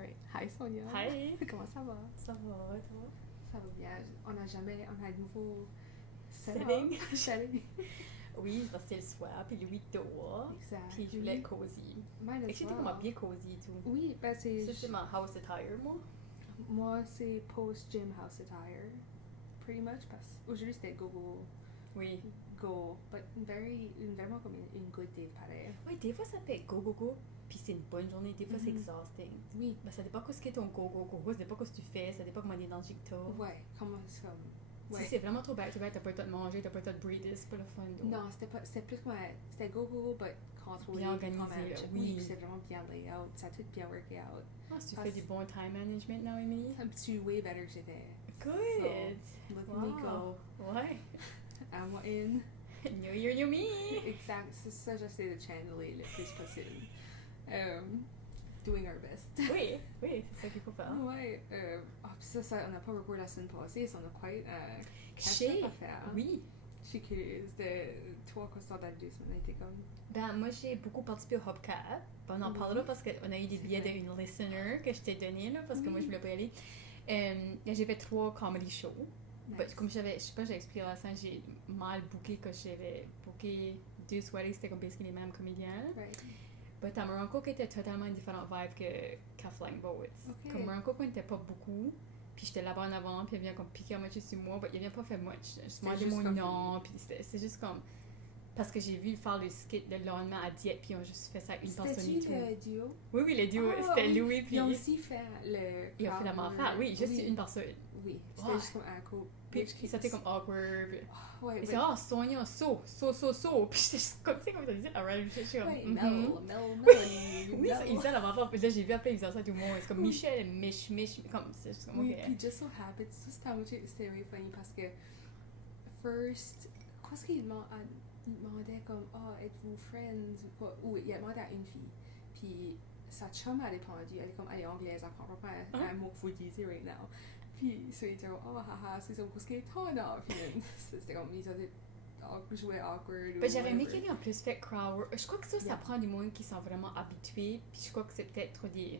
Alright. Hi Sonia. Hi. Comment ça va? Ça va, toi? Ça va bien. On a un nouveau Setting. setting. Oui, parce que c'est le soir, puis Louis dehors. Exact. Puis je voulais être cozy. Mine Fait as que j'étais well. comme bien cozy et tout. Oui, ben Ça, c'est ma house attire, moi. moi c'est post-gym house attire. Pretty much, parce qu'aujourd'hui c'était Oui. go, but vraiment comme une good day pareil. Oui, des fois ça peut être go, puis c'est une bonne journée. Des fois c'est Mhm. exhausting. Oui. Ben, ça dépend ce qu'est ton go, ça dépend ce que tu fais, ça dépend comment d'énergie que t'as. Ouais, comment c'est comme... Ouais. Si c'est vraiment trop back-to-back, t'as pas le temps de manger, t'as pas le temps de breather, c'est pas le fun. Donc. Non, c'était plus comme... C'était go, but contrôlé. Bien organisé, oui. Puis c'est vraiment bien layout, ça a tout bien worké out. Ah, si tu fais du bon time management now, Emily? Un petit way better que j'étais. Good! So, look at me go. Ouais! I'm in. New year, new me! Exact, c'est ça j'essaie de channeler le plus possible. Doing our best. Oui, c'est ça qu'il faut faire. Ouais, puis ça, on n'a pas recours la semaine passée, ça on a quite Chez, à faire. oui. Je suis curieuse de toi, quoi, dans 2 semaines, été comme... Ben, moi, j'ai beaucoup participé au Hubcap. On en parlera parce qu'on a eu des billets d'une listener que je t'ai donné, là, parce que moi, je voulais pas y aller. J'ai fait 3 comedy shows. Nice. But, comme je sais pas, j'ai expliqué la scène, j'ai mal booké que j'avais booké 2 soirées, c'était comme basically les mêmes comédiens. Right. But Morocco était totalement une différente vibe que Flying Boats. Okay. Comme Morocco n'était pas beaucoup, puis j'étais là-bas en avant, puis il vient comme piquer à moitié sur moi, but il vient pas fait much. Je demandais mon nom, puis c'est juste comme... Parce que j'ai vu faire le skit le lendemain à Dieppe, puis on a juste fait ça une personne et tout. C'était-tu le duo? Oui, le duo, c'était Louis, puis... Ils ont aussi fait le... Ils ont fait la même affaire, oui, juste une personne. Oui, c'était juste comme un coup. Puis c'était comme awkward, puis... Ouais, et c'est Sonia, so. Puis j'étais juste comme, tu sais, comme ça disait, alright, je suis comme... Ouais, Oui, Mel. il disait la même affaire, puis là j'ai vu après, il faisait ça tout le monde, c'est comme Michel, Mich, comme, c'est juste comme, Oui, ok. puis just so happens, ça c'était really funny parce que first, qu'est-ce qu'il demandait comme, êtes-vous friends ou quoi? Ou il a demandé à une fille, puis sa chum a répondu, elle est comme, elle est anglaise, elle comprend pas un mot que vous disiez right now. Puis, so il était comme, haha, c'est ça, qu'est-ce qu'il est ton nom? Puis c'était comme, ils ont joué awkward. Ben, j'aurais aimé qu'il y ait en plus fait crowd. Je crois que ça prend du monde qui sont vraiment habitués, puis je crois que c'est peut-être des...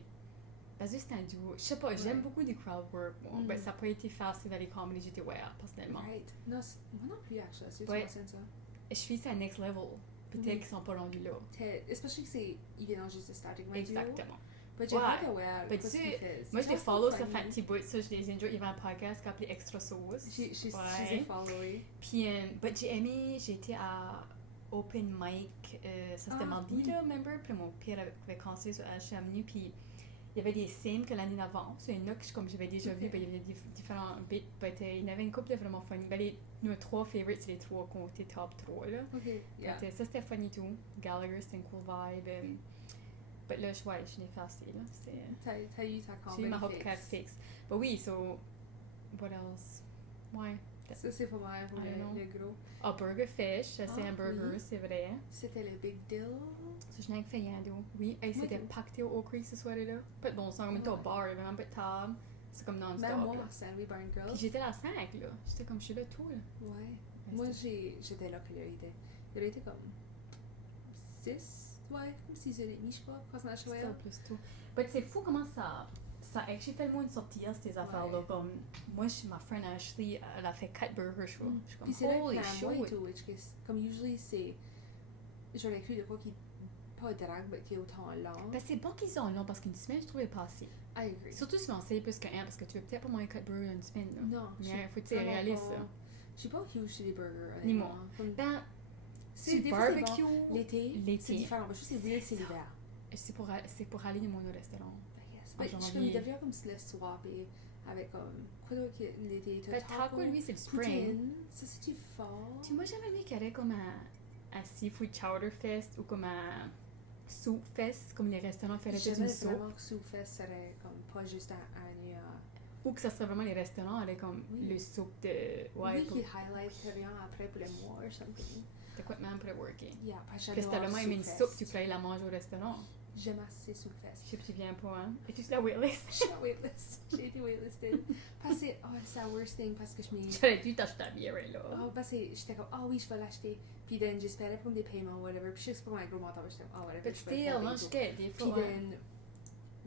Parce que c'est un duo. Je sais pas, j'aime beaucoup du crowd work. Bon, ben, ça n'a pas été facile dans les comédies, j'étais personnellement. Right. Non, moi non plus, actually, c'est Ouais. ça. Je suis à next level. Peut-être qu'ils sont pas rendus là. Especially que c'est, ils viennent juste de starting my duo. Exactement. Mais j'ai hâte de voir Ben, qu'est-ce tu qu'ils sais, font. moi je les follow sur Fancy Boy, ça je les enjoy. Il y avait un podcast qui s'appelait Extra Sauce. Je les ai followés. Puis, ben, j'ai aimé, j'ai été à Open Mic, ça c'était mardi, oui. là, remember? Puis mon père avait cancellé sur HMU, puis il y avait des sims que l'année d'avant. C'est une que comme j'avais déjà vu, ben, il y avait différents bits. Ben, il y en avait une couple de vraiment funny. Ben, nos 3 favorites, c'est les 3 qui ont été top 3, là. Ok, yeah. Ça c'était funny tout. Gallagher, c'était une cool vibe. Ben là, je l'ai fait assez, là. T'as eu ta J'ai eu ma comedy Hubcap fix. Ben oui, so... What else? Ouais. Ça, c'est pas mal pour le gros. Ah, Burger Fish, c'est un burger, oui. c'est vrai. C'était le Big Deal. Ça, je n'ai fait rien d'eau. Oui, hey, c'était pacté au Oak Creek ce soir-là. Pas de bon sens, on était au bar, il y avait même pas de table. C'est comme non-stop. Même moi, là. Stanley Barn Girls. Puis j'étais à 5, là. J'étais comme, je suis là tout, là. Ouais. Ouais, Moi, j'étais là qu'il a été. Il a été comme 6, ouais, comme 6h30, je crois, quand on a joué. C'était plus tout. Mais c'est fou comment ça actually fait le moins une sortie à ces affaires-là. Ouais. Comme, moi, ma friend Ashley, elle a fait 4 burgers, je crois. Je suis Puis comme, c'est là holy que moi et shit. tout, comme usually c'est, j'aurais cru de quoi qui pas drague, mais qui est autant long. Ben, c'est bon qu'ils ont long parce qu'une semaine, je trouvais passé. I agree. Surtout si on sait plus qu'un, parce que tu veux peut-être pas manger 4 burgers une semaine, là. Non, Mais faut que tu réalises ça. Je suis pas huge sur les burgers. Ni moi. Comme, Ben, c'est du des fois, c'est barbecue. bon. L'été, c'est différent. Mais je sais que c'est weird, c'est l'hiver. C'est pour aller dans mon restaurant. Yes. En Je suis comme, janvier. il devient comme se laisse swapper avec comme, quoi d'autre que l'été? Ben, taco, lui, c'est le spring. Poutine, ça c'est du fall. Tu m'as jamais aimé qu'il y avait comme un seafood chowder fest ou comme un soup fest, comme les restaurants feraient juste une J'aimerais soupe. vraiment que Soup Fest serait comme pas juste un Ou que ça serait vraiment les restaurants avec comme Oui. le soupe de... oui, pour- qui highlight rien après pour le mois or something. de quoi de même pour le working. Yeah, parce que Parce que t'as vraiment aimé une soupe, tu peux aller la manger au restaurant. J'aime assez Soup Je Fest. sais que tu viens pas, hein. Et tu sur la waitlist. Je suis en waitlist. J'ai été waitlisted. Parce que, c'est la worst thing parce que je m'ai... J'aurais dû t'acheter la bière, là. Parce que j'étais comme, oui, je vais l'acheter. Puis then, j'espérais pour des paiements, whatever. Puis je sais que c'est pas mon gros montant, mais j'étais comme, whatever. But je vais le still, faire non, et je tout. get des Puis fois. then,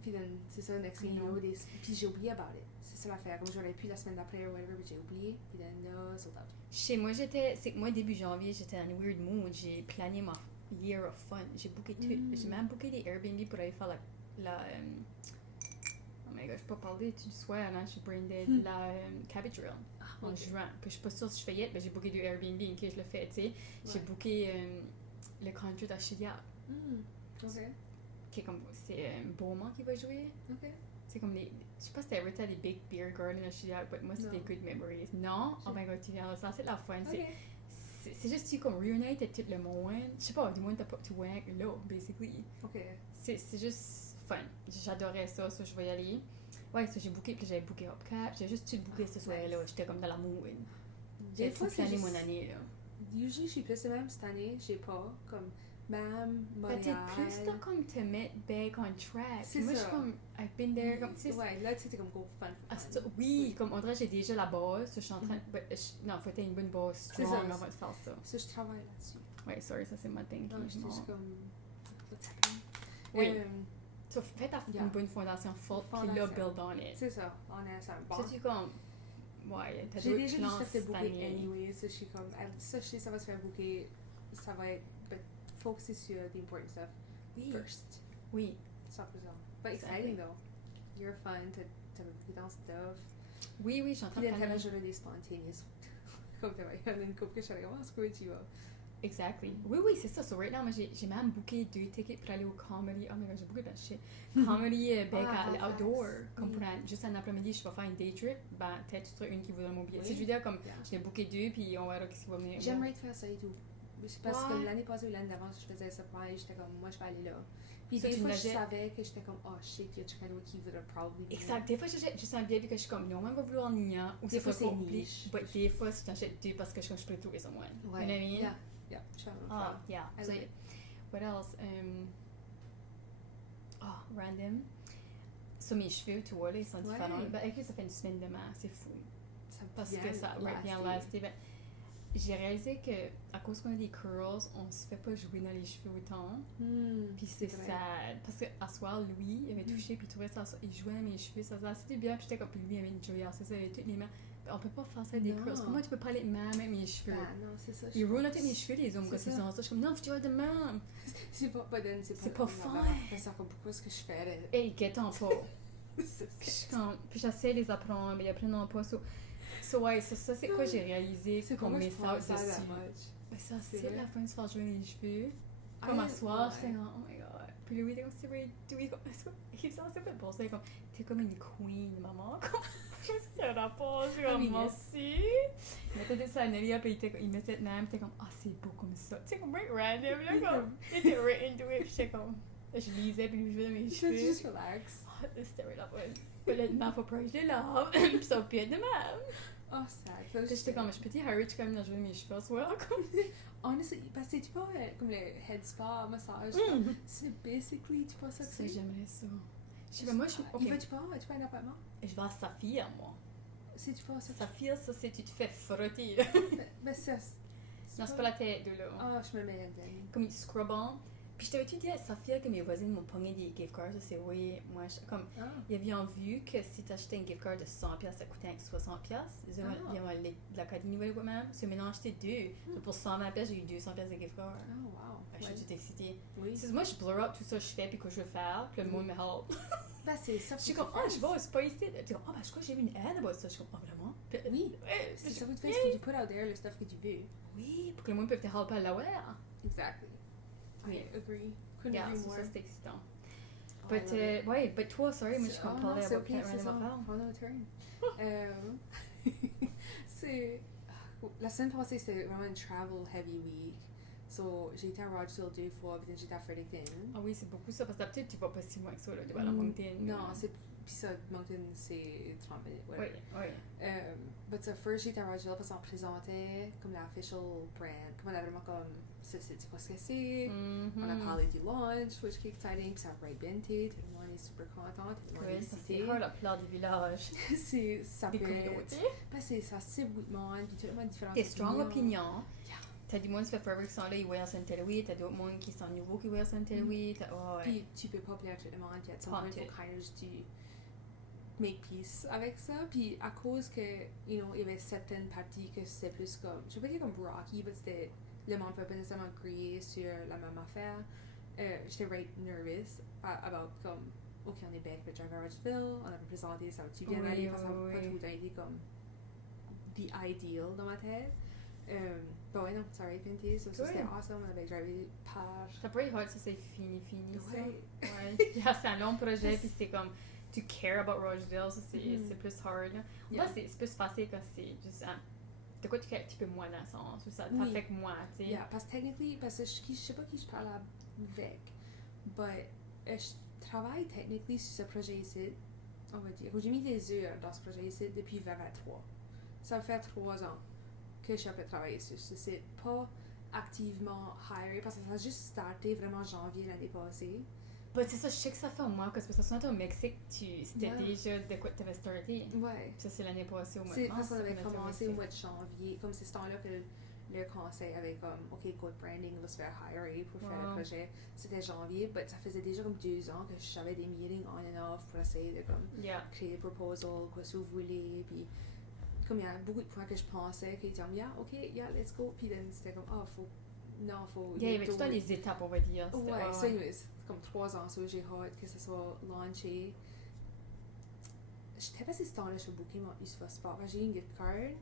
Puis c'est ça, next thing you know, puis j'ai oublié about it. C'est ça l'affaire. Comme j'aurais pu la semaine d'après ou whatever, mais j'ai oublié. Puis là, sold out. Chez moi, c'est que moi, début janvier, j'étais en weird mood. J'ai plané ma year of fun. J'ai booké tout. J'ai même booké des Airbnb pour aller faire oh my god, je peux pas parler du soir, là, je suis brain dead. La Cabbage Run en juin. Que je suis pas sûre si je fais yet, mais j'ai booké du Airbnb en cas je le fais, tu sais. J'ai booké le concert à Chiliac. C'est Beaumont qui va jouer. C'est comme les. Je sais pas si t'as été à des big beer garden à Chiliac, mais moi c'était good memories. Non? Oh my god, tu viens là, ça c'est la fun. C'est juste tu comme reunite et tout le monde. Je sais pas, du moins t'as pas tout wank là, basically. C'est juste fun. J'adorais ça, je vais y aller. Ouais, ça j'ai booké, puis j'avais booké Hopcap. J'ai juste tout booké ce soir-là. J'étais comme dans la mood. J'ai tout plané mon année là. Usually, je suis plus même cette année, j'ai pas comme. Même Montréal. T'es plus là comme te mettre back on track. C'est moi, ça. je suis comme, I've been there. Comme, ouais, là, tu sais, t'es comme go fun. Oui, comme on dirait j'ai déjà la base. Je suis en train. Non, faut que t'aies une bonne base strong avant de faire ça. Ça, je travaille là-dessus. Ouais, sorry, ça c'est ma thing. Non, je suis juste comme. Oui. Tu fais une bonne fondation forte, puis là, build on it. C'est ça, on est à ça. Bon. Tu comme. Ouais, t'as j'ai déjà juste fait booker anyway. Ça, je suis comme. Ça, je sais, ça va se faire booker. Ça va être. Focus sur the important stuff first. Oui. 100%. But exciting though. You're fun to be dans stuff. Oui, je suis en train de faire un des spontaneous. Comme tu vois, il y en a une couple que je suis allée, oh, c'est cool, tu vas. Exactly. Oui, c'est ça. So right now, moi, j'ai même booké 2 tickets pour aller au comedy. Oh my god, j'ai booké de shit. Comedy outdoor. Comme pour juste un après-midi, je vais faire une day trip. Ben, peut-être tu seras une qui voudra mon billet. Je veux dire, comme, je l'ai booké 2, puis on verra qui va venir. J'aimerais te faire ça et tout. Parce que l'année passée ou l'année d'avant, je faisais ça pour aller, j'étais comme, moi, je vais aller là. Puis des fois, je savais que j'étais comme, oh shit, il y a Chicago qui voudrait probably. Exact. Des fois, j'achète juste un billet puis que je suis comme, non, on va vouloir nier. Ou des fois, c'est niche. Mais des fois, je t'achète 2 parce que je peux trouver someone. Ouais. You know what I mean? Yeah. Yeah. So, what else? Random. So, mes cheveux, tu vois, là, ils sont différents. Ben, avec ça fait une semaine demain. C'est fou. Parce que ça va bien lasté. J'ai réalisé que à cause qu'on a des curls, on se fait pas jouer dans les cheveux autant. Puis c'est sad. Parce qu'à soir, Louis, il avait touché, puis il trouvait ça, il jouait à mes cheveux, ça faisait assez bien. Puis j'étais comme, lui, il avait une joyeuse, c'est ça, il avait toutes les mains. On peut pas faire ça avec des curls. Comment tu peux pas aller de même avec mes cheveux? Non, c'est ça. Ils roulent avec mes cheveux, les hommes, quand ils ont ça. Je suis comme, non, tu vas de même. C'est pas fun. C'est comme, pourquoi est-ce que je fais? Hey, guette-en pas. Puis j'essaie de les apprendre, mais ils apprennent pas. Ouais, ça c'est quoi j'ai réalisé qu'on met ça dessus. Ça c'est la fin de se faire jouer les cheveux. Comme à soir, j'étais comme, oh my god. Puis Louis était comme, c'est vrai, il s'en s'est fait penser comme, t'es comme une queen, maman. Qu'est-ce qu'il y a un rapport? Je suis comme, merci. Il mettait des sandalias, puis il mettait de même, t'es comme, c'est beau comme ça. Tu sais, comme, right random, là, comme, t'étais right into it, puis j'étais comme, je lisais, puis je faisais mes cheveux. Juste relax. C'était là, ouais. Puis là, ma fois, je les lave, puis ça pied de même. Sad. J'étais comme, je peux dire, Harry, tu quand même dans jouer mes cheveux, soit comme. Honestly, parce que tu peux comme le head spa, massage, c'est basically, tu passes ça. C'est jamais ça. Je sais pas, moi, tu pas un appartement? Je vais à Saphir, moi. Si tu passes ça. Saphir, ça, c'est tu te fais frotter. Mais ça. Non, c'est pas la tête de là. Je me mets là-dedans. Comme ils scrubbent. Puis je t'avais-tu dit à Saphir que mes voisines m'ont pogné des gift cards? C'est oui, moi, comme, ils avaient vu que si t'achetais un gift card de 100$, ça coûtait 60$. Ils avaient de l'Académie Nouvelle même. C'est maintenant acheté 2. Pour 120$, j'ai eu 200$ de gift card. Oh, wow. Je suis toute excitée. Oui. Moi, je blur up tout ça, je fais, puis que je veux faire, puis le monde me help. C'est ça. Je suis comme, je vois, c'est pas ici. Tu dis, je crois que j'ai vu une ad about ça. Je suis comme, vraiment? Oui. C'est ça que tu fais, c'est que tu put out there le stuff que tu veux. Oui, pour que le monde peut te help à la wear. Exactly. Oui. I agree. Couldn't agree more. Ça, c'est excitant. But toi, sorry, moi, je suis comme parler about random affaires. Prends notre turn. C'est... La semaine passée, c'était vraiment une travel heavy week. So, j'ai été à Rochdale 2 fois, puis j'étais à Fredericton. Ah oui, c'est beaucoup ça, parce que d'habitude, tu vas pas si loin que ça, là, tu vas à Moncton. Non, c'est... Puis ça, Moncton, c'est 30 minutes, ouais. Oui. But first, j'étais à Rochdale parce qu'on présentait comme la official brand. Comme on a vraiment comme... Ça, c'est quoi ce que c'est. On a parlé du launch, which is exciting. Puis ça a bien été. Tout le monde est super content. Tout le monde est excité. C'est la plupart des villages. Ça des peut communautés. Parce que ça cible beaucoup de monde. Puis tout le monde a différentes des strong opinions. T'as t'as du monde qui fait forever qui sont là, ils voient ça une telle oui, t'as d'autres monde qui sont nouveaux qui voient ça une telle oui, ouais. Puis tu peux pas plaire tout le monde, puis à some point, il faut kind of juste make peace avec ça. Puis à cause que, you know, il y avait certaines parties que c'était plus comme, je vais pas dire comme rocky, mais c'était, le monde ne pouvait pas nécessairement crier sur la même affaire. J'étais right nervous about comme, ok, on est back avec Drive Rogeville, on a présenté ça va-tu bien aller, parce que ça n'a pas tout le temps été comme the ideal dans ma tête. Bon, ouais, non, ça aurait été, ça c'était awesome, on avait drivé par... Ça pourrait être hot si c'est fini, ça. Ouais. Ouais. C'est un long projet, puis c'est comme, tu care about Rogeville, ça c'est plus hard. Là, c'est plus facile quand c'est juste de quoi tu fais un petit peu moins dans le sens, ou ça t'affecte moins, tu sais. Yeah, parce que je sais pas qui je parle avec, mais je travaille techniquement sur ce projet ici, on va dire. J'ai mis des heures dans ce projet ici depuis 2023. Ça fait 3 ans que je peux travailler sur ce site. Pas activement hire, parce que ça a juste starté vraiment janvier l'année passée. Bah, c'est ça, je sais que ça fait un mois, parce que ça soit au Mexique, c'était déjà de quoi tu avais starté. Ouais. Ça, c'est l'année passée au mois de mars. C'est parce qu'on avait commencé au mois de janvier, comme c'est ce temps-là que le conseil avait comme, ok, code branding va se faire hire pour faire le projet. C'était janvier, mais ça faisait déjà comme 2 ans que j'avais des meetings on and off pour essayer de comme créer des proposals, quoi si vous voulez, puis comme il y a beaucoup de points que je pensais qu'ils disaient, ok, let's go, puis c'était comme, faut. Il y avait tout le temps les étapes, on va dire. Ouais, ça, c'est comme 3 ans, ça, j'ai hâte que ça soit launché. Je sais pas si ce temps-là, je booké mon USFA Sport. J'ai une gift card.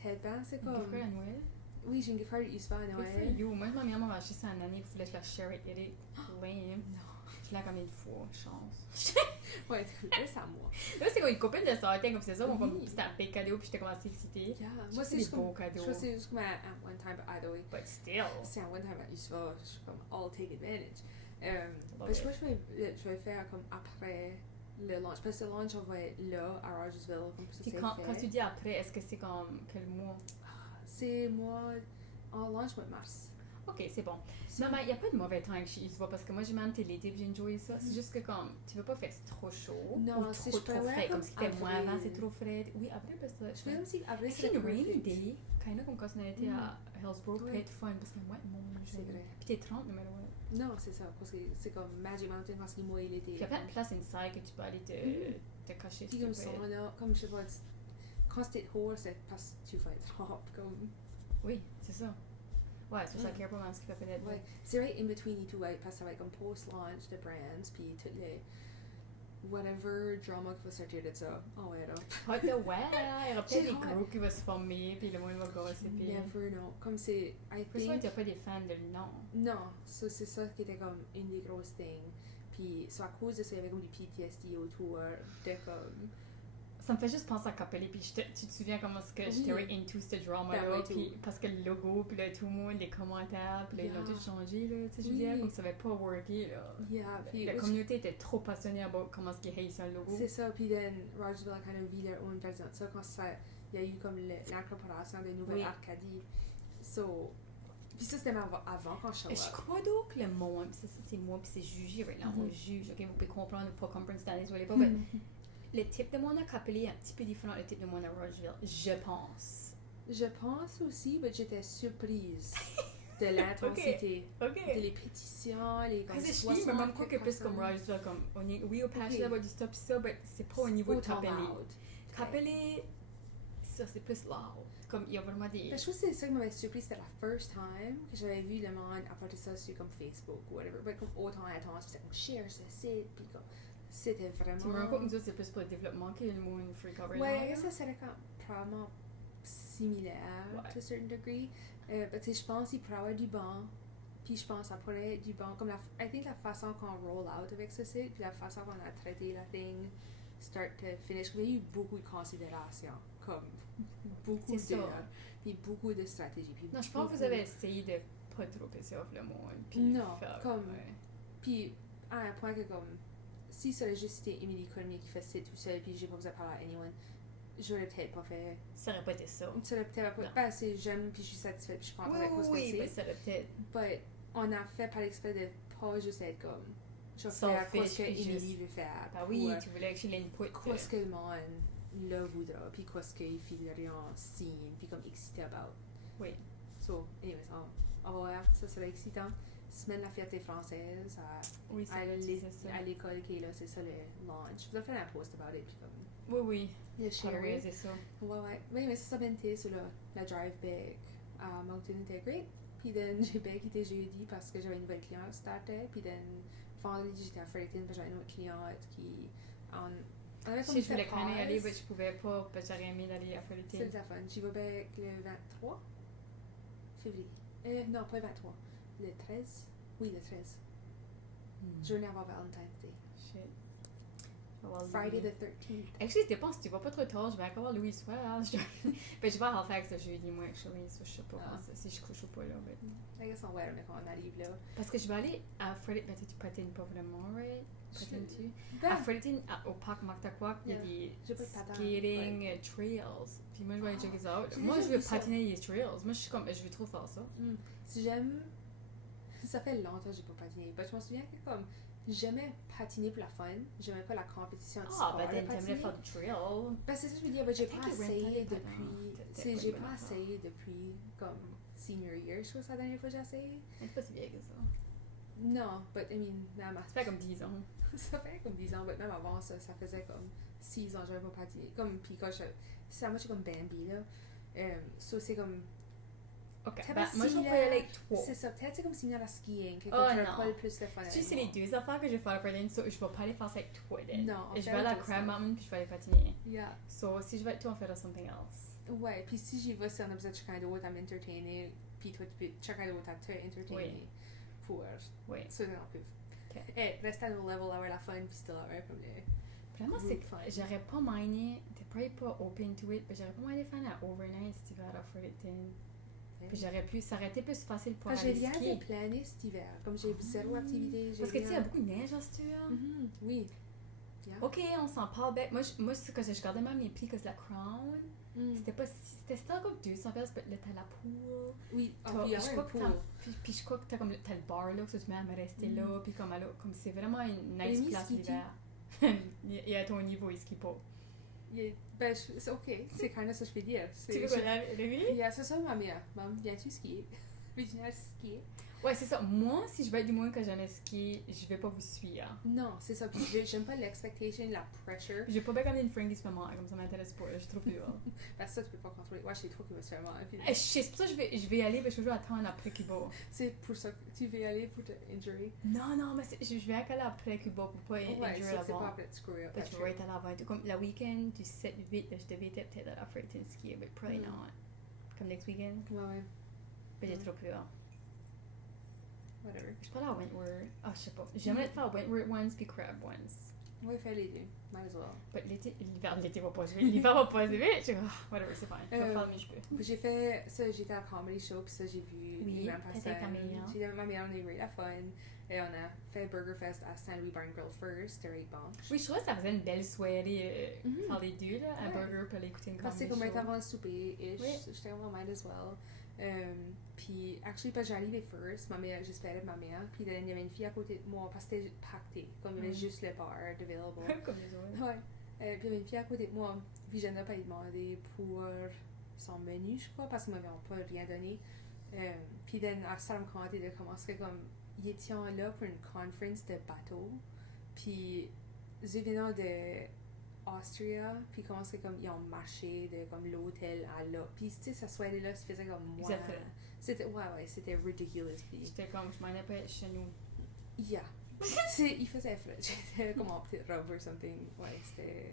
Tellement, c'est comme. Une gift card à Noël? Oui, j'ai une gift card USFA à Noël. Moi, ma mère m'a acheté ça en année, il fallait que je la share it. Lame. Non. Je l'ai comme une fois, chance. Ouais, c'est à moi. Là, c'est comme une copine de ça, comme c'est ça, c'était un big cadeau, puis j'étais comme assez excitée. Yeah. Moi, c'est des beaux cadeaux. Je crois que c'est juste comme à one time, by the way. But still. C'est un one time à USFA, je suis comme, I'll take advantage. Parce que moi, je vais faire comme après le launch. Parce que le launch, on va être là, à Rogersville, comme ça, c'est quand tu dis après, est-ce que c'est comme quel mois? C'est en launch mois de mars. Ok, c'est bon. Non, mais il n'y a pas de mauvais temps chez Isva parce que moi j'ai même l'été et j'ai enjoyé ça. C'est juste que comme tu veux pas faire trop chaud non, ou trop frais, comme si c'était moins avant, c'est trop frais. Oui, après parce que je fais comme si après c'est une rainy day, kind of comme quand on a été à Hillsborough, peut être fun parce qu'il y a moins de monde. C'est vrai. Puis t'es 30 numéro 1. Non, c'est ça, parce que c'est comme Magic Mountain quand c'est mois l'été. Puis il y a plein de places inside que tu peux aller te cacher. Puis comme ça, comme je sais pas, quand c'était haut, c'est parce que tu vas être trop comme. Oui, c'est ça. Ouais, c'est ça qui est pas mal ce qu'il fait peut-être. Ouais, c'est vrai in between les two, ouais, parce que ça va être comme post-launch de brands, puis toutes les whatever drama qui va sortir de ça. Oh ouais, là. Ouais, il y aura peut-être des groupes qui vont se former, puis le monde va gosser, puis... Never know. Comme c'est, I think... Pour ça, il n'y a pas des fans de nom. Non, ça, c'est ça qui était comme une des grosses things. Puis, à cause de ça, il y avait comme du PTSD autour de comme... Ça me fait juste penser à Capelli, puis tu te souviens comment est-ce que j'étais into ce drama-là, puis parce que le logo, puis là, tout le monde, les commentaires, puis là, ils ont tout changé, là, tu sais, je veux dire, comme ça avait pas worké, là. Puis la communauté était trop passionnée about comment est-ce qu'ils haïssaient le logo. C'est ça, puis then, Rogersville a kind of vu leur own version de ça, quand il y a eu comme l'incorporation des nouvelles Arcadies. Puis ça, c'était avant quand je suis Je crois donc que le monde, ça c'est moi, puis c'est jugé, right là, on juge, ok, vous pouvez comprendre ou pas comprendre cette année, ou pas, mais... Le type de monde à Capelli est un petit peu différent du type de monde à Rogeville, je pense. Je pense aussi, mais j'étais surprise de l'intensité. De les pétitions, les comme 60 je même quoi que plus comme Rogeville, comme on est, oui, au passionné about du stuff pis ça, mais c'est pas au niveau de Capelli. Capelli, ça c'est plus loud. Comme il y a vraiment des... Je trouve que c'est ça qui m'avait surpris, c'était la first time que j'avais vu le monde apporter ça sur comme Facebook ou whatever, mais comme autant intense, puis c'était comme share ce site, puis comme... C'était vraiment... Tu me rends compte que nous autres, c'est plus pour le développement que le mot une free cover. Ouais, ça serait probablement similaire to a certain degree. Mais tu sais, je pense qu'il pourrait avoir du bon. Puis je pense que ça pourrait être du bon. Comme I think la façon qu'on roll out avec ce site, puis la façon qu'on a traité la thing, start to finish, il y a eu beaucoup de considération. Comme beaucoup d'heures. Puis beaucoup de stratégies. Non, je pense que vous avez essayé de pas trop pisser off le monde. Puis non, comme... Puis à un point que comme... Si ça aurait juste été Émilie Cormier qui faisait tout seul, puis j'ai pas besoin de parler à anyone, j'aurais peut-être pas fait. Ça aurait pas été ça. Ça aurait peut-être pas assez jeune, puis je suis satisfaite, puis je suis contente avec ce que c'est. Oui, ça aurait peut-être. Mais on a fait par l'exprès de pas juste être comme. Je vais faire quoi ce que Émilie veut faire. Ah oui, tu voulais que je l'input. Quoi ce que le monde le voudra, puis quoi ce qu'il file rien signe, puis comme excité about. Oui. So, anyways, on va voir, ça serait excitant. Semaine de la fierté française Oui, ça, c'est ça. à l'école qui est là, c'est ça le launch. Vous avez fait un post about it, puis comme. Oui, oui. Il a sharé. C'est ça. Ouais. Mais c'est ça, ben, t'es sur la drive back à Moncton Integrate. Puis then, j'ai bien quitté jeudi parce que j'avais une nouvelle cliente qui startait. Puis then, vendredi, j'étais à Fredericton parce que j'avais une autre cliente qui. On avait comme Je voulais quand même y aller, pause. mais je pouvais pas, parce que j'aurais aimé d'aller à C'est Fredericton. le fun. J'y vais bien le 23 février. Non, pas le 23. Le 13. Oui, le 13. Journée avant Valentine's Day. Shit. Je vais voir Friday Louis. the 13th. Actually, je dépense, tu vas pas trop tard, je vais encore voir Louis soir. Ben, je vais à Halifax le jeudi, moi, actually, so je sais pas si je couche ou pas là. Mais... I guess on wear quand on arrive là. Parce que je vais aller à Fredericton, ben tu patines pas vraiment, right? Patines-tu? Ben, À Fredericton, au parc Mactaquac, il y a des j'ai pas de patin. skating trails. Puis moi, je vais aller checker ça out. j'ai Moi, déjà je veux vu ça. patiner les trails. Moi, je suis comme, je veux trop faire ça. Si j'aime. Ça fait longtemps que j'ai pas patiné. Ben, je m'en souviens que comme. J'aimais patiner pour la fun. J'aimais pas la compétition de sport. Ben, de t'aimerais patiner. faire du trail. Ben, c'est ça que je veux dire. Ben, j'ai I think pas you rented essayé it, depuis. c'était pas J'ai une bonne pas affaire. essayé depuis comme senior year. Je crois que c'est la dernière fois que j'ai essayé. Mais c'est pas si vieille que ça. Non, but I mean, même à Ça fait comme 10 ans. ça fait comme 10 ans, mais même avant ça, ça faisait comme 6 ans que j'avais pas patiné. Comme, puis quand c'est à moi, j'ai comme Bambi, là. So, c'est comme. Ok, T'as ben, pas moi, je vais similaire. pas y aller avec toi. C'est ça, peut-être c'est comme similaire à skiing, que Oh, comme t'as non. pas le plus de fun. Tu sais, c'est les deux affaires que je vais faire à Fredericton, so je vais pas aller faire ça avec toi, then. Non, on Je fait vais aller à autre Crab chose. Mountain, puis je vais aller patiner. Yeah. So, si je vais avec toi, on fera something else. Ouais, puis si j'y vais, c'est on a besoin de quelqu'un d'autre à m'entertainer, puis toi, tu peux quelqu'un d'autre à te entertainer. Pour. Oui. Ça, on peut. Ok. Rester à nos level, avoir la fun, puis still avoir comme le. Vraiment, c'est que Fun. j'aurais pas mindé, t'es probablement pas open to it, mais j'aurais pas mindé faire un overnight cet hiver à Fredericton. Puis j'aurais pu, ça aurait été plus facile pour J'ai aller rien skier. de plané cet hiver. Comme j'ai zéro activité. Parce que tu sais, il y a beaucoup de neige en ce hiver. Oui. Yeah. Ok, on s'en parle. Ben, moi c'est que je gardais même les prix que c'est la Crown. C'était pas si. C'était comme 200$, mais là, t'as la pool. Oui, T'as- puis il y a je un crois que pool. puis je crois que t'as comme t'as le bar là, que tu mets à me rester là. Puis comme c'est vraiment une nice Rémi place skie-tu? l'hiver. Et à ton niveau, il skie pas. Ben, c'est ok. C'est quand même ça que je peux dire. Tu veux qu'on aille, Rémi? Yeah, c'est ça ma mère. Maman, viens-tu skier? Viens skier? Ouais, c'est ça. Moi, si je vais être du moins que jamais skier, je vais pas vous suivre. Non, c'est ça. Puis j'aime pas l'expectation, la pressure. Je vais pas bien comme une fringue ce moment, comme ça m'intéresse pas. Je suis trop plus Parce que ça, tu peux pas contrôler. Ouais, je sais trop qu'il va se faire mal. Puis C'est pour ça que je vais y aller, parce que je veux attendre après Cuba. c'est pour ça que tu veux y aller pour te injury. Non, mais je vais aller après Cuba pour pas Ouais, injurer c'est pas avant. après te screw up. Parce que je vais être à l'avant. Comme le week-end du 7-8, je devais être peut-être à la Fredericton skier, mais probably not. Comme next weekend. Ouais. Mais j'ai trop peur. Whatever. Je suis pas allée à Wentworth. Ah, je sais pas. J'aimerais faire Wentworth once puis Crab once. Ouais, fais les deux. Might as well. Mais l'été va pas vite. L'hiver va pas vite. Je suis comme, whatever, c'est fine. Je vais faire mes cheveux. Puis j'ai fait ça, j'étais à la comedy show, puis ça, j'ai vu Oui, les mêmes t'étais avec ta meilleure. J'étais avec ma meilleure, on a eu la fun. Et on a fait Burger Fest à St. Louis Barn Grill first, c'était 8 banques. Oui, je trouvais que ça faisait une belle soirée faire les deux, là, un Ouais. burger pour aller écouter une Parce que c'est comedy comme show. être avant le souper-ish, Oui. j'étais vraiment might as well. Puis, actually, parce que j'arrivais first, j'espérais ma mère, puis il y avait une fille à côté de moi, parce que c'était pacté, comme il y avait juste le bar available. Comme les autres. Ouais. Puis il y avait une fille à côté de moi, puis je n'ai pas demandé pour son menu, je crois, parce qu'ils m'avaient pas rien donné. Puis ça me commentait de comment c'était comme, ils étaient là pour une conférence de bateau, puis je venais de Austria, puis comment c'est comme, ils ont marché de comme l'hôtel à là, puis tu sais, ça soirée là, ça faisait comme moi. Ça fait. C'était, ouais, c'était ridiculous, puis J'étais comme, je m'en ai pas chez nous. yeah. Il faisait frais. J'étais comme en petite robe or something. Ouais, c'était.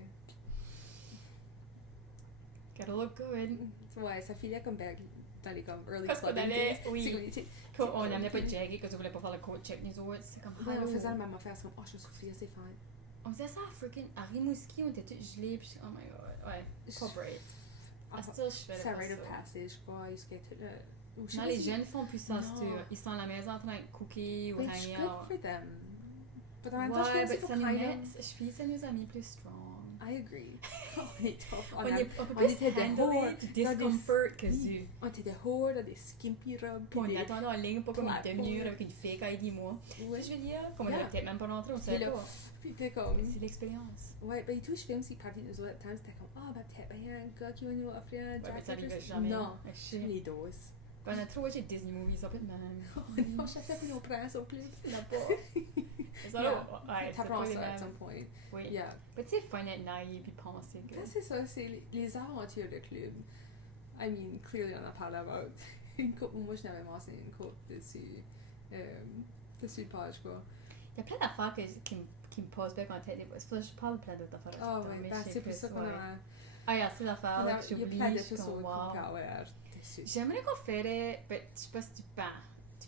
Gotta look good. Ouais, ça filait comme dans les comme early Parce qu'on clubbing allait, days. oui. C'est comme, tu sais, On n'amenait pas de jacket parce qu'on voulait pas faire le coat check, nous autres. C'est comme, ouais, on hello. faisait la même affaire. C'est comme, oh, je suis souffrir, c'est fine. On faisait ça à freaking à Rimouski, on était tous gelés, puis oh my god, ouais, corporate. Ah, Still, je faisais ça pas rite of ça. passage, je crois. Ils étaient tout là. Non, les jeunes font plus ça, Non. Ils sont à la maison en train de cooker ou But hang good out. for them. But en même temps, je Ouais, pense mais qu'il faut ça nous quand met, même. je fais ça nous a mis plus strong. I agree. On est tough. On peut on plus était de handler haut du dans des- discomfort que Oui. du. On était dehors dans des skimpy robes. Puis on puis des- attendait en ligne, pas comme une platforms. demi-heure avec une fake ID, moi. Ouais. Je veux dire, comme on Yeah. avait peut-être même pas rentré, on Puis savait là, pas. puis t'es comme. C'est l'expérience. Ouais, ben et tout, je filme ces parties de autres temps, c'était comme, ah, ben peut-être bien un gars qui va nous offrir un Ouais, mais ça jacket. arrivait juste- jamais. Non, Ah, je shit. les doses. On a trop watché Disney movies, un peu de même. Non, chaque fois qu'on prend ça au plus. On n'a pas. Ça, ouais, T'apprends c'est pas ça les à ton mêmes. point. Oui. Yeah. Mais tu sais, fun être naïf puis penser que. Ben, c'est ça, c'est les aventures de club. I mean, clearly on a parlé about une coupe, moi je n'avais mentionné une coupe dessus le page quoi. Il y a plein d'affaires qui me passent bien en tête. C'est pour ça que je parle plein d'autres affaires. Ah ouais, ben c'est pour ça qu'on a... Ah, il y a ces affaires-là que Il y a j'oublie. plein de je suis choses comme, qu'on wow. peut avoir dessus. J'aimerais qu'on ferait, mais je sais pas si tu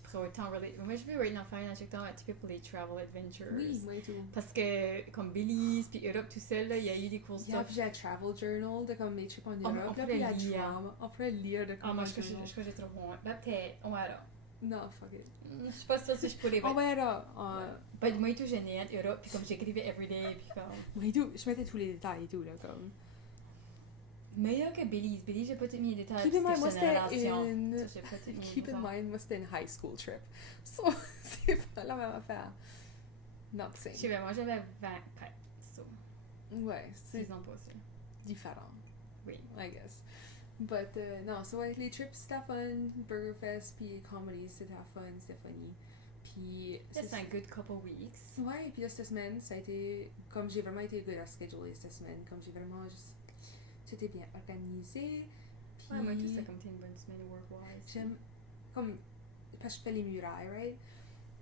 pourrais autant relate. Moi, je veux right now faire un injecteur un petit peu pour les travel adventures. Oui, moi et tout. Parce que, comme Belize, puis Europe, tout seul, là, il y a eu des cool Yeah, stuff. puis j'ai un travel journal de comme mes trips en On Europe, là, pourrait puis la lire. drama. On pourrait lire de Ah, comme moi, un je crois journal. que j'ai trop honte. Là, peut-être, on verra. Non, fuck it. Je suis pas sûre si je pourrais. On verra. Ben, moi et tout, j'ai né en Europe, puis comme j'écrivais everyday, puis comme. Moi et tout, je mettais tous les détails et tout, là, comme... Meilleur que Belize. Belize, j'ai pas tout mis les détails. Keep in parce mind, que moi j'étais c'était en relation. une... Ça, j'ai pas tout mis Keep in les mind, moi c'était une high school trip. So, c'est pas la même affaire. Not the Je same. sais pas, moi j'avais 24, so, Ouais, c'est 6 ans passés. différent. Oui. I guess. But, non, so ouais, les trips c'était fun, Burger Fest, puis comedy c'était fun, c'était funny. Puis... C'est un good couple weeks. Ouais, puis là, cette semaine, ça a été... Comme j'ai vraiment été good à scheduler cette semaine, comme j'ai vraiment juste... C'était bien organisé. Puis... Ouais, moi tout, c'est comme t'es une bonne semaine work-wise. J'aime... Comme... Parce que je fais les murailles, right?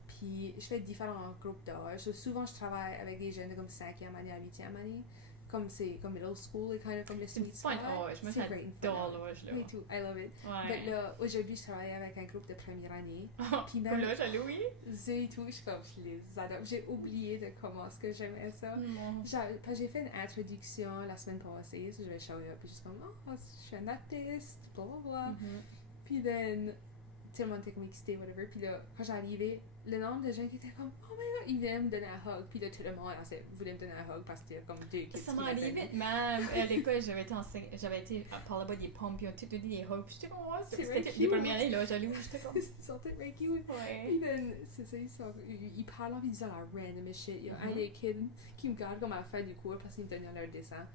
Puis je fais différents groupes d'âge. So, souvent, je travaille avec des jeunes de comme 5e année à 8e année. Comme c'est comme middle school et kind of comme le C'est une sweet fun spot. âge. Moi, C'est great and fun j'adore âge. l'âge, là. Me too, I love it. Ouais. Mais là, aujourd'hui, je travaille avec un groupe de première année. Puis Oh même là, jaloux, oui. eux et tout, je les adore. J'ai oublié de comment est-ce que j'aimais ça. Non. J'ai fait une introduction la semaine passée, so je vais show up, puis je suis comme, oh, je suis un artiste, blablabla. Mhm. Puis then, tout le monde était comme excité, whatever. Puis là, quand j'arrivais, le nombre de gens qui étaient comme, oh my god, ils venaient me donner un hug. Puis là, tout le monde voulait me donner un hug parce qu'il y a comme deux kids. Ça qui m'est arrivé m'appelaient. même. À l'école, j'avais été par là-bas des pompes, puis on tout dit des hugs. Puis j'étais comme, oh, C'est c'était cute. les premières années, là, jaloux. J'étais comme, Ils sont tous very cute. ouais. Puis then, c'est ça, ils parlent, puis ils disent la random shit. Il y a un des kids qui me garde comme à la fin du cours parce qu'ils me donnaient leur dessin.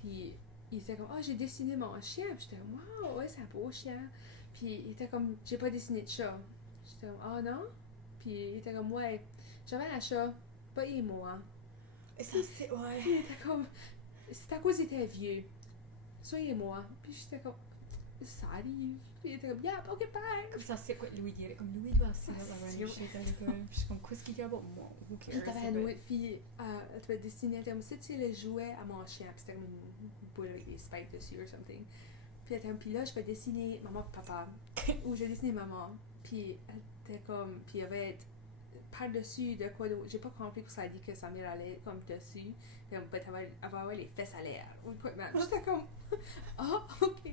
Puis il était comme, oh, j'ai dessiné mon chien. Puis j'étais comme, wow, ouais, c'est un beau chien. Puis il était comme, j'ai pas dessiné de chat. J'étais comme, oh non? Puis il était comme, ouais, j'avais un chat, pas émois. Et ça, c'est, ouais. Puis il était comme, c'est à cause qu'il était vieux. Soyez moi. Puis j'étais comme, ça arrive. Puis il était comme, yeah, ok, bye. Comme ça, c'est quoi Louis dirait? Comme Louis doit assis là, Ah, dans c'est un shit à l'école. Puis je suis comme, qu'est-ce qu'il y a pour moi? Who Puis cares? t'avais une autre fille, elle te dessiner, elle était comme, si tu le jouet à mon chien, puis c'était comme une boule avec des spikes dessus or something. Puis elle était comme, puis là, je vais dessiner maman et papa. Ou je vais dessiner maman. Puis elle était comme, puis il y avait par-dessus de quoi d'autre. J'ai pas compris que ça a dit que sa mère allait comme dessus. Puis elle va avoir les fesses à l'air. Ou quoi, man. J'étais comme, oh, ok.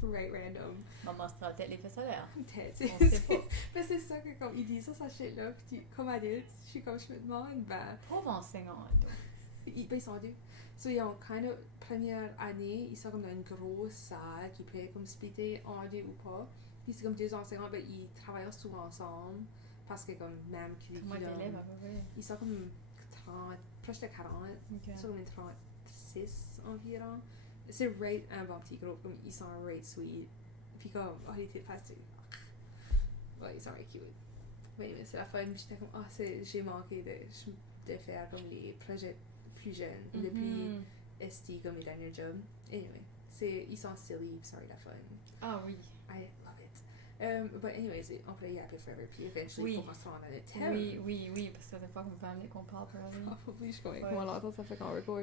Right, random. Maman se prend peut-être les fesses à l'air. Peut-être. On sait pas. Mais c'est ça que comme, ils disent ça, sa shit-là. Puis comme adulte, je suis comme, je me demande, ben. Pauvre enseignant, donc. Ils sont deux. So, ils ont kind of, première année, ils sont comme dans une grosse salle qui peut être comme splittée en deux ou pas. Puis c'est comme deux enseignants, ben ils travaillent souvent ensemble. Parce que comme même Moi, d'élèves, à peu près. ils sont comme 30, proche de 40, Ok. ils sont comme 36 environ. C'est right un bon petit groupe, comme ils sont right sweet. Puis comme, oh les petites faces, ouais, ils sont right cute. Mais c'est la fun, puis j'étais comme, oh j'ai manqué de faire comme les projets plus jeunes, depuis ST comme les derniers jobs. Anyway, ils sont silly, sorry la fun. Ah oui. I love it. But anyways, on peut y appeler forever, puis eventually, il faut qu'on se rende à notre thème. Oui, parce que ça fait fois qu'on peut amener qu'on parle probablement. Probably, je connais Ouais. comment longtemps ça fait qu'on record.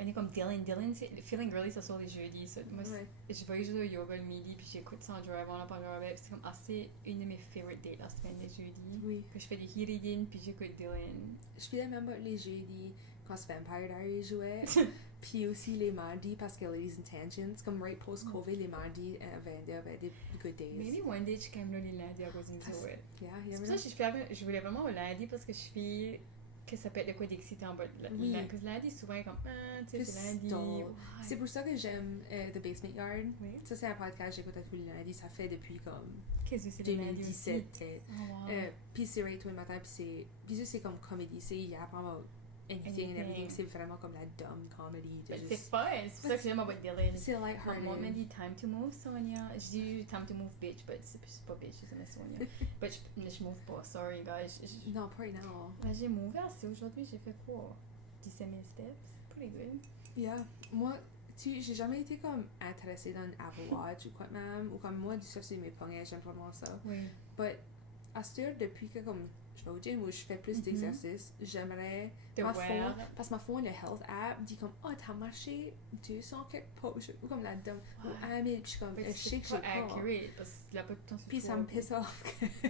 On est comme Dylan. Dylan, c'est Feeling Girly, ça sort les jeudis. Ça. Moi, Ouais. je vais juste au yoga le midi, puis j'écoute ça en drive, on en parlera avec. C'est comme assez une de mes favorite days la semaine, les jeudis. Oui. Que je fais des reading, puis j'écoute Dylan. Je faisais même les jeudis quand Vampire Diaries jouait. Puis aussi les mardis parce que Ladies Intentions, comme right post-COVID, les mardis avaient des good days. Maybe one day, je quand même les lundis à cause into it. Yeah, C'est you pour never ça know. que je voulais vraiment au lundi parce que je fais que ça peut être de quoi d'excitant. Oui. Parce que lundi, souvent, comme, tu sais, Plus c'est lundi. dull. Ouais. C'est pour ça que j'aime The Basement Yard. Oui. Ça, c'est un podcast que j'écoute à tous les lundis. Ça fait depuis comme Qu'est-ce que c'est le lundi aussi? 2017. Oh, wow. Puis c'est right tous les matins. Puis ça, c'est comme comédie. C'est hier, anything and everything. C'est vraiment comme la dumb comedy. Ben, c'est fun, c'est pour ça que j'aime avoir délire. C'est Moi, lighthearted. même dit Time to Move, Sonia. Je dis Time to Move, bitch, but c'est pas bitch, c'est Sonia. But je move pas, sorry, guys. Non, pas right now. Ben, j'ai move assez aujourd'hui, j'ai fait quoi? 17 000 steps, pretty good. Yeah. Moi, j'ai jamais été comme intéressée dans Apple Watch ou quoi de même. Ou comme moi, du stuff c'est mes poignets, j'aime vraiment ça. Oui. But, à cette heure, depuis que comme je vais au gym ou je fais plus d'exercices, j'aimerais parce que ma phone, le Health app, dit comme, oh, t'as marché 200 quelques pas, ou comme la dame, ou 1 000, puis je suis comme, je sais que j'ai pas. accurate, parce qu'il y a pas de temps sur Puis ça me pisse off que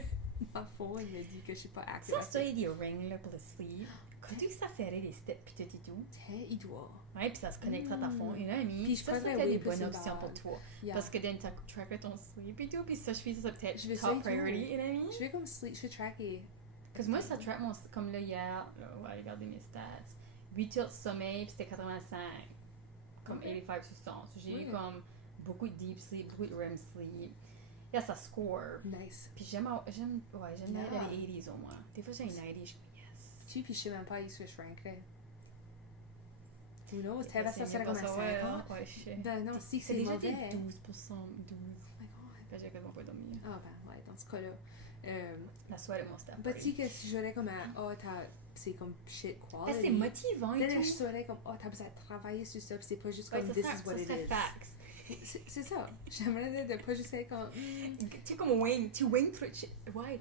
ma phone me dit que je suis pas accurate. Ça, il y a des rings là pour le sleep. Quand tu ça ferait les steps pis tout et tout. Il doit. Ouais, puis ça se connectera à ta phone, you know what I mean? Puis je ça, crois c'était des que bonnes c'est options bad. pour toi. Yeah. Parce que then tu trackes ton sleep et tout, puis ça, je fais ça peut-être Je vais top ça et tout. priority, you know what I mean? Je vais comme sleep, je vais tracker. Parce que moi, ça track mon, comme là, hier, là, on va regarder mes stats. 8 heures de sommeil, puis c'était 85. Comme Okay. 85 sur 100. So, j'ai eu Oui. comme beaucoup de deep sleep, beaucoup de REM sleep. Yeah, ça score. Nice. Puis j'aime Yeah. les 80s au moins. Des fois, j'ai une 90s, je suis comme yes. Puis je sais même pas, il switch rank là. Who knows? C'est Peut-être ça serait comme un 5 ans. Ouais, je sais. Ben non, si C'est c'est déjà mauvais. des 12%. 12. Oh my god. Ben, j'ai quasiment pas dormi. Ah ben ouais, dans ce cas-là. La soirée de mon staff. Ben tu sais que si j'aurais comme un, oh c'est comme shit quality. Ben, c'est motivant et Là, tout. je saurais comme, oh t'as besoin de travailler sur ça, puis c'est pas juste Ouais, comme ça this serait, is what ça it serait is. facts. C'est ça. J'aimerais dire de pas juste être comme, Tu sais, comme wing. Tu wing through shit. Ouais,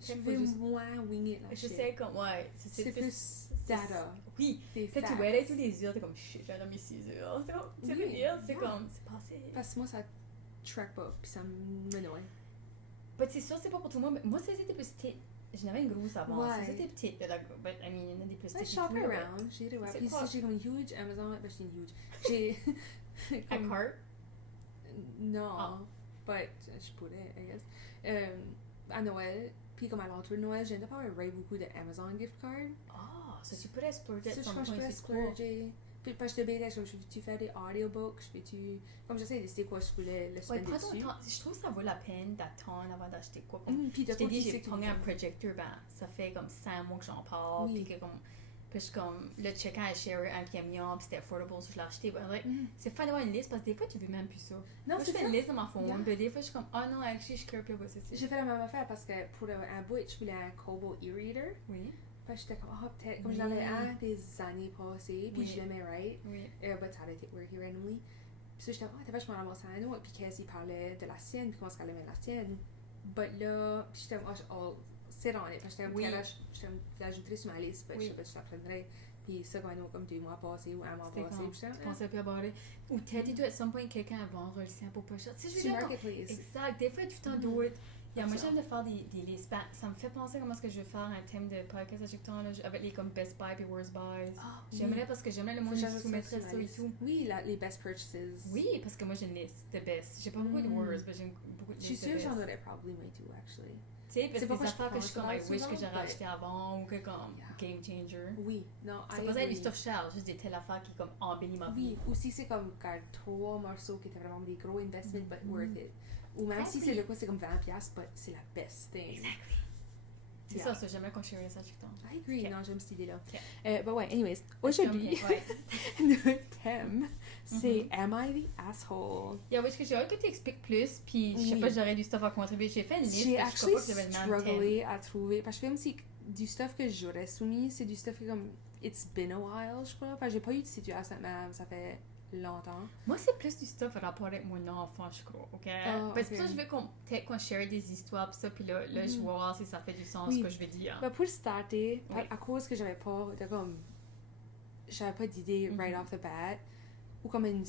je vais moins wing it la Je shit. sais comme, ouais. C'est plus data. Oui. Des Quand tu facts. vois tous les heures, t'es comme shit, j'ai dormi 6 heures. Tu sais, Oui, veux dire, c'est yeah. comme, c'est passé. Parce que moi ça track pas, puis ça m'annoie. Mais c'est sûr, c'est pas pour tout le monde. Moi, ça c'était plus petite. J'en avais une grosse avant. Ouais. Ça c'était petite. But, I mean, il y en a des plus Ouais, petites. je shop around. J'ai des C'est Puis quoi? si j'ai comme huge Amazon, ben j'ai une huge. J'ai. À cart. Non. Ah. But je pourrais, I guess. À Noël, puis comme à l'entour de Noël, j'ai pas avoir beaucoup de Amazon gift card. Ah, ça tu pourrais explorer Ça, je some pense que je point, pourrais c'est cool. splurger. Puis parce que je debatais, je tu fais des audiobooks, je fais-tu. Comme j'essaie de décider quoi je voulais le Ouais, spender prends ton dessus. temps. Je trouve que ça vaut la peine d'attendre avant d'acheter quoi. Comme, Puis je t'ai dit, j'ai pris pris un projecteur, ben, ça fait comme 5 mois que j'en parle. Oui. Puis que comme. Puis je suis comme, le check à share un camion, puis c'était affordable, so je l'ai acheté. Ben, like, c'est fun d'avoir une liste parce que des fois, tu veux même plus ça. Non, Moi, je c'est fais ça. une liste dans ma phone, Yeah. puis des fois, je suis comme, oh non, actually, je care plus about ça. J'ai fait la même affaire parce que pour un bout, je voulais un Kobo e-reader. Oui. Puis j'étais comme, oh, peut-être. Comme Oui. j'en avais un des années passées, puis Oui. je l'aimais, right? Oui. But ça allait été worky randomly. Puis ça, j'étais comme, oh, t'as vachement ramassé un autre. Puis Cassie parlait de la sienne, puis comment est-ce qu'elle aimait la sienne. But là, puis j'étais comme, oh, sit on it. Puis j'étais comme, Oui. je l'ajouterais sur ma liste. Puis Oui. je t'apprendrais. Puis ça, quand comme 2 mois passés ou 1 mois C'était passé. comme, Puis j'étais tu comme, pensais plus à parler. Ou t'as dit, à some point, quelqu'un va vendre le sien pour pas cher. Tu sais, je veux sur dire, Marketplace. exact. Des fois, tout en do it. Yeah, moi, Ça. j'aime de faire des listes. Ben, ça me fait penser comment est-ce que je vais faire un thème de podcast à chaque temps, là, avec les comme Best Buy et Worst Buys. Ah, J'aimerais parce que j'aimerais le monde Faut que je soumettrais ça et tout. Oui, les best purchases. Oui, parce que moi, j'ai une liste de best. J'ai pas beaucoup de worst, mais j'ai beaucoup de Je suis listes de sûre que best. j'en aurais probably too, actually. Tu sais, parce C'est que pas des que je affaires que je suis comme, I pense wish souvent, que j'aurais but- acheté avant ou que comme Yeah. game changer. Oui, non, Ça I pas être du agree. stuff cher, juste des telles affaires qui comme embellit ma vie. Oui, aussi c'est comme quand 3 morceaux qui étaient vraiment des gros investments, but worth it. Ou même si Exactly. c'est de quoi c'est comme 20$, but c'est la best thing. Exactly. C'est Yeah. ça, j'aimerais qu'on share ça chaque temps. I agree, Ok. non, j'aime cette idée-là. Ok. But ouais, anyways, aujourd'hui, Ouais. notre thème, c'est Am I the asshole? Yeah, oui, parce que j'ai hâte que tu expliques plus, puis je sais Oui. pas, j'aurais du stuff à contribuer. J'ai fait une liste, J'ai mais je actually crois pas que j'avais le même thème. strugglé à trouver, parce que je fais comme si du stuff que j'aurais soumis, c'est du stuff qui est comme, it's been a while, je crois, parce que j'ai pas eu de situation même, ça fait longtemps. Moi, c'est plus du stuff rapport avec mon enfant, je crois, ok? Ah, Parce que ok. ça, je veux peut-être qu'on share des histoires, pis ça, puis là, je vais voir si ça fait du sens, Oui. ce que je vais dire. Bah, pour starter, Oui. à cause que j'avais pas d'idée right off the bat, ou comme une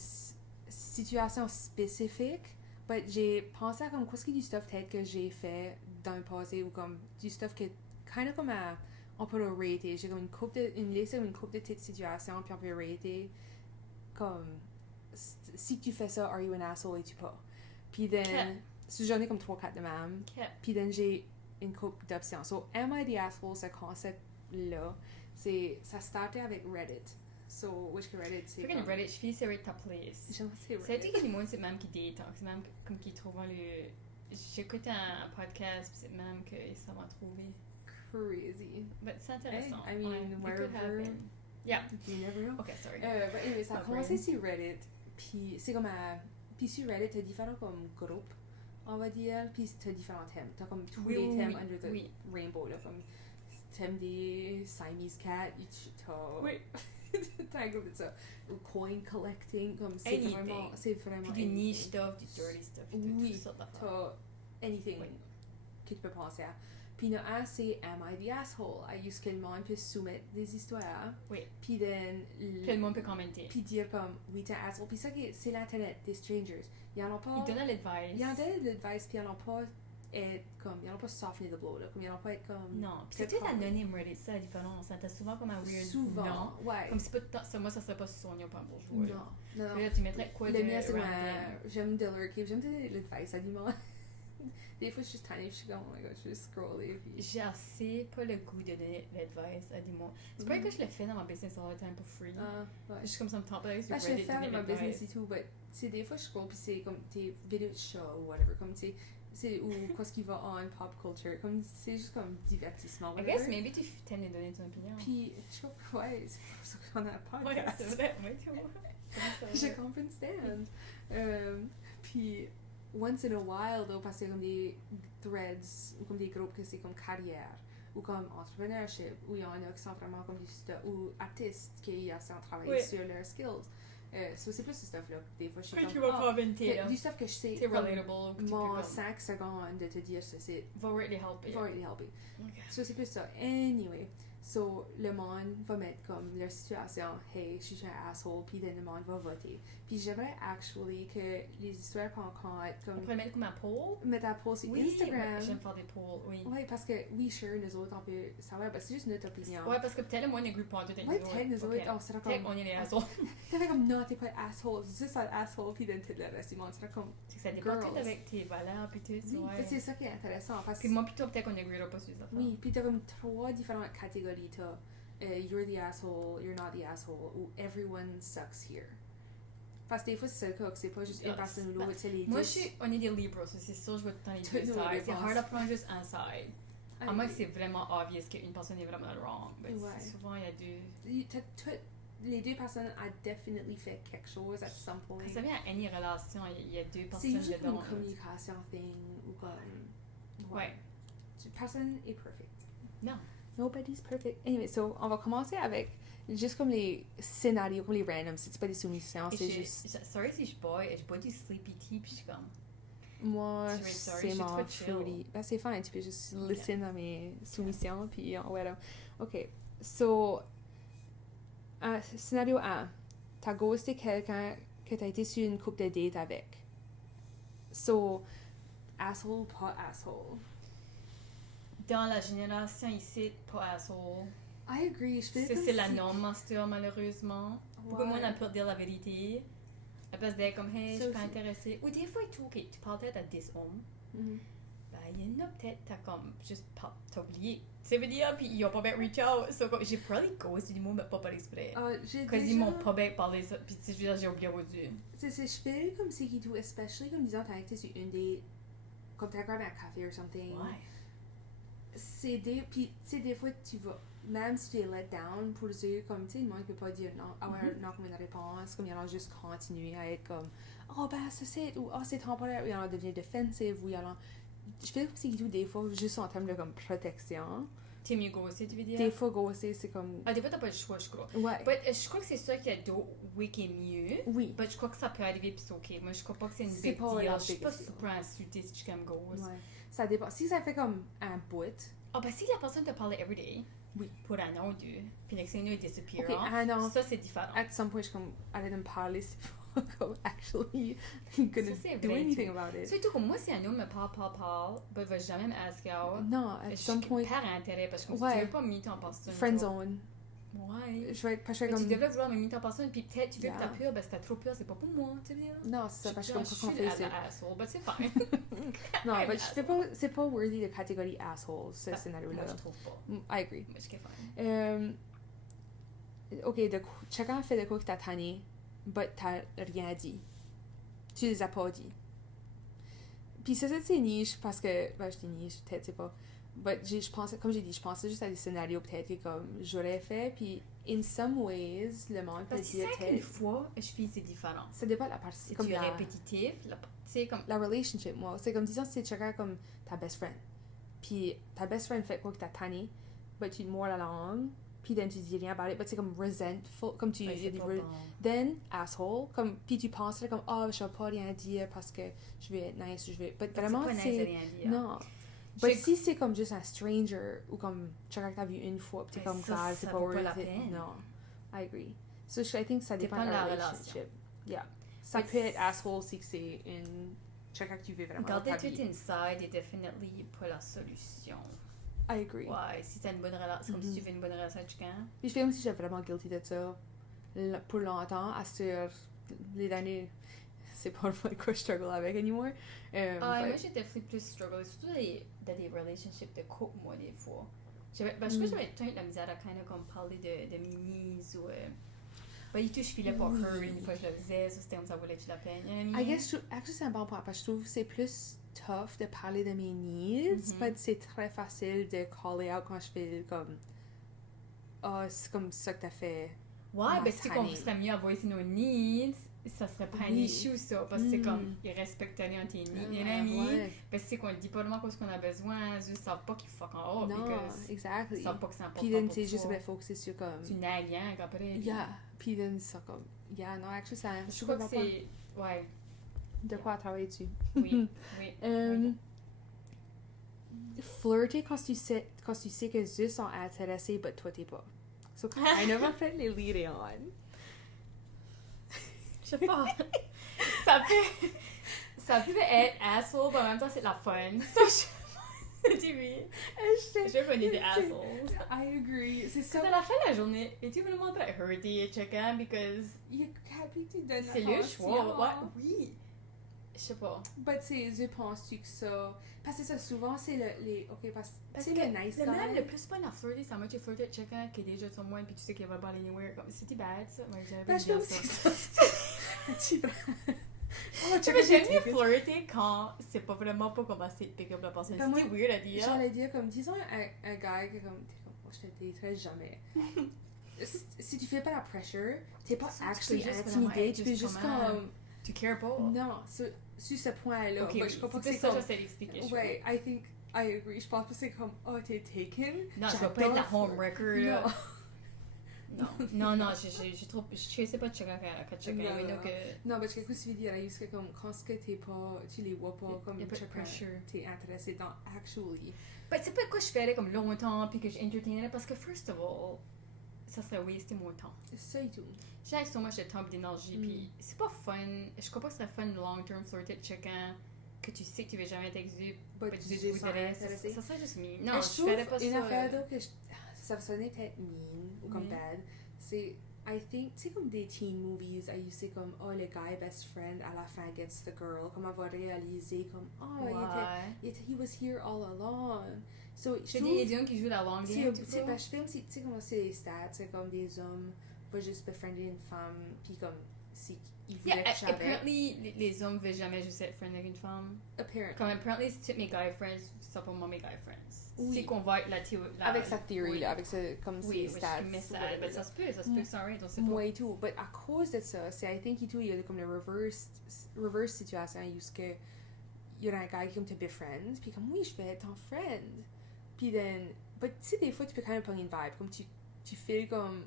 situation spécifique, but j'ai pensé à comme qu'est-ce qu'il y a du stuff peut-être que j'ai fait dans le passé, ou comme du stuff que kind of comme on peut le rater. J'ai comme une liste avec une couple de petites situations, puis on peut rater comme si tu fais ça, are you an asshole et tu pas. Puis then, j'en ai comme 3-4 de même. Ok. Puis then j'ai une couple d'options. So, am I the asshole, ce concept-là, ça startait avec Reddit. So, which que Reddit, c'est Freaking Reddit, je fais rate ta place. J'aime c'est C'est Reddit. qu'il y a des monde, c'est même qui date, c'est même comme qui trouvent le... J'écoute un podcast, pis c'est même que ça m'a trouvé. Crazy. Mais c'est intéressant. I mean, ouais, it could wherever happen. Yeah. You never know. Ok, sorry. But anyway, ça a My commencé brain. sur Reddit, puis c'est comme puis sur Reddit, t'as différents comme groupes, on va dire, puis t'as différents thèmes. T'as comme tous les thèmes under the rainbow, là, comme thème des Siamese cat, t'as... Oui. t'as un groupe de ça. Ou coin collecting, comme c'est Anything. vraiment... C'est vraiment Puis du niche anything. stuff, du dirty stuff, Oui, tout ça d'affaires. T'as anything Oui. que tu peux penser à. Puis il y en a un, c'est Am I the Asshole? À ce que le monde peut soumettre des histoires. Oui. Puis then... Puis le monde peut commenter. Puis dire comme, oui, t'es un asshole. Puis ça, c'est l'internet, des strangers. Ils en ont pas... Ils donnent l'advice. Ils en donnent de l'advice, puis ils en ont pas être comme... Ils en ont pas softener the blow, là. Comme ils en ont pas être comme... Non. Puis c'est tout anonyme, Reddit, c'est ça la différence. T'as souvent comme un weird Souvent, nom. ouais. Comme si pas ça, moi, ça serait pas Sonia Pambourgeois. Non, non, Puis là, tu mettrais quoi de le mien, c'est random? j'aime de lurker, j'aime donner l'advice à du monde. Des fois, je suis juste tannée, je suis comme, oh my god, je vais juste scroller, puis... J'ai assez pas le goût de donner l'advice à des mots. C'est pas que je le fais dans ma business all the time pour free. Ouais. Juste comme ça me tente pas d'aller sur Ben, je le Reddit fais avec donner ma business et l'advice. tout, mais tu sais, des fois, je scroll, puis c'est comme des vidéos de show ou whatever, comme tu sais, c'est ou quoi ce qui va en pop culture, comme c'est juste comme divertissement, I whatever. guess maybe tu t'aimes de donner ton opinion. Puis, je sais pas, ouais, c'est pour ça qu'on a un Ouais, podcast. c'est vrai. Ouais, tu vois. Je comprends stand. Puis, once in a while, though, parce que comme des threads, ou comme des groupes que c'est comme carrière, ou comme entrepreneurship, où il y en a qui sont vraiment comme du stuff, ou artistes qui ont travaillé Oui. sur leurs skills. So, c'est plus ce stuff-là. Des fois, je suis Que comme, tu vas commenter, là. du stuff que je sais, C'est comme relatable. que tu peux mon comme- 5 secondes de te dire ça, c'est Va really help va really help you. Okay. So, c'est plus ça. Anyway, so, le monde va mettre comme leur situation, hey, je suis un asshole, puis le monde va voter. Puis j'aimerais actually que les histoires qu'on compte, On comme, pourrait mettre comme un poll. mettre un post sur Oui, Instagram. ouais, j'aime faire des polls, oui. Ouais, parce que, oui, sure, nous autres, on peut savoir, parce que c'est juste notre opinion. Ouais, parce que peut-être moi, on est groupe en tout avec Ouais, nous peut-être nous Ok. autres, on sera Peut-être comme. qu'on est les assholes. T'es comme, non, t'es pas asshole, c'est juste un asshole, puis then t'es le reste du monde sera comme. C'est que ça dépend tout Girls. avec tes valeurs, puis tout, Oui, ouais. c'est ça qui est intéressant. Parce Puis moi, puis toi, peut-être qu'on est groupe pas sur les affaires. oui, puis t'as comme 3 différentes catégories. T'as you're the asshole, you're not the asshole, ou everyone sucks here. Parce que des fois, c'est ça le cas, que c'est pas juste une Yes. personne ou l'autre, c'est les Moi, deux. on est des Libras, so c'est sûr, je vais tout le temps les Toutes deux nos sides. C'est réponses. hard à prendre juste un side. Ah, À moins oui. que c'est vraiment obvious qu'une personne est vraiment wrong. Mais Ouais. souvent, il y a deux. T'as toutes les deux personnes a definitely fait quelque chose at some point. Quand ça vient à any relation, il y a deux C'est personnes juste dedans. une communication thing ou comme. Ouais. Personne est perfect. Non. Nobody's perfect. Anyway, so on va commencer avec juste comme les scénarios, comme les randoms. C'est pas des soumissions, Et c'est juste. Sorry si je bois du sleepy tea, puis je suis comme. Moi, Je suis sorry, c'est je suis mon trop chill. fruity. Ben, c'est fine, tu peux juste listen à mes soumissions, puis on verra. Ok, so, scénario 1. T'as ghosté quelqu'un que t'as été sur une couple de dates avec. So, asshole, pas asshole. Dans la génération ici, pas asshole. I agree, je fais comme C'est la si- norme master, malheureusement. Beaucoup de Ouais. monde a peur de dire la vérité. À place d'être comme, hey, je Ça suis pas aussi. intéressée. Ou des fois, et tout, ok, tu parles peut-être à 10 hommes. Mhm. Ben, il y en a peut-être, t'as comme, juste pas, t'as oublié. Ça veut dire, puis ils ont pas bien reach out. So, comme, j'ai probably ghosté du monde, mais pas par exprès. J'ai Parce déjà... qu'ils m'ont pas bien parlé ça. Puis, tu sais, je veux dire, j'ai oublié aujourd'hui. Je fais comme c'est qui tout, especially comme disons t'as été sur une date, comme t'as grabé un café or something. Ouais. C'est des... Puis, tu sais, des fois, tu vas... Même si tu es let down pour eux, comme, tu sais, le monde peut pas dire non, avoir non comme une réponse, comme, ils allont juste continuer à être comme, oh, ben, ça c'est... Ou, oh, c'est temporaire, ou ils allont devenir defensive, ou ils allont... Je fais comme c'est qui tout, des fois, juste en termes de, comme, protection. T'es mieux ghosté, tu veux dire? Des fois, ghoster, c'est comme... Ah, des fois, t'as pas le choix, je crois. Ouais. But, je crois que c'est ça qui est d'autres oui qui est mieux. Oui. But je crois que ça peut arriver pis c'est ok. Moi, je crois pas que c'est une C'est big pas deal. un Je suis big pas deal. super insultée si tu comme ghost. Ouais. Ça dépend. Si ça fait comme un bout... Ah, ben si la personne te parlait everyday. Oui. Pour un an ou deux. Puis next thing you know, il disappear. Ok, un an. Ça, c'est différent. At some point, je suis comme, arrête de me parler, c'est pas comme, actually, gonna Ça, c'est do vrai, anything tout. about it. Surtout que moi, si un homme me parle, ben, il va jamais me ask out. Non, at Je some suis point, par intérêt parce que Ouais. tu veux pas me en personne. friend zone. Ouais. Je vais être, parce que Mais comme, tu devrais vouloir me en personne, puis peut-être tu veux que t'as Yeah. peur, ben si t'as trop peur, c'est pas pour moi, tu veux dire. non, c'est ça, parce que Je comme, suis quand on fait ça. la asshole, but c'est fine. Non, I'm mais je fais pas, c'est pas worthy de catégorie asshole, ce scénario-là. Moi, je trouve pas. I agree. Moi, je suis fine. Ok, chacun fait de quoi que t'as tanné, but t'as rien dit. Tu les as pas dit. Puis ça, c'est niche parce que, ben, je dis niche, peut-être, c'est pas. But je pensais, comme j'ai dit, je pensais juste à des scénarios peut-être que comme j'aurais fait, puis in some ways, le monde peut Parce que dire c'est qu'une fois, je fais c'est différent. ça dépend de la partie. C'est Comme tu la, répétitif, tu sais, comme... la relationship, moi. C'est comme, disons, si tu regardes comme ta best friend. Puis ta best friend fait quoi que t'as tanné, but tu te mords la langue, puis then tu dis rien about it, but c'est comme resentful, comme tu... Ouais, c'est pas bon. Then, asshole, comme, puis tu penses comme, oh, je vais pas rien dire parce que je vais être nice, je vais... But vraiment, c'est... pas nice de rien dire. Non. But si c'est comme juste un stranger, ou comme, tu regardes que t'as vu une fois, puis t'es comme, ça, c'est ça pas vaut pas worth la it. peine. Non. I agree. So, I think ça dépend de la relationship. Yeah. Ça But peut être asshole si c'est une... Chacun que tu veux vraiment Garder dans ta tout vie. inside est definitely pas la solution. I agree. Ouais, si t'as une bonne relation, c'est comme si tu veux une bonne relation avec quelqu'un. Puis je fais comme si j'étais vraiment guilty de ça pour longtemps, sur les années. C'est pas le quoi je struggle avec anymore. Moi j'ai definitely plus struggle, surtout dans des relationships de couple, moi, des fois. Je sais pas, j'avais tout la misère à kind of comme parler de mes nids ou... Pas du tout, je filais pas her une fois je le faisais, ça c'était comme ça valait-tu la peine. You know what I mean? I guess, actually, c'est un bon point, parce que je trouve que c'est plus tough de parler de mes needs, mais c'est très facile de caller out quand je fais comme... Oh, c'est comme ça que t'as fait. Ouais, ben c'est qu'on serait mieux à voice nos needs, ça serait pas un issue ça, parce que c'est comme, ils respectent rien tes needs, you know what I mean? Ouais. Parce que c'est qu'on le dit pas vraiment parce qu'on a besoin, juste savent pas qu'ils fuck en haut, Non, because exactly. ils savent pas que c'est important Puis then, pour c'est juste toi. focusé sur comme... Tu nags rien après. Yeah. Puis then, ça comme... Yeah, non, actually, ça... Je crois que c'est... Ouais. De quoi travailler dessus. Oui, oui. Flirter quand tu sais que les deux sont intéressés, mais toi t'es pas. So kind of en fait les leading on. Je sais pas. ça peut être asshole, mais en même temps c'est de la fun. Ça, tu vois. Je vais pas des assholes. I agree. C'est ça. À la fin de la journée, es-tu vraiment très hurty et chacun because You happy to donner c'est le choix. Ouais, oui. Je sais pas. But je pense-tu que ça... Parce que ça, souvent, c'est les... OK, parce que le nice le guy. même le plus fun à flirter, c'est à moi tu flirtes avec quelqu'un qui est déjà sur moi puis tu sais qu'il va pas aller anywhere. Comme, c'était bad, ça. Ouais, j'avais Ben, pas je dire pense ça. J'aime mieux flirter quand c'est pas vraiment pas commencé de pick up la personne. Ben, C'était weird à dire. J'allais dire, comme, disons, un gars qui est comme... T'es comme, oh, je te daterai jamais. Si tu fais pas la pressure, t'es pas actually intimidé, tu peux juste comme... Tu cares pas. Non, sur ce point-là, Ok, je crois pas que c'est ça comme... j'essaie d'expliquer. Ouais, I agree. Je pense pas que c'est comme, oh, t'es taken. Non, je vais pas être la homewrecker, là. Non, je sais pas de chacun quand chacun, mais donc... Non, parce que qu'est-ce que tu veux dire, c'est comme, quand ce que t'es pas, tu les vois pas comme chacun, t'es intéressé dans actually. Ben, c'est pas quoi je fais comme longtemps, puis que j'entertainais, parce que first of all, ça serait waster mon temps. Ça et tout. J'ai so much de temps et d'énergie, puis c'est pas fun. Je crois pas que ce serait fun long-term flirter avec quelqu'un que tu sais que tu vas jamais t'exuber, tu sais vous intéresser. Ça serait juste mean. Non, je ferais pas ça. Une affaire d'autre que ça va sonner peut-être mean ou comme bad, c'est, I think, tu sais comme des teen movies, où c'est comme, oh, le guy best friend à la fin gets the girl, comme avoir réalisé comme, oh, he was here all along. So, je dis, il y a des gens qui jouent la longue game, tu sais, je fais aussi, tu sais comment c'est les stats, c'est comme des hommes vont juste befriender une femme, puis comme, si ils voulaient que j'avais. Apparently, les hommes veulent jamais juste être friends avec une femme. Comme, apparently, si tu mes guy friends, c'est pas moi mes guy friends. Oui. C'est qu'on va être avec sa théorie, là, avec ce, comme oui, ses stats. Oui, mais ça se peut que ça arrête, on sait pas. Moi et tout, mais à cause de ça, c'est, I think, et tout, il y a comme le reverse situation, où il y a un gars qui comme te befriend, puis comme, oui, je vais être ton friend. Puis then, but tu sais, des fois, tu peux quand même prendre une vibe, comme tu fais comme...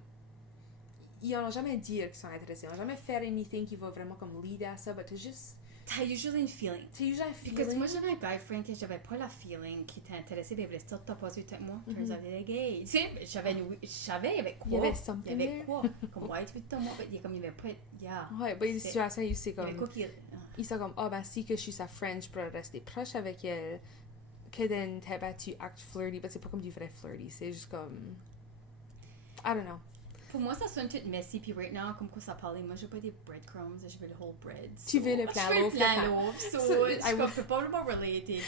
Ils n'ont jamais dire qu'ils sont intéressés, ils n'ont jamais fait anything qui va vraiment comme lead à ça, mais t'as juste... T'as usually une feeling. Parce que moi, j'avais un guy friend que j'avais pas la feeling qui était intéressé, il voulait still passer avec moi. Turns out il est gay. Tu sais, je savais, il y avait quoi. Il y avait something. Il y avait quoi. Comme, ouais, tu veux de moi, il y avait pas... Yeah. Ouais, mais il y a des situations où c'est comme... Il y avait quoi qui... Ils sont comme, ben si que je suis sa friend, je pourrais rester proche avec elle. Que then, tu actes flirty, mais c'est pas comme du vrai flirty, c'est juste comme... I don't know. Pour moi, ça sonne tout messy, puis right now, comme quoi ça parlait, moi, je veux pas des breadcrumbs, je veux le whole bread. Tu veux le plan loaf. Je veux le plan loaf, je peux pas vraiment relater,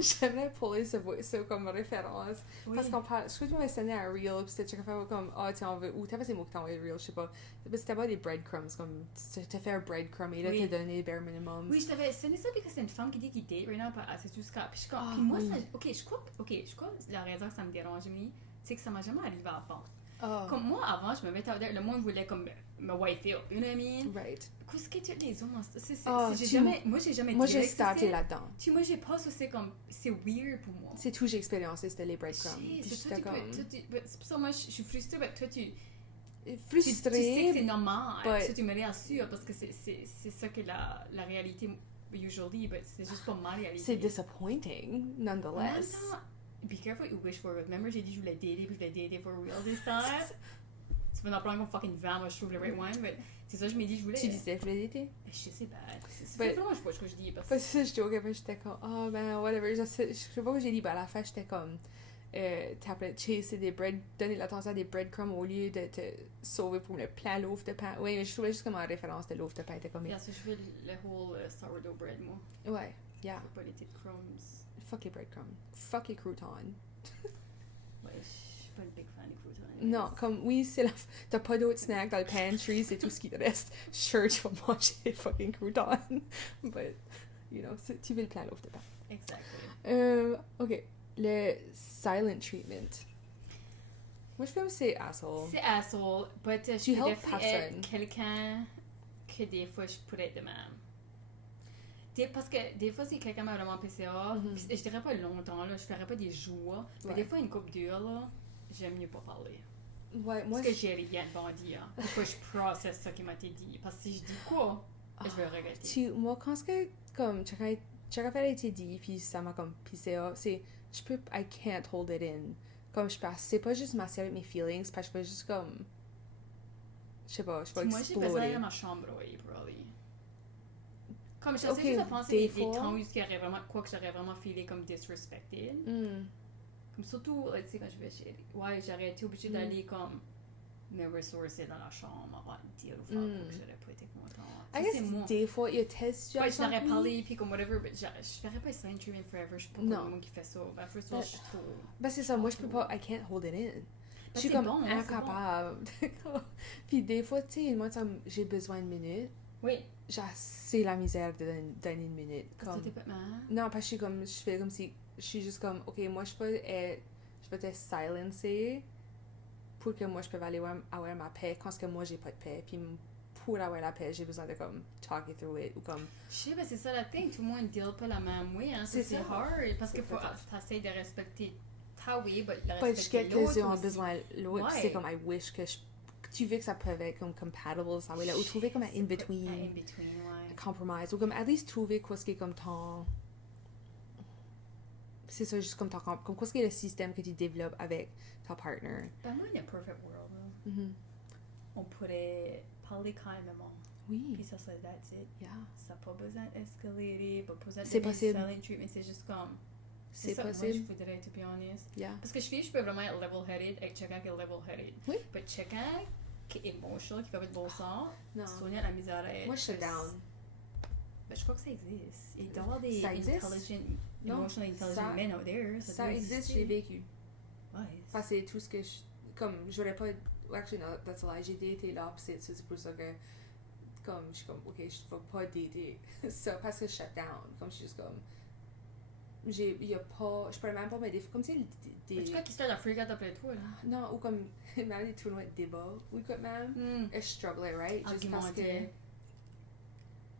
J'aimerais puller ça comme référence, parce qu'on parle, je crois que tu m'avais sonné à Reel, puis c'était chaque fois comme, tiens, on veut, ou t'avais ces mots que t'as envoyé Reel, je sais pas, mais c'était pas des breadcrumbs, comme, t'as fait un breadcrumb, et là, t'as donné le bare minimum. Oui, je t'avais sonné ça parce que c'est une femme qui dit qu'il date right now, c'est tout ce cas, puis je suis comme, puis moi, ça, ok, je crois, la raison que ça me dérange, c'est que ça m'a jamais arrivé à part. Oh. Comme moi, avant, je me mettais out there, le monde voulait comme me wife up, you know what I mean? Right. Qu'est-ce que toutes les hommes, moi, j'ai jamais Moi, dit j'ai que starté c'était- là-dedans. Moi, j'ai pas ça, c'est comme, c'est weird pour moi. C'est tout j'ai expérimenté, c'était les breadcrumbs. Shit, Puis c'est j'étais toi, comme... c'est pour ça, moi, je suis frustrée, mais toi, tu sais que frustrée. c'est normal, but- ça, tu me rassures, parce que c'est ça que la réalité, usually, but c'est juste pas ma réalité. C'est disappointing, En même nonetheless. temps, be careful what you wish for. Remember, j'ai dit que je voulais dater, puis je voulais dater for real this time. Tu vas en prendre comme fucking van, moi, je trouve le right one, mais c'est ça, je m'ai dit, je voulais. Tu disais que je voulais l'été? Ben, je sais pas. C'est But- vraiment, je sais pas ce que je dis. Parce que Parce que je joke, puis j'étais comme, oh ben, whatever. Je sais pas que j'ai dit, ben, à la fin, j'étais comme, t'appelais chasser des bread, donner l'attention à des breadcrumbs au lieu de te sauver pour le plein loaf de pain. Oui, mais je trouvais juste comme en référence de loaf de pain, t'es comme, bien sûr, je veux le whole sourdough bread, moi. ouais, yeah. Je veux pas les petites crumbs. Fuck les breadcrumbs. Fuck les croutons. Ouais, je suis pas une big fan des croutons. Non, comme, oui, c'est la... T'as pas d'autres snacks dans le pantry, c'est tout ce qui te reste. Sure, tu vas manger des fucking croutons. But, you know, tu veux le plein loaf de pain. Exactly. Ok. Le silent treatment. Moi, je pense que c'est asshole. C'est asshole, but je Tu peux help definitely être personne. quelqu'un que des fois je pourrais être de même. Parce que des fois, si quelqu'un m'a vraiment PCA, Mhm. puis je dirais pas longtemps, là, je ferais pas des jours, mais Ouais. des fois, une coupe d'heure, là, j'aime mieux pas parler. Ouais, moi, Parce que j'ai rien de bon à dire. Des fois, je processe ce qui m'a été dit. Parce que si je dis quoi, je vais regretter. moi, quand ce que, comme, chaque affaire a été dit, puis ça m'a comme pissé off, c'est, I can't hold it in. Comme, c'est pas juste masser avec mes feelings, parce que je peux juste comme, je sais pas Moi, j'ai besoin exploder. de ma chambre, oui, probably. Comme je sais Ok, juste à penser des des fois. temps où il y aurait vraiment, quoi que j'aurais vraiment feelé comme disrespected. Mm. Comme surtout, tu sais, quand je vais chez... Ouais, j'aurais été obligée d'aller comme me ressourcer dans la chambre avant de dire aux femmes que j'aurais pas été contente. I Ça, c'est guess moi. des fois, il y a telle Ouais, je situation. l'aurais oui. parlé, puis comme whatever, mais je ferais pas silent treatment forever. Je suis pas Non. comme le monde qui fait ça. Ben, first of all, je suis trop... Ben, c'est ça, moi, je peux pas, I can't hold it in. Je suis c'est comme bon, hein, c'est incapable. Puis des fois, tu sais, moi, j'ai besoin de minutes. Oui. J'ai assez la misère de donner une minute. Parce que Comme... t'es pas mal. Non, parce que je fais comme si, je suis juste comme, ok, moi, je peux te silencer pour que moi, je peux aller avoir ma paix quand que moi, j'ai pas de paix. Puis pour avoir la paix, j'ai besoin de comme talk it through it ou comme... Je sais, ben c'est ça la thing. Tout le monde deal pas la même way, hein. C'est C'est ça. hard. Parce que C'est faut ça. t'essayes de respecter ta way, but le But respecter quelques-uns ont aussi. besoin de l'autre. Ouais. Puis c'est comme, I wish que tu veux que ça peut être comme compatible, ça, ouais, là, ou trouver comme un in-between. Un in-between, ouais. Compromise, ou comme at least trouver quoi ce qui est comme ton... C'est ça, juste comme quoi ce qui est le système que tu développes avec ton partner. Ben moi, in a perfect world, là, Mhm. on pourrait parler calmement. Puis Oui, ça serait that's it. yeah. Ça n'a pas besoin d'escalader, pas besoin de C'est donner possible. silent treatment, c'est juste comme... C'est ça que possible. moi, je voudrais, to be honest. Yeah. Parce que je peux vraiment être level-headed avec quelqu'un qui est level-headed. Oui. Mais quelqu'un qui est emotional, qui peut être bon sang, Non. Sonia a la misère à être... Moi, je suis juste- down. Ben, je crois que ça existe. Il doit y avoir des Ça existe? intelligent, Non, emotionally intelligent ça- men out there. Ça doit existe, je exister. l'ai vécu. Ouais. Enfin, c'est tout ce que je... Comme, j'aurais pas... Actually, no, that's a lie. J'ai daté l'opposite, c'est pour ça que... Comme, je suis comme, ok, je vais pas dater ça parce que je shut down. Comme, je suis juste comme... Il y a pas... Je pourrais même pas me défendre. Comme, tu sais, Mais tu crois qu'il start à freak out après toi, là? Non, ou comme, même des tournois de débat, ou comme même, je strugglais, right? Juste parce que, Argumenter.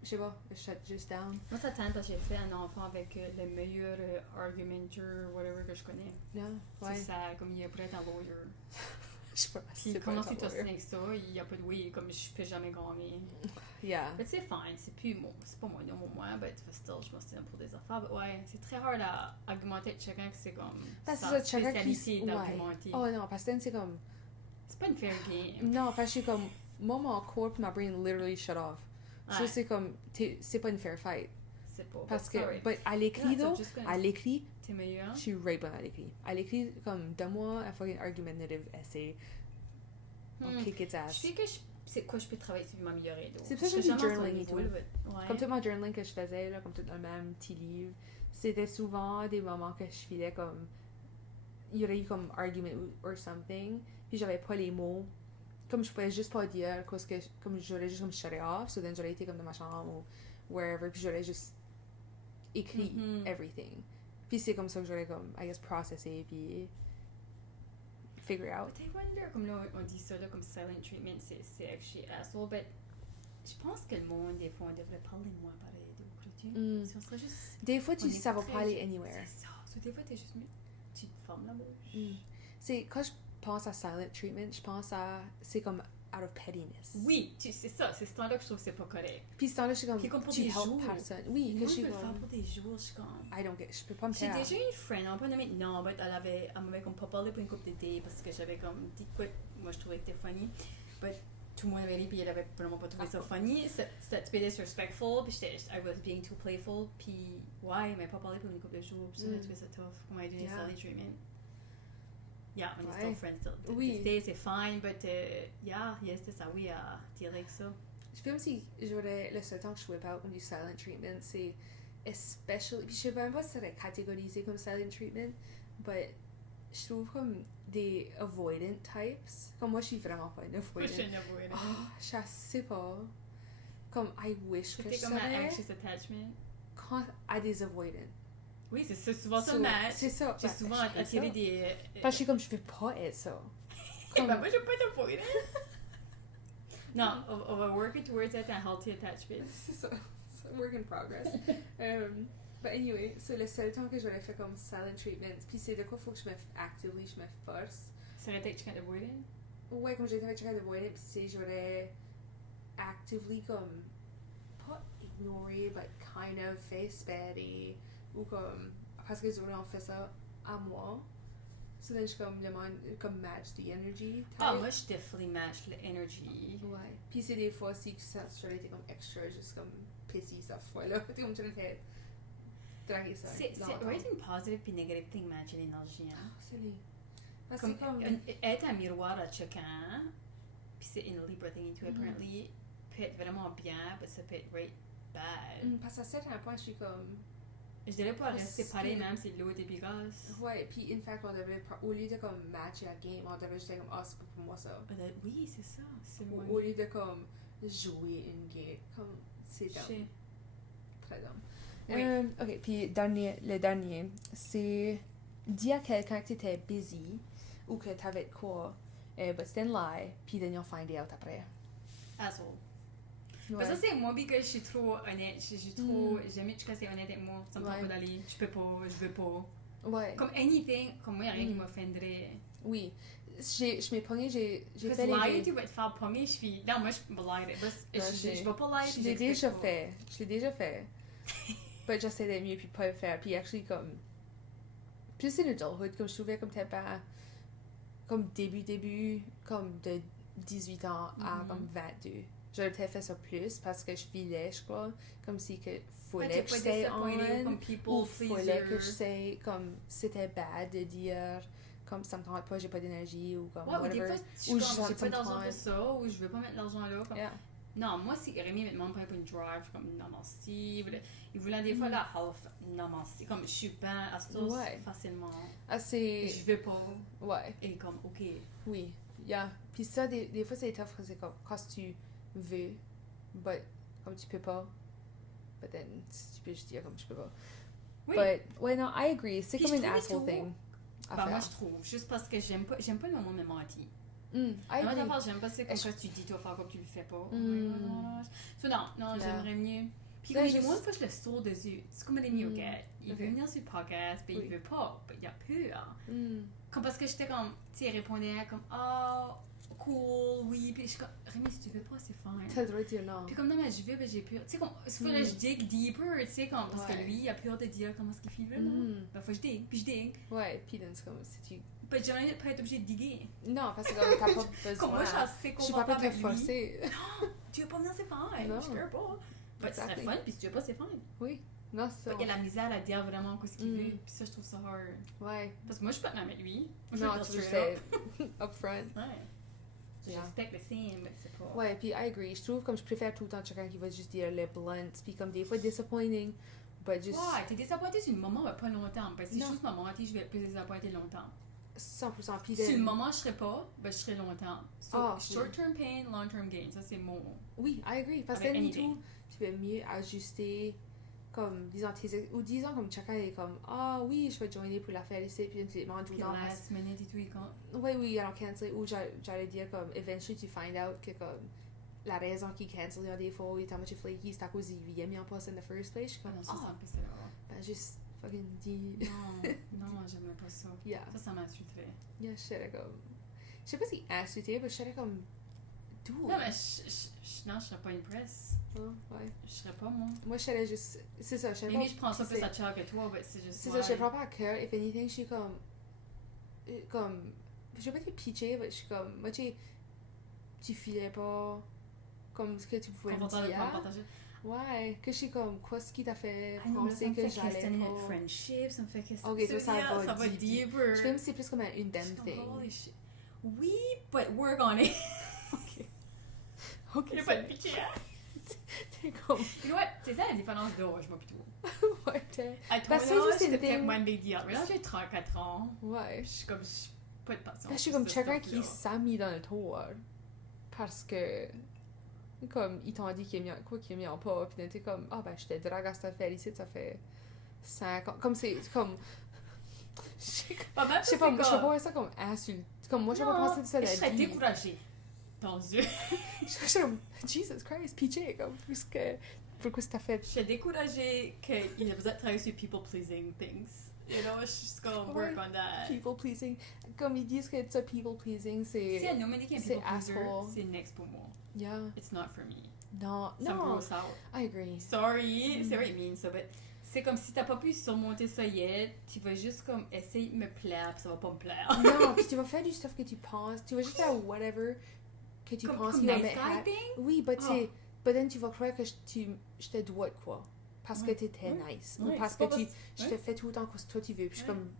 je sais pas, je shut just down. Moi, ça tente parce que j'ai fait un enfant avec le meilleur argumenter, whatever, que je connais. Non, C'est ouais. ça, comme il est prêt à lawyer. Je sais pas, Puis comment tu t'ostines avec ça, il n'y a pas de way, comme je peux jamais gagner. Yeah. Mais c'est fine, c'est plus mon, c'est pas mon nom au moins, but still, je m'ostine pour des affaires. But ouais, c'est très hard à argumenter avec quelqu'un que c'est comme Parce que sa c'est ça, chacun spécialité qui... d'argumenter. Oh non, parce que c'est comme... C'est pas une fair game. Non, parce que je suis comme... Moi, mon corps pis ma brain literally shut off. Ça, Ouais. c'est comme... c'est pas une fair fight. C'est pas. Parce but que... sorry. But à l'écrit, Yeah, though, so just gonna- à l'écrit, T'es meilleur? je suis right bonne à l'écrit. À l'écrit, comme, donne-moi un fucking argumentative essay. I'll kick its Je ass. sais que c'est quoi je peux travailler sur m'améliorer. donc. C'est pour ça que Je j'ai suis du jamais à son journaling et niveau, tout. là, but ouais. Comme tout mon journaling que je faisais, là, comme tout dans le même petit livre, c'était souvent des moments que je filais comme... Il y aurait eu comme argument or something, puis j'avais pas les mots. Comme je pouvais juste pas dire, parce que comme j'aurais juste comme shut it off, so then j'aurais été comme dans ma chambre ou wherever, puis j'aurais juste écrit Mhm. everything. Puis c'est comme ça que j'aurais comme, I guess, processé, puis figure out. But I wonder, comme là, on dit ça, là, comme silent treatment, c'est actually asshole, but je pense que le monde, des fois, on devrait parler moins pareil d'eau, si on serait juste... Des fois, on est ça va très pas aller juste- anywhere. C'est ça. So, des fois, t'es juste mieux, tu te fermes la bouche. C'est, quand je pense à silent treatment, je pense à, c'est comme out of pettiness. Oui, c'est ça, c'est ce temps-là que je trouve que c'est pas correct. Puis ce temps-là, je suis comme, Puis comme pour tu des help jours. personne. Oui, que Moi, je je suis peux le faire comme, pour des jours, je suis comme... je peux pas me J'ai taire. déjà une friend, on va pas nommer non, mais elle m'avait comme pas parlé pour une couple d'été parce que j'avais comme dit quoi, moi je trouvais que c'était funny, but tout le monde avait ri puis elle avait vraiment pas trouvé ça funny, c'était disrespectful, puis I was being too playful, puis ouais, elle m'a pas parlé pour une couple de jours, puis j'ai trouvé ça tough, comment elle a donné ça, les treatment. Yeah, on est still friends, still. Oui. This day, c'est fine, but yeah, c'était ça, oui, à deal avec ça. Je fais comme si j'aurais le seul temps que je whip out on du silent treatment, c'est especially, puis je sais même pas si c'est catégorisé comme silent treatment, but je trouve comme des avoidant types. Comme moi, je suis vraiment pas une avoidant. Je suis une avoidant. Je sais pas. Comme, I wish que je C'était comme un savais anxious attachment. quand à des avoidants. Oui, c'est souvent ça le match. C'est ça. J'ai souvent attiré des... Parce que je suis comme, je veux pas être ça. Comme... moi, je veux pas être avoidant. Non, on va work towards it and healthy attachment. C'est ça. Work in progress. But anyway, c'est le seul temps que j'aurais fait comme silent treatment. Puis c'est de quoi faut que je me force. Ça aurait été que tu avoidant? Ouais, comme j'étais avec quelqu'un d'avoidant, puis c'est j'aurais actively comme pas ignoré, but kind of fait spaghetti ou comme parce que les autres ont fait ça à moi. So then je suis comme match the energy type. Ah, moi je definitely match the energy. Ouais. Puis c'est des fois aussi que ça j'aurais été comme extra, juste comme pissy cette fois-là. T'es comme tu le fais. C'est right and positive puis negative thing match l'énergie. Hein? C'est les. Parce Comme, que comme. être un miroir à chacun, puis c'est une Libra thing too, apparently, peut être vraiment bien, mais ça peut être right bad. Parce qu'à certain point, je suis comme. Je dirais pas rester pareil même si l'eau était bigasse. Ouais, puis in fact, on devrait, au lieu de comme matcher la game, on devrait juste dire comme, c'est pas pour moi ça. Oui, c'est ça. Au lieu de comme jouer une game, comme c'est dumb. Très dumb. Oui. Ok, puis le dernier, c'est dire à quelqu'un que tu étais busy ou que tu avais de quoi, but c'était une lie, puis then you'll find out après. Asshole. Ouais. Ça, c'est moi, parce que je suis trop honnête. Je suis trop. J'aime mieux que c'est honnête avec moi. Ça me tente pas d'aller. Je peux pas, je veux pas. Ouais. Comme anything, comme moi, il n'y a rien qui m'offendrait. Oui. Je m'ai pogné, j'ai fait les lier, tu vas te faire pogner, je suis. Non, moi, je me lier. Je vais pas lier. Je l'ai déjà fait. But j'essaie d'être mieux puis pas le faire. Puis actually, comme. Plus c'est l'adulthood, comme je trouvais comme t'es pas. Comme début, comme de 18 ans à comme 22. J'aurais peut-être fait ça plus parce que je filais, je crois. Comme si que fallait que je stay on. Ou fallait que je sais, comme c'était bad de dire. Comme ça me tente pas, j'ai pas d'énergie ou comme. Ouais, ou des fois, ou j'ai pas d'argent pour ça, ou je veux pas mettre l'argent là. Comme... Yeah. Non, moi, si Rémi me demande pour une drive, comme non, merci. Il voulait des fois la health, non, merci. Comme je suis pas à ça facilement. Assez. Je veux pas. Ouais. Et comme, ok. Oui, yeah. Puis ça, des fois, c'est tough, c'est comme quand tu veux, but comme tu peux pas. But then, tu peux juste dire comme je peux pas. Oui. But, ouais, non, I agree. C'est puis comme une asshole thing. Moi, je trouve. Juste parce que j'aime pas le moment de me mentir. I agree. J'aime pas, c'est comme quand tu dis, tu vas faire comme tu le fais pas. So, non, Yeah. j'aimerais mieux. Puis, Là, comme moi, une fois, je le sors de yeux. C'est comme Rémi, ok. Il veut venir sur le podcast, puis il veut pas. Il a peur. Comme parce que j'étais comme, tu sais, il répondait comme, oh, cool, oui. Puis je suis comme, Rémi, si tu veux pas, c'est fine. T'as le droit de dire non. Puis comme, non, mais je veux, ben j'ai peur. Tu sais, comme, il faut que je dig deeper, tu sais, comme, parce que lui, il a peur de dire comment est-ce qu'il file vraiment. Ben, faut que je dig, puis je dig. Ouais, puis c'est comme si tu. Ben, j'aimerais pas être obligée de diguer. Non, parce que comme t'as pas besoin. Comme moi, je suis assez Je suis pas confortable te forcer. Non, tu veux pas venir, c'est fine. Non. Je veux pas. Ben, ce serait fun, puis si tu veux pas, c'est fine. Oui. Non, c'est ça. Il y a la misère à dire vraiment ce qu'il veut, puis ça, je trouve ça hard. Ouais. Parce que moi, je suis pas même avec lui. Moi, Non, tu veux straight up front. Ouais. Je respecte le signe, mais c'est pas. Ouais, puis I agree. Je trouve comme je préfère tout le temps quelqu'un qui va juste dire le blunt, puis comme des fois disappointing, but just. Ouais, t'es désappointé sur le moment, mais pas longtemps. Parce que si je juste m'en mentir, je vais être plus désappointé longtemps. 100%. Puis si le moment je serais pas, ben je serais longtemps. So, short term pain, long term gain. Ça, c'est mon. Oui, I agree. Parce que tout, tu peux mieux ajuster comme, disons comme chacun est comme, ah oui, je vais joiner pour la faire ici, puis tu demandes tout Puis le temps. last minute et tout, quand... Oui, alors cancel, ou j'allais dire comme, eventually tu find out que comme, la raison qu'il cancel des fois, il est en mode flaky, c'est à cause qu'il y a mis en poste in the first place. Je suis Ah comme, non, ça, c'est ah, un peu sévère. ben juste fucking dis. Non, j'aimais pas ça. Yeah. Ça m'insulterait. Yeah, j'étais comme. Je sais pas si insulté, mais j'étais comme. D'où? Non, mais non, je serais pas impress. Ouais. Je serais pas, moi. Moi, j'étais juste. C'est ça, je sais pas. Maybe je prends ça plus à cœur que toi, mais c'est juste. C'est ça, je prends pas à cœur. If anything, je suis comme. Comme. Je vais pas dire pitché, mais je suis comme. Moi, tu filais pas. Comme ce que tu pouvais me dire. Ouais, que je suis comme, quoi ce qui t'a fait penser que j'allais pas. Friendship, ça me fait questionner. Ok, toi, ça va deeper. Je fais c'est plus comme une damn thing. Oui, but work on it. Ok. Il n'y a pas de pitié. T'es comme. You know what? C'est ça la différence d'âge, moi, plutôt. Ouais, t'es. À ton Parce que âge, c'est c'était une peut-être thing. moins big deal. Mais là, j'ai 34 ans. Ouais. Je suis comme, pas de patience. Parce que je suis comme quelqu'un qui s'est mis dans le tour. Parce que. Comme, ils t'ont dit qu'il est mis en pas. Puis t'es comme, ah ben, je te drague à cette affaire ici, ça fait 5 ans. Comme c'est. Comme. Je sais pas, je sais pas ça comme insulte. Comme moi, je vais pas penser de ça de la vie. Je serais découragée. Dans Dieu. Je suis comme, Jesus Christ, PJ, comme, pourquoi c'est ta fait? Je suis découragée qu'il a besoin de travailler sur people pleasing things. You know, je suis comme, work on that. People pleasing. Comme ils disent que ça, people pleasing, c'est. Si un homme dit qu'il est people pleaser, asshole. c'est next pour moi. Yeah. It's not for me. Non, Ça me gross out. I agree. Sorry, c'est vrai, mean ça, but c'est comme si t'as pas pu surmonter ça yet, tu vas juste comme essayer de me plaire, pis ça va pas me plaire. Non, puis tu vas faire du stuff que tu penses, tu vas juste faire whatever que tu penses qui va me faire. Oui, but then tu vas croire que je te dois de quoi. Parce que t'étais nice. Ou parce que je te fais tout le temps que toi tu veux. Puis je suis comme.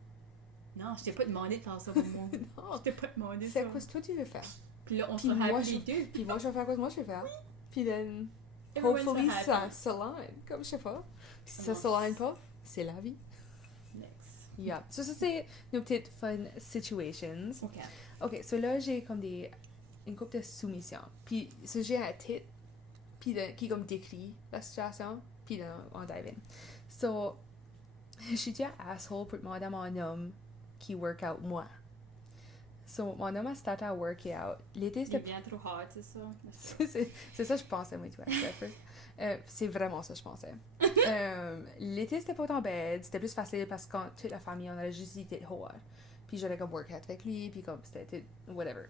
Non, je t'ai pas demandé de faire ça pour moi. Non. Je t'ai pas demandé ça. Fais quoi que toi tu veux faire. Puis là, on se happy les deux. Puis moi, je vais faire quoi que moi je veux faire. Puis then, Everyone's hopefully, happy. ça s'aligne. Comme je sais pas. Puis si ça s'aligne pas, c'est la vie. Next. Yeah. So, ça, c'est nos petites fun situations. Ok. Ok, so là, j'ai comme une couple de soumissions. Puis, so, j'ai un titre qui comme décrit la situation. Puis là, on dive in. So, je suis déjà asshole pour demander à mon homme qui work out moi. So, mon homme a starté à work out. L'été, C'est c'était... bien trop hard, c'est ça? c'est ça que je pensais, moi, tu vois. C'est vraiment ça que je pensais. L'été, c'était pas tant bad. C'était plus facile parce que quand toute la famille, on avait juste dit t'es hors. Puis j'allais comme work out avec lui, puis comme c'était whatever.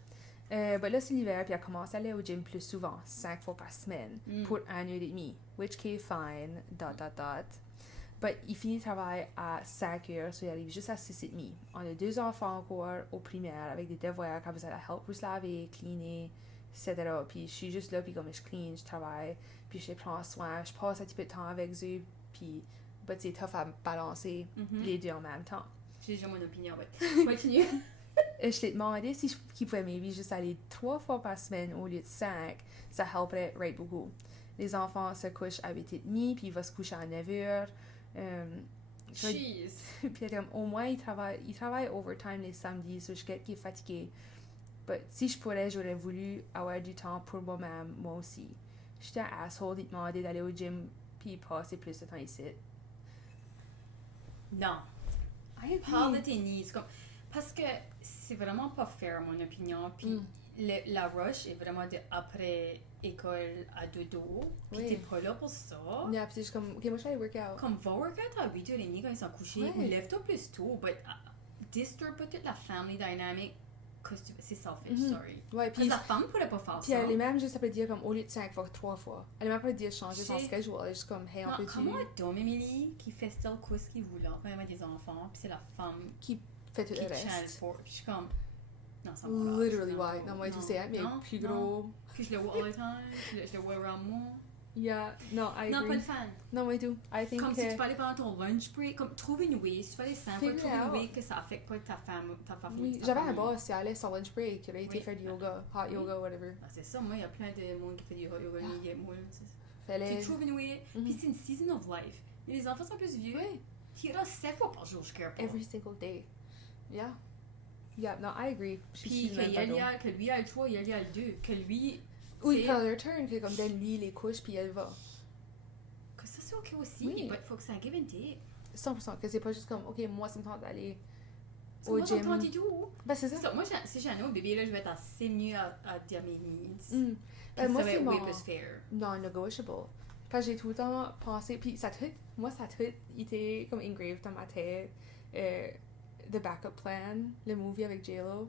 But là, c'est l'hiver, puis elle commence à aller au gym plus souvent, 5 fois par semaine, pour 1 heure et demie. Which is fine, ... But il finit le travail à 5 heures, so il arrive juste à 6h30. On a 2 enfants encore au primaire avec des devoirs quand vous allez help pour se laver, cleaner, etc. Puis je suis juste là, puis comme je clean, je travaille, puis je les prends soin, je passe un petit peu de temps avec eux, puis but c'est tough à balancer les deux en même temps. J'ai déjà mon opinion, mais continue. Je t'ai demandé si qu'il pouvait maybe juste aller 3 fois par semaine au lieu de 5. Ça helperait right beaucoup. Les enfants se couchent à 8h30, puis ils vont se coucher à 9h. Jeez. Puis comme, au moins, il travaille overtime les samedis, so je sais qu'il est fatigué. But si je pourrais, j'aurais voulu avoir du temps pour moi-même, moi aussi. J'étais un asshole de demander d'aller au gym, puis passer plus de temps ici. Non. Parle de tes needs. Parce que c'est vraiment pas fair, à mon opinion. Puis la rush est vraiment de après école à dodo. Puis t'es pas là pour ça. Yeah, puis c'est juste comme, ok, moi je vais aller workout. Comme va workout à 8h30 quand ils sont couchés. Ou lève-toi plus tôt. But disturb pas toute la family dynamic. C'est selfish, sorry. Ouais, puis la femme pourrait pas faire ça. Puis elle est même juste après dire comme au lieu de 5 fois, 3 fois. Elle est même pas dire changer son schedule. Elle est juste comme, hey, on peut-tu. Comment Dom Emily qui fait still quoi ce qu'il voulait quand elle a des enfants. Puis c'est la femme qui fait tout le reste. Puis je suis comme. Non, ça me literally, ouais. Non, moi, tu sais, mais plus gros. Puis je le vois all the time. Je le vois around moi. Yeah, non, I agree. Non, pas le fan. Non, moi, tout. I think comme si tu peux aller pendant ton lunch break. Comme, trouve une way. Si tu fais les 5 fois, trouve une way que ça affecte pas ta femme. Oui, j'avais un boss qui allait sur lunch break. Il a été faire du yoga, hot yoga, whatever. Ah, c'est ça, moi, il y a plein de monde qui fait du hot yoga. Tu trouves une way. Puis c'est une season of life. Mais les enfants sont plus vieux. Tu iras 7 fois par jour, je care pas. Every single day. Yeah. Yeah, no, I agree. Puis que lui a le 3, il y a le 2. Que lui. Oui, quand leur turn, que comme Dan, lui, il les couche, puis elle va. Que ça, c'est ok aussi, Oui. mais il faut que ça give and take. 100%, que c'est pas juste comme, ok, moi, ça me tente d'aller C'est au moi, ça me gym. tente et tout. Ben, c'est ça. Ça, moi, si j'ai un autre bébé, là, je vais être assez mieux à dire mes needs. Mm. Puis Moi, ça va c'est être way mon plus fair. non-negotiable. Parce que j'ai tout le temps pensé, puis ça a tout été comme engraved dans ma tête. The Backup Plan, le movie avec J-Lo.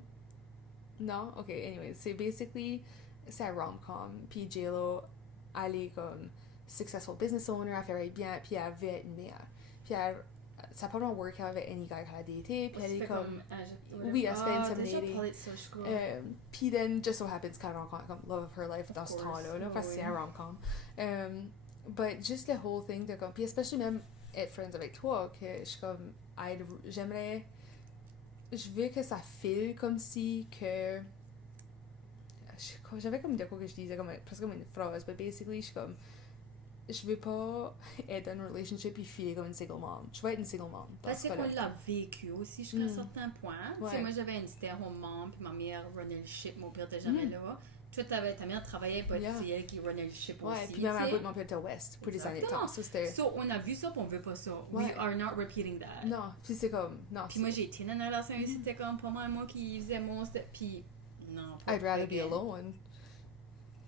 Non? Ok, anyway, c'est basically, c'est un rom-com, puis J-Lo, elle est comme successful business owner, elle fait bien, puis elle veut être une mère. Puis ça n'a pas vraiment work out avec any guy qu'elle a daté, puis elle est comme... Oui, elle se fait intimidating. Puis then, just so happens qu'elle rencontre comme love of her life dans ce temps-là, là, parce que c'est un rom-com. But just the whole thing de comme... Puis especially même être friends avec toi, que je suis comme... J'aimerais... Je veux que ça file comme si que... J'avais comme de quoi que je disais, presque comme une phrase, but basically, je suis comme... Je veux pas être dans une relationship et filer comme une single mom. Je veux être une single mom. Parce qu'on l'a vécu aussi jusqu'à un certain point. Ouais. Tu sais, moi, j'avais une stay-at-home mom, puis ma mère runnait le ship, mon père était jamais là. Toi, ta mère travaillait, pas c'est elle qui runnait le ship aussi. Puis même à bout, mon père était West pour des années de temps. So, on a vu ça, puis on veut pas ça. Ouais. We are not repeating that. Non, puis c'est comme... Non, puis moi, j'ai été dans une relation où c'était comme pas mal moi qui faisais mon step, puis non. I'd rather be alone.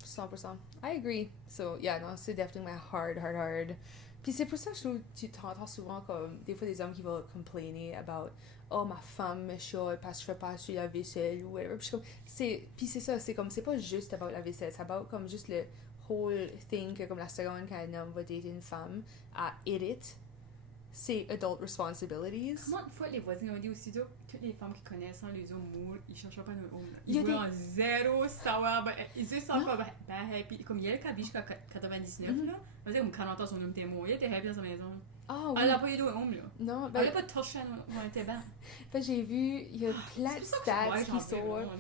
100%. I agree. So, yeah, non, c'est definitely hard. Puis c'est pour ça que je trouve tu t'entends souvent comme des fois des hommes qui vont complainer about oh ma femme me chiale parce que je fais pas assez la vaisselle ou whatever. Puis c'est ça, c'est comme c'est pas juste about la vaisselle, c'est about comme juste le whole thing que comme la seconde qu'un homme va dater une femme à edit c'est adult responsibilities. Comment de fois les voisins ont dit aussitôt toutes les femmes qui connaissent les hommes moules, ils cherchent pas nos hommes. Il y a Ils voulaient en zéro savoir. Ils se sentent pas happy. Comme il y a le cas jusqu'à 99 là. On va dire comme 40 ans son homme était mort. Il était happy dans sa maison. Ah oui. Elle a pas eu d'homme là. Non, elle a pas touché dans le tabac. J'ai vu, il y a plein de stats qui sortent.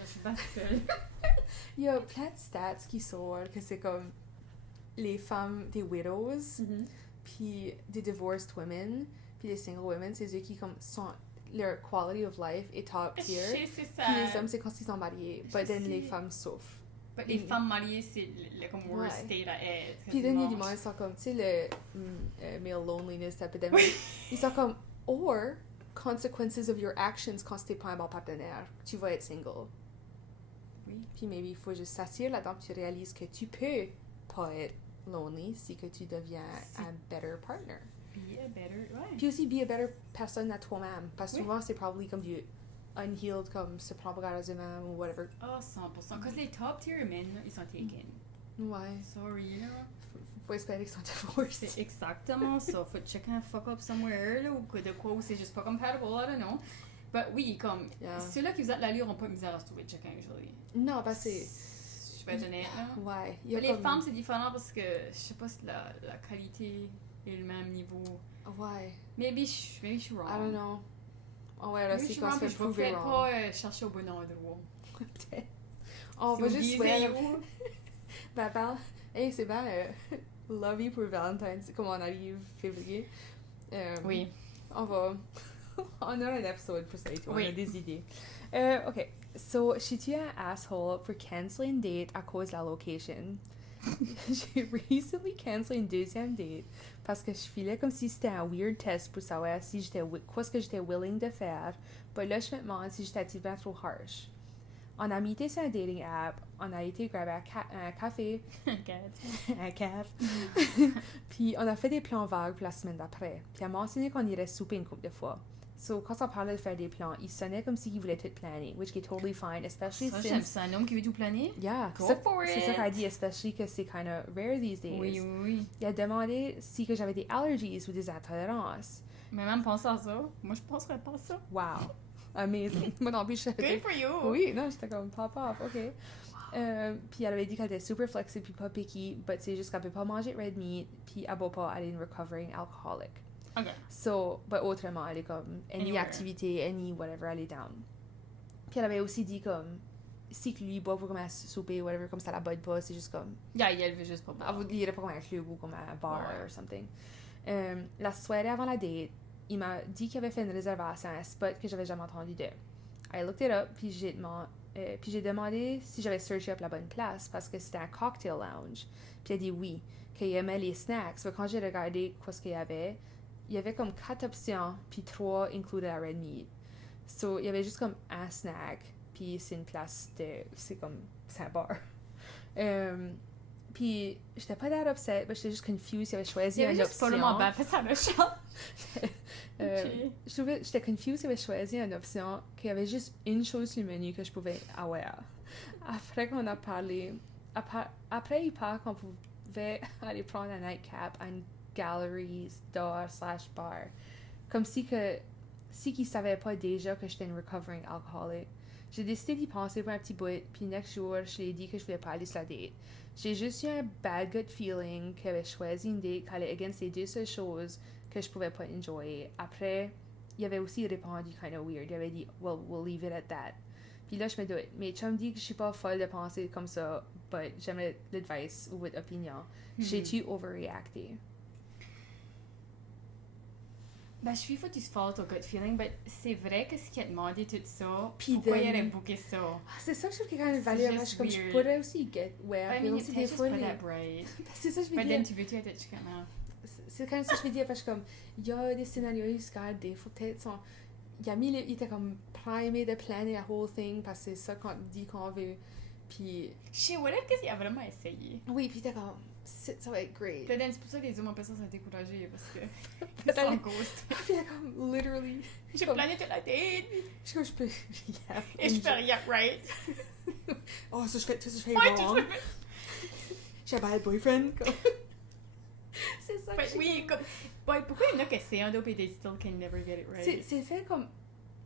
Il y a plein de stats qui sortent que c'est comme les femmes des widows. Puis des divorced women, puis les single women, c'est eux qui comme sont leur quality of life est top tier. C'est ça. Puis les hommes c'est quand ils sont mariés, but then les femmes souffrent. But les femmes mariées c'est le comme worst state à être. Puis then il y a des moments ils sont comme tu sais le male loneliness epidemic. Ils sont comme or consequences of your actions quand t'es pas un bon partenaire, tu vas être single. Oui. Puis maybe il faut juste s'assurer là-dedans que tu réalises que tu peux pas être lonely, c'est que tu deviens un better partner. Be a better, ouais. Puis aussi, be a better personne à toi-même. Parce que souvent, c'est probablement comme du unhealed, comme se prendre pour eux-mêmes ou whatever. Oh, 100%. Parce que les top tier men, ils sont taken. Ouais. Sorry, là. Faut espérer qu'ils sont divorcés. C'est exactement ça. Faut checker un fuck up somewhere, là, ou de quoi, ou c'est juste pas compatible, I don't know. But oui, comme, ceux-là qui vous êtes l'allure ont pas de misère à se trouver chacun, usually. Non, parce que c'est... Je vais être honnête, là. Ouais. Les femmes, c'est différent parce que je sais pas si la qualité est le même niveau. Ouais. Maybe je suis wrong. I don't know. Ouais, là, c'est quand se fait prouver wrong. Je vais pas chercher au bon endroit. Peut-être. On va juste souhaiter... Ben, parle... Hey, c'est bien love you pour Valentine's, comme on arrive février. Oui. On va... on a un épisode pour ça et tout. On a des idées. OK. So, suis-tu un asshole for canceling date à cause de la location? J'ai recently cancellé une deuxième date parce que je filais comme si c'était un weird test pour savoir si quoi ce que j'étais willing de faire. Mais là, je me demande si j'étais activement trop harsh. On a meeté sur un dating app, on a été grabber un café. Un caf. Puis on a fait des plans vagues pour la semaine d'après. Puis elle m'a mentionné qu'on irait souper une couple de fois. So, quand on parlait de faire des plans, il sonnait comme s'il voulait tout planer, which is totally fine, especially ça, since... j'aime ça, un homme qui veut tout planer? Yeah. Go for it! C'est ça qu'elle dit, especially que c'est kind of rare these days. Oui. Il a demandé si que j'avais des allergies ou des intolérances. Mais même penser à ça, moi je penserais pas à ça. Wow. Amazing. Moi non plus, Good for you! Oui, non, j'étais comme pop off, OK. Puis elle avait dit qu'elle était super flexible puis pas picky, but c'est juste qu'elle peut pas manger red meat, puis elle va pas aller une recovering alcoholic. OK. So, but autrement, elle est comme, any activité, any whatever, elle est down. Puis elle avait aussi dit comme, si que lui boit pour comme un souper, whatever, comme ça la botte pas, c'est juste comme... Yeah, elle veut juste pas boire. Il irait pas comme un club ou comme un bar or something. La soirée avant la date, il m'a dit qu'il avait fait une réservation à un spot que j'avais jamais entendu de. I looked it up, puis Puis j'ai demandé si j'avais searché up la bonne place parce que c'était un cocktail lounge. Puis elle a dit oui, qu'il aimait les snacks. Fait quand j'ai regardé quoi ce qu'il y avait comme 4 options, puis 3 incluaient la red meat. So, il y avait juste comme un snack, puis c'est une place c'est comme, c'est un bar. Puis j'étais pas that upset, mais j'étais juste confused, il avait choisi Il y avait une juste option. pas le moment bad, fait ça me change. J'étais confused, il avait choisi une option, qu'il y avait juste une chose sur le menu que je pouvais avoir. Après qu'on a parlé, après il parle qu'on pouvait aller prendre un nightcap à une gallery store / bar. Comme si qu'il savait pas déjà que j'étais une recovering alcoholic. J'ai décidé d'y penser pour un petit bout, puis next jour, je lui ai dit que je voulais pas aller sur la date. J'ai juste eu un bad gut feeling qu'il avait choisi une date qui allait against les 2 seules choses que je pouvais pas enjoy. Après, il avait aussi répondu kind of weird. Il avait dit, well, we'll leave it at that. Puis là, je me doute. Mes chums disent que je suis pas folle de penser comme ça, but j'aimerais l'advice ou votre opinion. J'ai-tu overreacté? Ben, je suis faut que tu se follow ton gut feeling, mais c'est vrai que ce qui a demandé tout ça, Puis pourquoi il then- aurait booké ça? C'est ça que je trouve qu'il y a quand même C'est value. juste Je comme je weird. pourrais aussi get where. I mais mean, aussi it's des just fois, pas les- that bright. c'est ça que je veux But dire. then tu veux-tu être chicanement? C'est quand même ça que je veux dire parce que comme il y a des scénarios des faut peut-être son il était comme primé de planer la whole thing parce que c'est ça qu'on dit qu'on veut puis Shit, what if qu'il a vraiment essayé? oui puis il était comme ça va être great Puis then, c'est pour ça que les hommes en personne sont découragés, parce que Puis ils sont elle- ghost. puis il était comme literally J'ai comme- plané toute la date, je peux yeah, et je fais rien right. oh ça je fais Ouais, wrong tu fais... j'ai un bad boyfriend comme c'est ça que But je oui, comme... Boy, pourquoi il y en a qui essaient un dope et they still can never get it right? c'est fait comme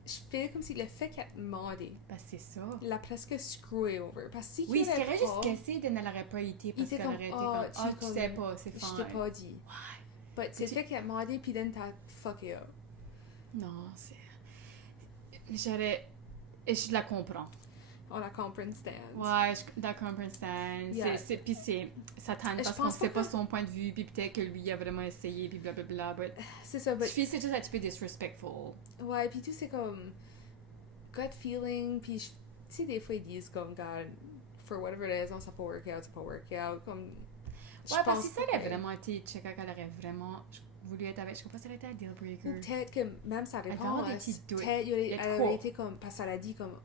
je fais comme si le fait qu'elle a demandé Ben, c'est ça. l'a presque screwé over parce que si Oui, il ce aurait qui aurait pas- juste cassé, elle n'aurait pas été parce était qu'elle comme, aurait été ah, comme, ah, tu tu comme- sais pas, c'est je fine. t'ai pas dit but c'est le Tu- fait qu'elle a demandé puis then t'as fucké up Non, c'est... Je la comprends. on la comprend stand Ouais, la comprends stand. Yeah. Puis ça tente Je parce qu'on pense sait pas pas que- son point de vue, puis peut-être que lui a vraiment essayé, puis blablabla. But c'est ça but je c'est juste un petit peu disrespectful. ouais puis tout c'est comme gut feeling puis tu sais des fois ils disent comme God for whatever it is on ça pas work out comme je Ouais, parce que pense si ça pas aurait que- vraiment été checker qu'elle aurait vraiment voulu être avec, je comprends pas si ça aurait été un deal ou breaker. peut-être que même sa Elle a vraiment réponse des petits doutes. peut-être Il y a elle trop. aurait été comme parce qu'elle a dit comme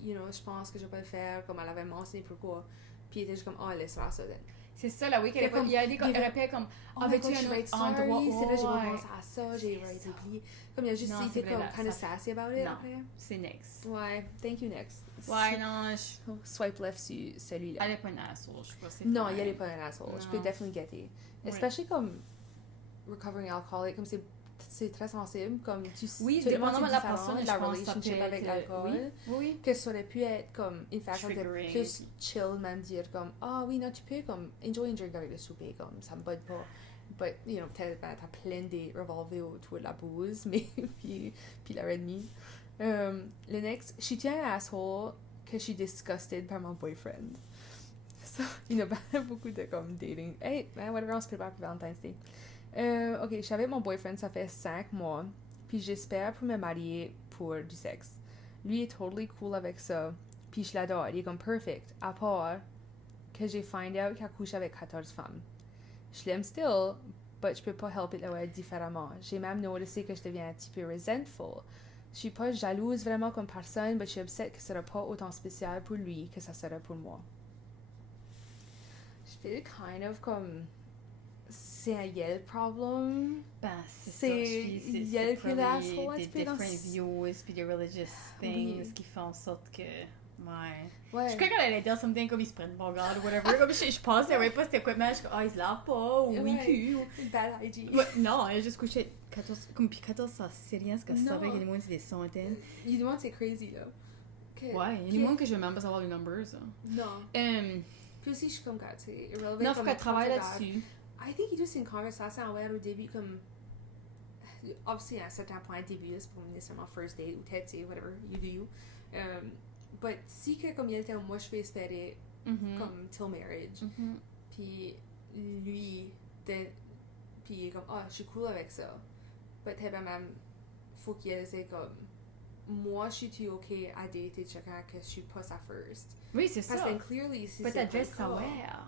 you know je pense que je vais pas le faire comme elle avait mentionné pourquoi puis elle était juste comme oh laisse faire ça then. C'est ça, la week, Fait comme- il y a des il va- aurait pu être comme, Oh ah, my veux-tu God, je un vais être autre endroit? sorry, c'est vrai, j'ai pas Ouais. pensé à ça, j'ai C'est été ça. oublié. Comme il a juste Non, été c'est vrai, comme là, kind of ça- sassy about it Non. après. C'est next. Ouais, thank you next. Ouais, non, je... Swipe left sur celui-là. Elle est pas une asshole, je crois. c'est Non, fine. il allait pas un asshole. Je peux Non. definitely get it. Ouais. Especially comme recovering alcoholic, comme c'est très sensible, comme tu Oui, tout le monde dépendamment de est la différent, personne, la je pense que ça relationship peut avec être, l'alcool. Oui. Que ça aurait pu être comme une façon de Triggering. plus chill, même dire comme ah oui, non, tu peux comme enjoy un drink avec le souper, comme ça me botte pas. But, you know, peut-être ben, t'as plein de revolver autour de la bouse, mais puis la red meat. Le next, je suis un asshole que je suis disgusted par mon boyfriend. So, il y en a beaucoup de comme dating. Hey, ben, whatever, on se prépare pour Valentine's Day. Ok, je suis avec mon boyfriend, ça fait 5 mois. Puis j'espère pour me marier pour du sexe. Lui est totally cool avec ça. Puis je l'adore, il est comme perfect. À part que j'ai find out qu'il a couché avec 14 femmes. Je l'aime still, but je peux pas help it le voir différemment. J'ai même noticé que je deviens un petit peu resentful. Je suis pas jalouse vraiment comme personne, mais je suis upset que ce sera pas autant spécial pour lui que ça sera pour moi. Je feel kind of comme... C'est un Yel problem. Ben, c'est ça. C'est- Il il y a le plus d'asshole un des petit peu dans different ce- views, puis des religious things Oui. qui font en sorte que... Ouais. Ouais. Je crois qu'elle allait dire something comme ils se prennent bon garde ou whatever. Comme je pense, il n'y avait pas cet équipement. Je suis comme, ah, ils se lavent pas, ou ils Ouais. puent. Bad hygiene. Ouais, non, elle a juste couché 14. Comme puis 14, ça c'est rien ce que ça Non. fait. Il y a des mois, c'est des centaines. You know what, c'est crazy, là. Que- Ouais, il y a des que- mois que je veux même pas savoir les numbers. Non. Um, Puis aussi, je suis comme, God, c'est irrelevant. non, faut comme qu'elle travaille God. là-dessus. I think il doit c'est une conversation à avoir au début, comme... Obviously, à un certain point, au début, c'est pas nécessairement first date ou tête, c'est whatever, you do you. But si que, comme il était, moi, je vais espérer, Mhm. comme, till marriage. Mhm. Puis lui, puis il est comme, ah, je suis cool avec ça. Peut-être même, faut qu'il essaie comme, moi, je suis OK à dater quelqu'un que je suis pas sa first. Oui, c'est Parce ça. que clearly, si Peut-être c'est elle pas devait le savoir. cas.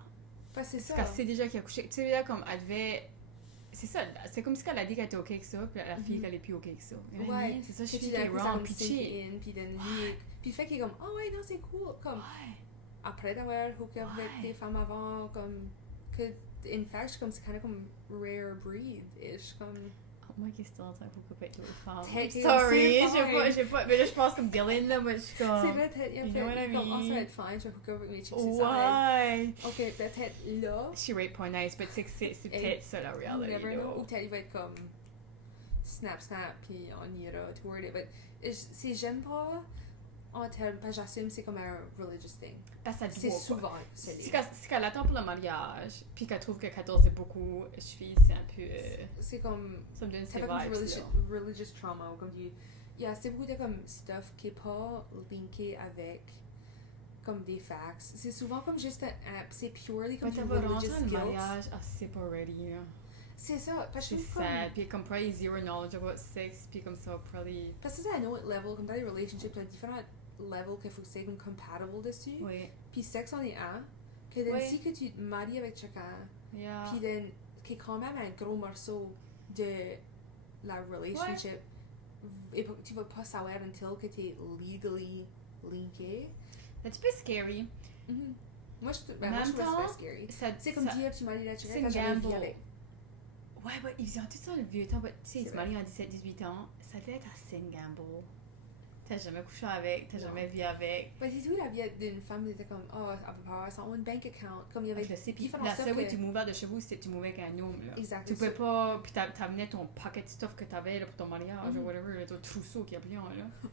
Parce que c'est Parce ça. qu'elle sait déjà qu'elle a couché. Tu sais, là, comme elle devait. C'est ça, c'est comme si elle a dit qu'elle était OK avec ça, puis la fille qu'elle est plus OK avec ça. Ouais, c'est ça, je que suis tout d'un coup, ça wrong, comme pitché. sink in, puis then lui, puis le fait qu'il est comme, oh ouais, non, c'est cool, comme, Ouais. après d'avoir hook up avec Ouais. des femmes avant, comme, que, in fact, je suis comme, c'est kind of comme rare breed-ish, comme, Moi qui suis en train de couper avec d'autres femmes. T'es- Sorry, c'est j'ai pas. Mais là, je pense comme Dylan, là, moi, je suis comme. c'est vrai, tête, il a you fait, know what I comme, oh, ça mean? va être fine, je vais hook up avec mes chicks, c'est ça, Ouais. ok, peut-être là, She rate point nice, but c'est peut-être ça la you reality. never know, ou though. peut-être il va être comme, snap, puis on ira toward it, but, si j'aime pas, en termes, parce que j'assume c'est comme un religious thing, Parce que ça c'est doit souvent, pas. c'est Si qu'elle attend pour le mariage, puis qu'elle trouve que 14 est beaucoup, je suis, c'est un peu. c'est comme, Ça me donne ça ces fait comme vibes. religious trauma, ou comme il y a assez beaucoup de comme stuff qui est pas linké avec comme des facts. C'est souvent comme juste c'est purely comme Mais du t'as pas religious rentré dans le guilt. mariage, c'est pas ready, là. C'est ça, parce que C'est je trouve sad, comme, puis comme probably zero knowledge about sex, puis comme ça, probably. parce que c'est à un autre level, comme dans les relationships, t'as différents levels qu'il faut que c'est comme compatible dessus. Oui. Puis sexe en est un, que then Oui. si que tu te maries avec quelqu'un, Yeah. puis then qui est quand même un gros morceau de la relationship, et tu vas pas savoir until que t'es legally linké. C'est un petit peu scary. Moi, je En moi, même je trouve temps, ça scary. Ça, C'est comme ça- dire, tu m'as dit la c'est chicane une quand j'avais gamble. vie avec. Ouais, ouais, ils faisaient tout ça dans le vieux temps. Tu sais, C'est ils se vrai. marient à 17-18 ans. Ça devait être assez une gamble. T'as jamais couché avec, t'as Non. jamais vu avec. Mais c'est tout la vie d'une femme qui était comme, oh, elle peut pas avoir son own bank account. Comme il y avait Je le sais, puis différents la stuff seule way que- que tu mouvais de chez vous, c'était que tu mouvais avec un homme, là. Exact. Tu pouvais pas, puis t'amenais ton paquet de stuff que t'avais là, pour ton mariage Mhm. ou whatever, là, ton trousseau qui appelait, là.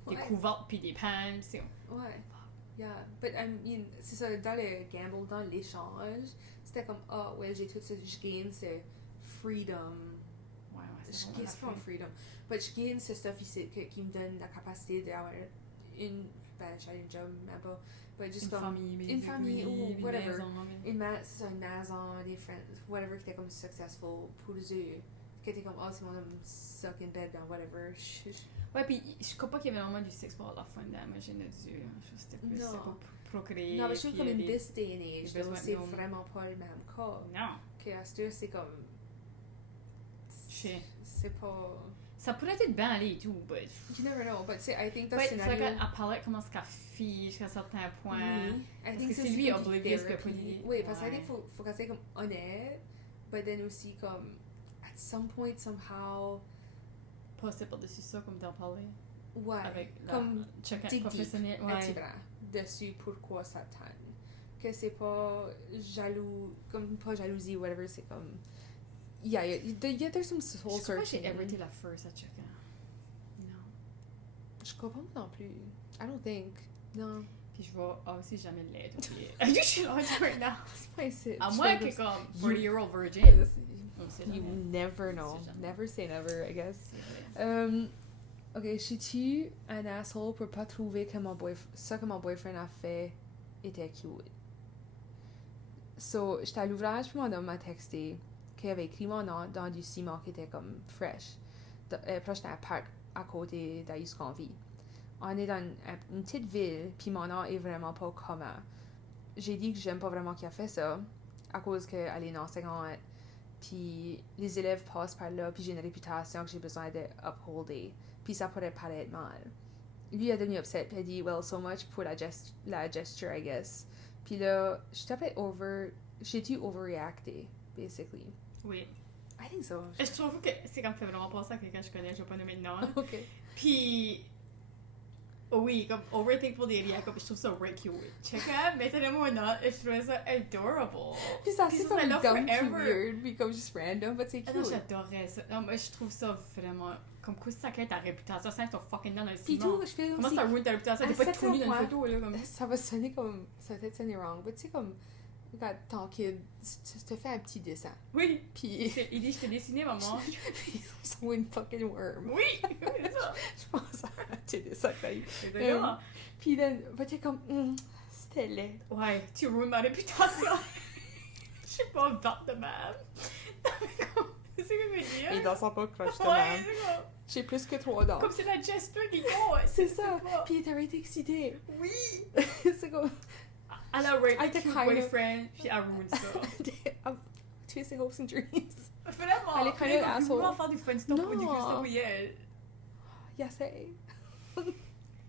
Des Ouais. couvertes puis des pants, c'est... Ouais. Yeah. But I mean, c'est ça, dans le gamble, dans l'échange, c'était comme, oh, ouais, j'ai tout ça, je gagne ce freedom. Ouais, Je c'est gagne vraiment pas freedom. But je gagne ce stuff ici qui me donne la capacité d'avoir une, ben, j'ai un job, même pas. But juste une comme, famille, une famille ou une whatever. maison, mais- c'est ça, une maison, des friends, whatever, qui était comme successful pour eux. Qui était comme, oh, c'est mon homme suck in bed, dans whatever. Ouais, puis je crois pas qu'il y avait vraiment du sexe pour avoir la fun d'imaginer Dieu. C'était plus Non. c'est pour procréer. Non, mais je trouve puis comme in les- this day and age, les though, besoins c'est de l'homme. vraiment pas le même cas. Non. Que à ce c'est comme. Je sais. C'est pas. Ça pourrait être bien aller et tout, but... You never know, but c'est, I think the Ouais, c'est vrai scénario. qu'elle parlait comment est-ce qu'elle fille jusqu'à un certain point. Oui, I Parce think que ça c'est aussi lui comme du oblivious qui a therapy. pas d'idée. Oui, parce que I Ouais. think faut qu'elle soit comme honnête, but then aussi comme. At some point, somehow. Passer par-dessus ça, comme t'en parlais. Ouais. Avec la comme check dig professionnel. deep, Ouais. activement, dessus pourquoi ça t'aime. Que c'est pas jaloux, comme pas jalousie, whatever, c'est comme. Yeah, there's some soul Je crois pas que searching. j'ai ever été la first à checker. Non. Je crois pas non plus. I don't think. Non. Puis je vais aussi jamais l'être. Puis je suis là right now. C'est pas ici. À Je moins fais que comme You- 40-year-old virgin. On sait You jamais. never know. On sait jamais. Never say never, I guess. C'est vrai. Ok, suis-tu un asshole pour pas trouver que ça que mon boyfriend a fait était cute? So, j'étais à l'ouvrage puis mon homme m'a texté qu'il avait écrit mon nom dans du ciment qui était comme fresh. Proche d'un parc à côté d'où ce qu'on vit. On est dans une petite ville puis mon nom est vraiment pas commun. J'ai dit que j'aime pas vraiment qu'il a fait ça à cause qu'elle est une enseignante puis les élèves passent par là puis j'ai une réputation que j'ai besoin de upholder. Puis ça pourrait paraître mal. Lui a devenu upset, puis il a dit, well, so much pour la gesture, I guess. Puis là, j'ai-tu overreacté, basically? Oui. I think so. Je trouve que c'est comme fait vraiment penser à quelqu'un que je connais, je vais pas nommer de nom. Ok. Puis, oui, comme overthink pour des liens, comme je trouve ça way cute. Check out, mettez-le-moi un nom, et je trouvais ça adorable. Puis ça, Puis c'est ça comme serait là dumb puis forever. weird, puis comme juste random, but c'est Ah non, cute. j'adorais ça. Non, mais je trouve ça vraiment. Comme quoi, ça crée ta réputation, ça ton fucking nom dans le Puis ciment. tout, je fais Comment aussi... ça ruine ta réputation? T'es à pas certain tout nu dans une point, photo, là, comme. Ça va sonner comme... Ça va peut-être sonner wrong, but tu sais, comme... Quand ton kid, tu te fais un petit dessin. Oui! Puis... Il dit, je t'ai dessiné, maman. Puis ils sont une fucking worm. Oui! C'est ça. Je pense à un petit dessin. C'est d'accord. Puis là, bah, t'es comme... c'était laid. Ouais, tu ruines ma réputation. Je suis pas verte de même. C'est ce que je veux dire. Et les dents sont pas croches de Ouais, même. c'est comme... J'ai plus que 3 dents. Comme c'est la gesture qu'ils font. C'est ça. pas. Puis t'aurais été excitée. Oui. C'est comme... Elle a rape I le cute kind of- boyfriend, puis elle ruine ça. Twisting hopes and dreams. Vraiment. Elle est kind of Elle va asshole. vouloir faire du fun stuff Non. pour du stuff pour elle. Y'essaie.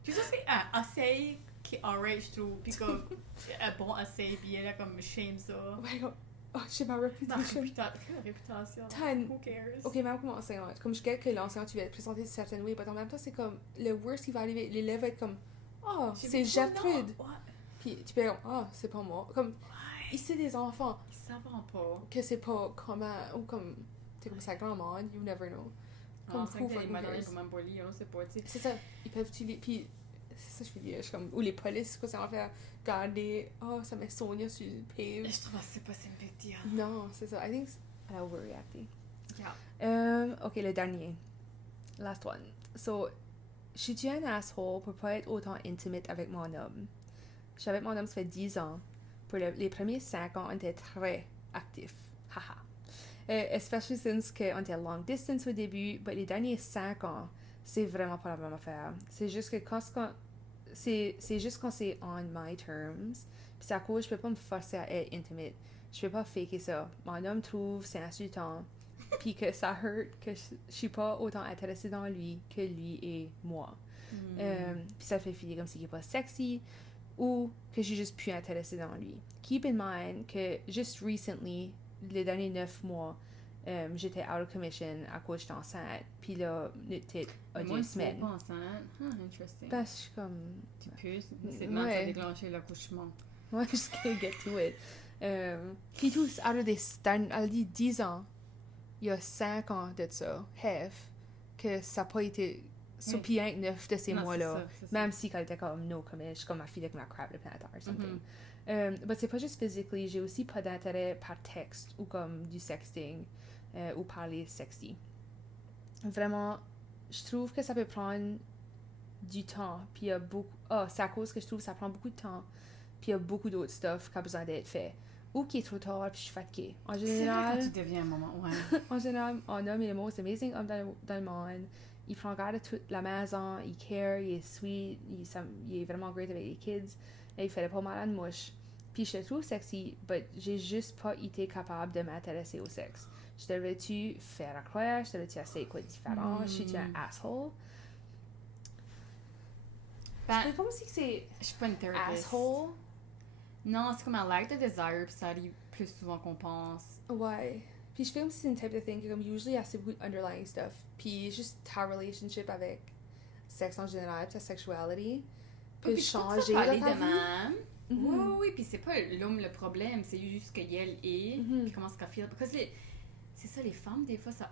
Tu sais, c'est assez qui est alright, je trouve. Puis comme, bon, assez, puis elle a comme shame ça. Ouais, comme... Oh, j'ai ma Ma réputation. réputation. Tan. Who cares? Ok, même comme enseignante. Comme je guette que l'enseignant, tu vas être présenté de certaines ways, mais en même temps, c'est comme... Le worst qui va arriver, l'élève va être comme... Oh, J'ai c'est vu- Gertrude. Non, ouais. Puis tu peux être comme... Oh, c'est pas moi. Comme... Ouais. Ici, des enfants, Ils savent pas. que c'est pas comment... Ou comme... T'es comme sa grand-mère, you never know. Comme C'est who que les fucking malades cares? vont même pas lire, on sait pas, tu sais. C'est ça. Ils peuvent utiliser... Puis... C'est ça, je suis comme... Ou les polices, quoi, ça va faire garder... Oh, ça met Sonia sur le pave. Je trouve que c'est pas si une big deal. Non, c'est ça. I think elle a overreacté. Yeah. Ok, le dernier. Last one. So, je suis un asshole pour pas être autant intimate avec mon homme. Je suis avec mon homme, ça fait 10 ans. Pour les premiers 5 ans, on était très actifs. Haha. Especially since qu'on était long distance au début, mais les derniers 5 ans, c'est vraiment pas la même affaire. C'est juste que c'est juste quand c'est on my terms, puis c'est à cause je peux pas me forcer à être intimate. Je peux pas faker ça. Mon homme trouve c'est insultant, puis que ça hurt, que je suis pas autant intéressée dans lui que lui et moi. Puis ça fait filer comme s'il est pas sexy ou que je suis juste plus intéressée dans lui. Keep in mind que just recently, les derniers 9 mois, j'étais out of commission à cause j'étais enceinte, puis là, peut-être à Moi, 2 je suis semaines. pas enceinte. Interesting. Parce que je suis comme... Tu peux, c'est même ça a Ouais. déclenché l'accouchement. Ouais, just gonna get to it. Puis tous, out of this, elle dit 10 ans, il y a 5 ans de ça, que ça n'a pas été sur Oui. puis un que 9 de ces Non, mois-là. c'est ça. Même si quand elle était comme no commit, je suis comme ma fille avec ma crap le planète or something. Mais c'est pas juste physically, j'ai aussi pas d'intérêt par texte ou comme du sexting ou parler sexy. Vraiment, je trouve que ça peut prendre du temps, puis il y a beaucoup... Ah, c'est à cause que je trouve que ça prend beaucoup de temps, puis il y a beaucoup d'autres stuff qui a besoin d'être fait. Ou qui est trop tard, puis je suis fatiguée. En C'est vrai général... quand tu deviens un moment, ouais. En général, un homme est le most amazing homme dans le monde. Il prend garde de toute la maison, il care, il est sweet, il est vraiment great avec les kids. Et il fait pas mal à une mouche. Puis je le trouve sexy, mais j'ai juste pas été capable de m'intéresser au sexe. Je devrais-tu faire à croire, je devrais-tu essayer quoi de différent, je suis un asshole. Ben, Je sais pas aussi que c'est je suis pas une thérapeute. asshole. Non, c'est comme un like de desire, puis ça arrive plus souvent qu'on pense. Ouais. Puis je fais aussi une type de thing que comme usually il y a assez beaucoup underlying stuff. Puis juste ta relationship avec sexe en général, ta sexuality peut Puis je pense changer parler dans ta de vie. même. Mhm. Oui, oui, puis c'est pas l'homme le problème, c'est juste que elle est, Mhm. puis comment ça feel. Parce que c'est ça, les femmes, des fois, ça,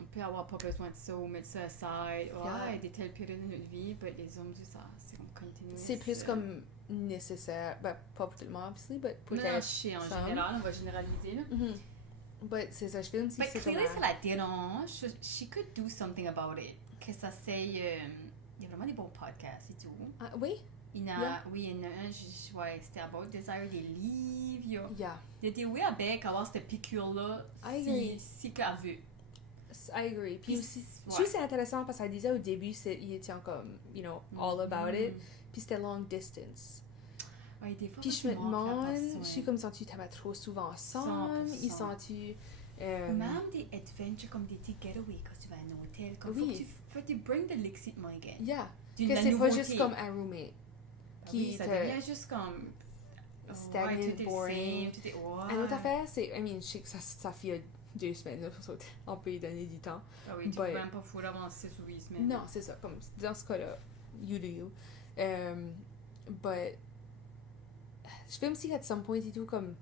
on peut avoir pas besoin de ça ou mettre ça aside. Ouais, des telles périodes de notre vie, mais les hommes, ça, c'est comme continuous. C'est plus comme nécessaire. Ben, pas pour tout le monde, obviously, mais Non, non, peut-être. je sais, en some. général, on va généraliser, là. Mhm. But c'est ça, je fais aussi Mais c'est clearly, comme ça la dérange. She could do something about it. Que ça c'est... il y a vraiment des bons podcasts et tout. Ah, oui? Il y en a, Yeah. oui, il y en a un, ouais, c'était about desire des livres. Yeah. Il y a des oui avec avoir cette piqûre-là I agree. si qu'elle veut. I agree. Puis Puis aussi, ouais. je trouve que c'est intéressant parce qu'elle disait au début, il était comme, you know, all about it. Puis c'était long distance. Ouais, des fois, Puis quand je me tu manques la demande, passion, je suis comme sens-tu t'aimes trop souvent ensemble? 100%. Ils sentent-tu. Même des adventures comme des petits getaways quand tu vas à un hôtel. Comme Oui. faut que tu bring de l'excitement again. Yeah. D'une Que la c'est pas nouveauté. juste comme un roommate. Ah qui oui, ça te- devient juste comme... Stagnant, ouais, tout est boring. safe, tout est... Ouais. Une autre affaire, c'est, I mean, je sais que ça fait 2 semaines, là, on peut y donner du temps. Ah oui, tu But- peux même pas foutre avant 6 ou 8 semaines. Non, c'est ça, comme dans ce cas-là, you do you. But, je fais aussi at some point et tout, comme,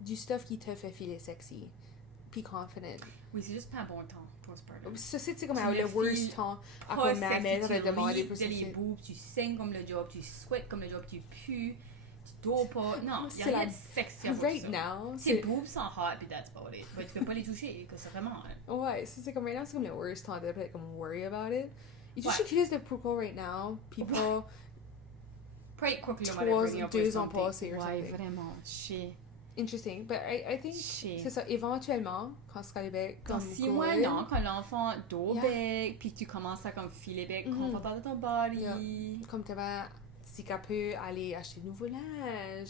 du stuff qui te fait filer sexy, puis confident. Oui, c'est juste pas un bon temps pour se parler. Ça, c'est comme Tu le le worst files temps à Pas comme ma sexy, mère tu a demandé pour ris, t'as les ça. boobs, tu saignes comme le job, tu sweats comme le job, tu pues, tu dors pas. Non, il y a C'est rien la- de sexy à Right ça. now, Tes c'est. boobs sont hot, puis that's about it. Mais tu peux pas les toucher, que c'est vraiment... Ouais, c'est comme right now, c'est comme le worst temps de peut-être comme worry about it. Et tu Ouais. sais crise de pourquoi right now, puis pas. Pray quickly, 2 ans passés or Ouais, something. vraiment, chier. interesting. But I think c'est ça, éventuellement, quand ce sera les becs Dans comme 6 mois, non, quand l'enfant dos bec, puis tu commences à comme filer bec, confortable dans ton body. Yeah. Comme tu vas, si tu peux aller acheter de nouveau linge,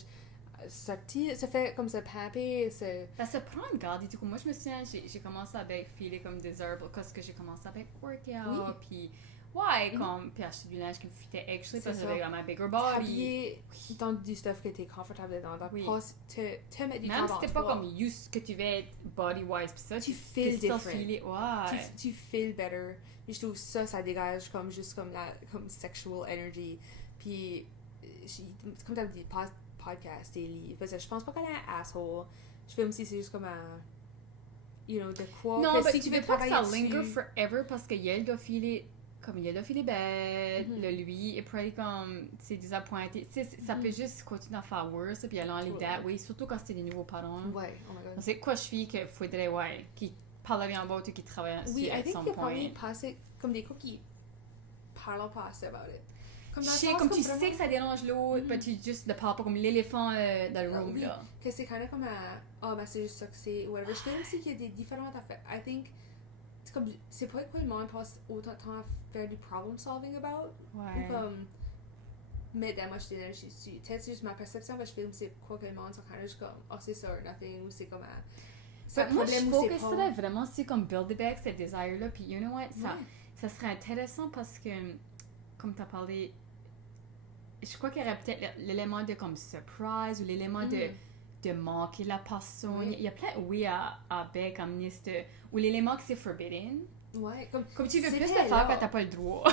sortir, ça fait comme ça, paper, Ça prend une garde et tout. Moi, je me souviens, j'ai commencé à bec filer comme désirable parce que j'ai commencé à bec workout, puis comme, puis acheter du linge qui me fitait actually parce que j'avais ma bigger body. Habiller dans du stuff que t'es confortable dedans, pas te mettre du temps. Même si c'était pas comme use que tu veux être body-wise, pis ça, tu feels different. Ouais. Tu feel better. Et je trouve ça dégage comme juste comme la comme sexual energy. Puis, comme t'as dit, podcast et livres. Parce que je pense pas qu'elle est un asshole. Je fais aussi, c'est juste comme un. You know, de quoi. Non, mais si tu veux pas que ça linger forever parce que elle doit filer. Comme il a filer bête, lui, et puis comme, c'est désappointé. Tu sais, ça peut juste continuer à faire worse, puis aller en ligne that way, surtout quand c'est des nouveaux parents. Ouais, oh my god. Donc, c'est quoi je fais qu'il faudrait, qui parlent bien en bas, qui travaillent sur I think son qu'il y a point. probablement passé, comme des couples qui parlent pas assez about it. Comme tu sais que ça dérange l'autre, mais tu juste le parles pas comme l'éléphant dans le room, là. Que c'est kind of comme un, ben c'est juste ça que c'est, whatever. Je trouve aussi qu'il y a des différentes affaires. I think, c'est pas quoi le monde passe autant de temps à faire du problem solving about. Ouais. Ou comme mettre that much d'énergie dessus. Peut-être c'est juste ma perception, mais je fais c'est quoi que le monde sont kind of juste comme, oh c'est ça or nothing, ou c'est comme un. C'est un problème ou c'est pas. Moi je focuserais vraiment sur comme build back cette desire-là, puis you know what, ça serait intéressant parce que, comme t'as parlé, je crois qu'il y aurait peut-être l'élément de comme surprise ou l'élément de manquer la personne. Il y a plein à bec comme liste ou l'élément que c'est forbidden. Ouais, comme tu veux plus le faire quand t'as pas le droit.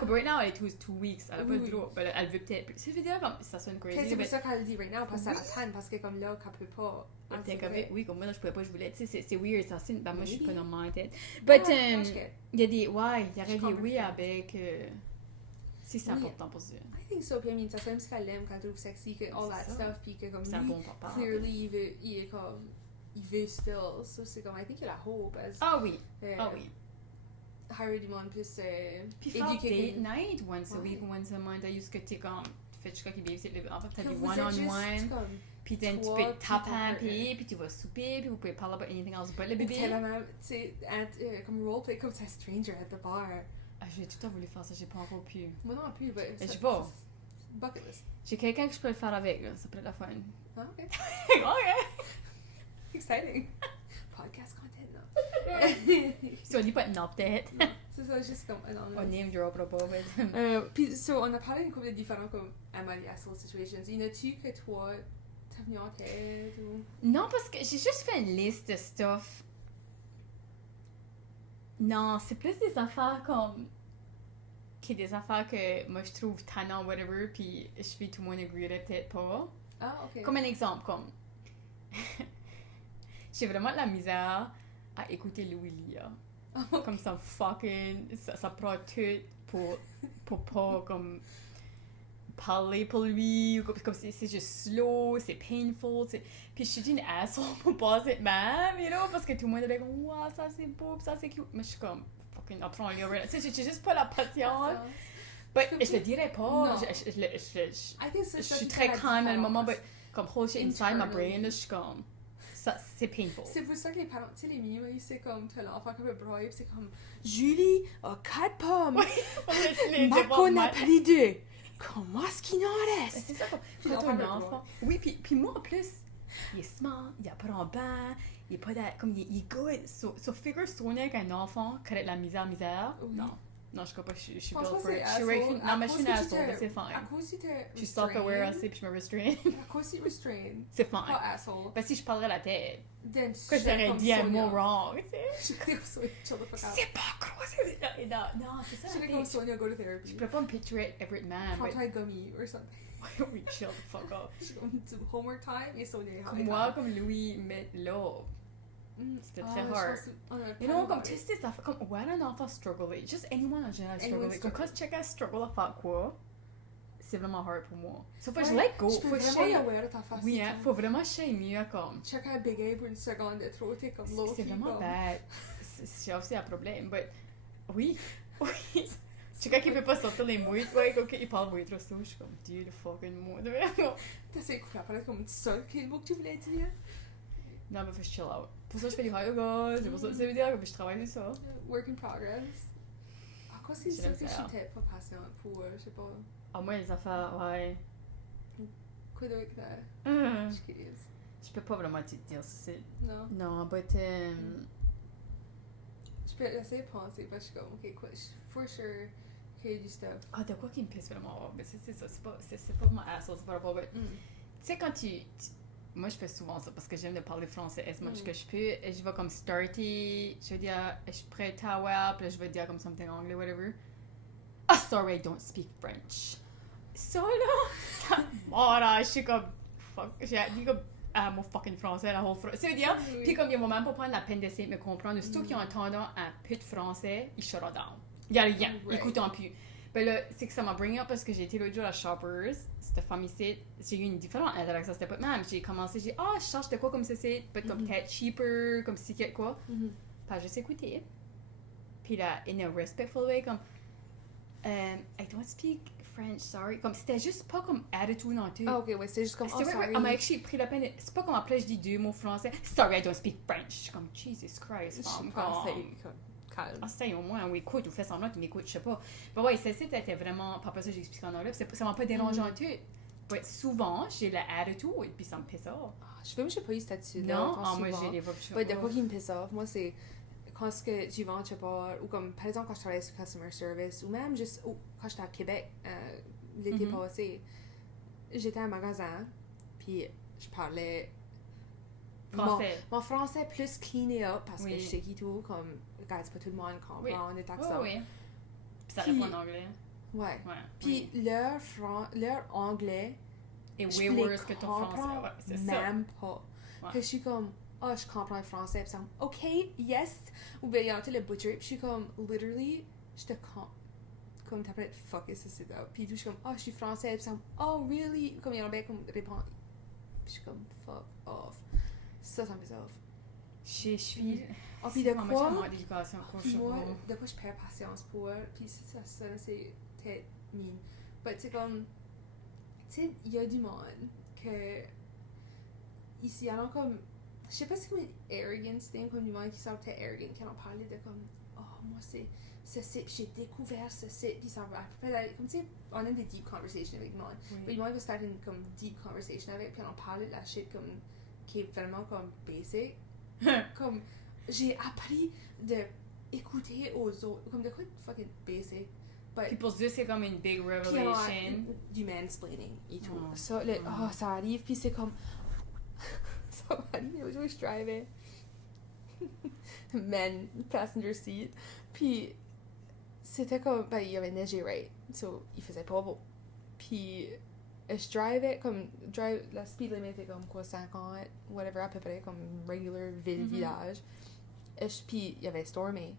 Comme right now, elle est 2 weeks, elle a pas le droit. Elle veut peut-être. C'est évidemment comme ça sonne crazy. C'est pour ça qu'elle dit right now, parce qu'elle attend, parce que comme là, qu'elle peut pas. Oui, comme moi, là, je pouvais pas, je voulais. Tu sais, c'est weird, ça. Ben, moi, je suis pas dans ma tête. But, il y a des. il y aurait des avec. Si c'est important pour ça. I think so. Puis, I mean, ça fait ce qu'elle aime quand elle trouve sexy, que all that stuff, puis que comme c'est un bon papa. Clearly, il est comme. Il veut still. So, c'est comme, I think il a hope. Ah oui. Hire du monde plus. Puis faire date night once a week, once a month, juste que t'es comme. Tu fais jusqu'à qu'il babysit le enfant, t'as du one-on-one. Puis tu peux taper, puis tu vas souper, puis vous pouvez parler about anything else but le bébé. Tu sais, comme roleplay, comme c'est stranger at the bar. J'ai tout le temps voulu faire ça, j'ai pas encore pu. Moi non plus, mais je vais. Bucket list. J'ai quelqu'un que je peux le faire avec, là. Ça peut être la fun. Ah, ok. Ok. Exciting. Podcast content, non. Si on dit pas non, peut-être. C'est ça, juste comme anonymous. On name drop pas, puis, on a parlé d'une couple de différents comme Emily Asshole situations. Y en a-tu que toi, t'as venu en tête ou? Non, parce que j'ai juste fait une liste de stuff. Non, c'est plus des affaires comme. Des affaires que moi je trouve tannant, whatever, puis je fais tout le monde agreerait peut-être pas. Ah, ok. Comme un exemple, comme. J'ai vraiment de la misère à écouter Louis Lia. Comme ça, fucking. Ça prend tout pour pas, comme. Parler pour lui, ou comme c'est juste slow, c'est painful, puis je suis une asshole pour passer même, you know, parce que tout le monde est comme, wow, ça c'est beau, ça c'est cute, mais je suis comme, fucking, apprends-le, tu sais, j'ai juste pas la patience, mais je le dirais pas, je suis très calme à le moment, mais comme, hold shit inside my brain, là, je suis comme, ça, c'est painful. C'est pour ça que les parents, tu sais, les mimes, c'est comme, t'as l'enfant qui veut broyer, c'est comme, Julie a 4 pommes, Marco n'a pas les 2. Comment est-ce qu'il en reste? C'est ça, quand un enfant. Oui, puis moi en plus, il est smart, il apprend bien, il est pas comme il est good. So figure soigner avec un enfant, créer de la misère. Oui. Non, je crois pas, je suis built for it. Non, mais je suis une asshole, c'est fine. À cause si t'es je suis self-aware assez, puis je me restrain. À cause si restrain. C'est fine. Pas asshole. Ben si je parlerais la tête. Que j'aurais dit un mot wrong, tu sais. C'est pas croisé. Non, c'est ça. Je suis comme Sonia, go to therapy. Je peux pas me picturer Everett Man. Prends-toi un gummy or something. Oui, chill the fuck up. Homework time et Sonia. Comme moi, comme Louis, mais là. C'était très hard. You know, comme tu sais, ça fait comme, ouais, un enfant struggle. Just anyone en général struggle. Comme quand tu check un struggle à faire quoi, c'est vraiment hard pour moi. So, faut que je let go. Faut vraiment aware de ta face. Oui, hein, faut vraiment chier mieux comme. Check un big A pour une seconde de trop, t'es comme low. C'est vraiment bad. C'est aussi un problème, but oui. C'est quand il peut pas sortir les mots, ouais, ok, il parle moins trop souvent, je suis comme, Dieu, le fucking mot, de vraiment. T'essayes de couper la palette comme ça, quel mot que tu voulais dire? Non, mais faut que je chill out. Pour ça, je fais des high yoga, c'est pour ça que c'est vidéo, puis je travaille sur ça. Work in progress. Ah, quoi, c'est ça J'aime que ça. j'étais pas patiente pour, je sais pas, Ah, moi, les affaires, ouais. quoi d'autre là? Mm. Je suis curieuse. Je peux pas vraiment te dire ça, c'est... Non. Non, but, Je peux essayer de penser, parce que je suis comme, ok, quoi, je suis for sure qu'il y a du stuff. Ah, de quoi qui me pisse vraiment, mais c'est ça, c'est pas mon asshole, c'est pas rapport, but... Mm. Tu sais, quand moi, je fais souvent ça parce que j'aime de parler français as much Mm. que je peux. Et je vais comme starter, je vais dire, je suis prête à well, puis là, je vais dire comme something en anglais, whatever. Ah, sorry, I don't speak French. Ça, là, ça m'arrache. Je suis comme, fuck, j'ai dit comme, mon fucking français, la whole phrase. C'est-à-dire, Oui. puis comme ils vont même pas prendre la peine d'essayer de me comprendre. Surtout qu'ils ont entendant un peu de français, ils shut down. Il y a rien, Right. écoutant plus. Ben là, c'est que ça m'a bring up parce que j'ai été l'autre jour à Shoppers, cette femme ici, j'ai eu une différente interaction, c'était pas de même. J'ai commencé, j'ai dit, ah, je cherche de quoi comme ça, c'est peut-être comme peut-être cheaper, comme si quelque quoi. Mhm. Pas juste écouter. Puis là, in a respectful way, comme, I don't speak French, sorry. Comme, c'était juste pas comme attitude non plus. Ah, ok, ouais, c'est juste comme, oh, C'est vrai, sorry. elle m'a actually pris la peine. C'est pas comme après je dis 2 mots français. Sorry, I don't speak French. Je suis comme, Jesus Christ, Je femme. pense comme- que calme. Ah, ça, au moins, on écoute, ou fait semblant qu'il m'écoute, je sais pas. Mais ouais, celle-ci était vraiment. Pas ça, j'explique en anglais, puis ça m'a pas dérangé en tout. Ouais, souvent, j'ai la attitude, puis ça me pisse off. Ah, je sais même, j'ai pas eu ce statut-là. Non, autant moi, souvent. j'ai les vibes, je Ouais, sais de quoi pas. qui me pisse off, moi, c'est quand ce que j'y vends, je sais pas, ou comme, par exemple, quand je travaillais sur customer service, ou même juste quand j'étais à Québec l'été Mhm. passé, j'étais à un magasin, puis je parlais Français. mon français plus cleané up, parce que Oui. je sais qui tout, comme, regarde, c'est pas tout le monde comprend, Oui. on est Oui, accent. oui. Puis ça Puis- répond en anglais. Ouais. Ouais. Puis oui. leur anglais, Et je way les worse que ton français. comprends Ouais, c'est ça. même pas. Ouais. Que je suis comme, oh, je comprends le français. Puis ça me, OK, yes. Ou bien, il y a le butcher. Puis je suis comme, literally, je te comme t'as peut-être fucké ça, c'est là. Puis je suis comme, oh, je suis français. Puis ça me, oh, really? Comme il y en a bien comme répond. Puis je suis comme, fuck off. Ça me fait off. Je suis. Oh, puis de Moi, quoi? j'ai manque d'éducation, quoi, je sais Moi, pas. de quoi je perds patience pour. Puis ça, c'est peut-être mine. Mais tu sais, comme. Tu sais, il y a du monde que. Ici, alors comme. Je sais pas si c'est comme une arrogance thing, comme du monde qui sont peut-être arrogant, qui en parlait de comme. Oh, moi, c'est ce site, puis j'ai découvert ce site, puis ça va. Comme tu sais, on a des deep conversations avec le monde. Oui. Mais le monde va starter une comme deep conversation avec, puis on parlait de la shit comme. Qui est vraiment comme basic. Comme. J'ai appris de écouter aux autres. Comme de quoi fucking basic. But Puis pour eux, c'est comme une big puis revelation. du mansplaining et tout. Oh. Ça, ça arrive, puis c'est comme. Ça m'arrive, l'autre jour, je drivais. Men, passenger seat. Puis c'était comme. Ben, il y avait neigé, right? So, il faisait pas beau. Puis je drivais comme. La speed limit était comme quoi, 50, whatever, à peu près, comme regular ville, Mhm. village. Puis il y avait stormé.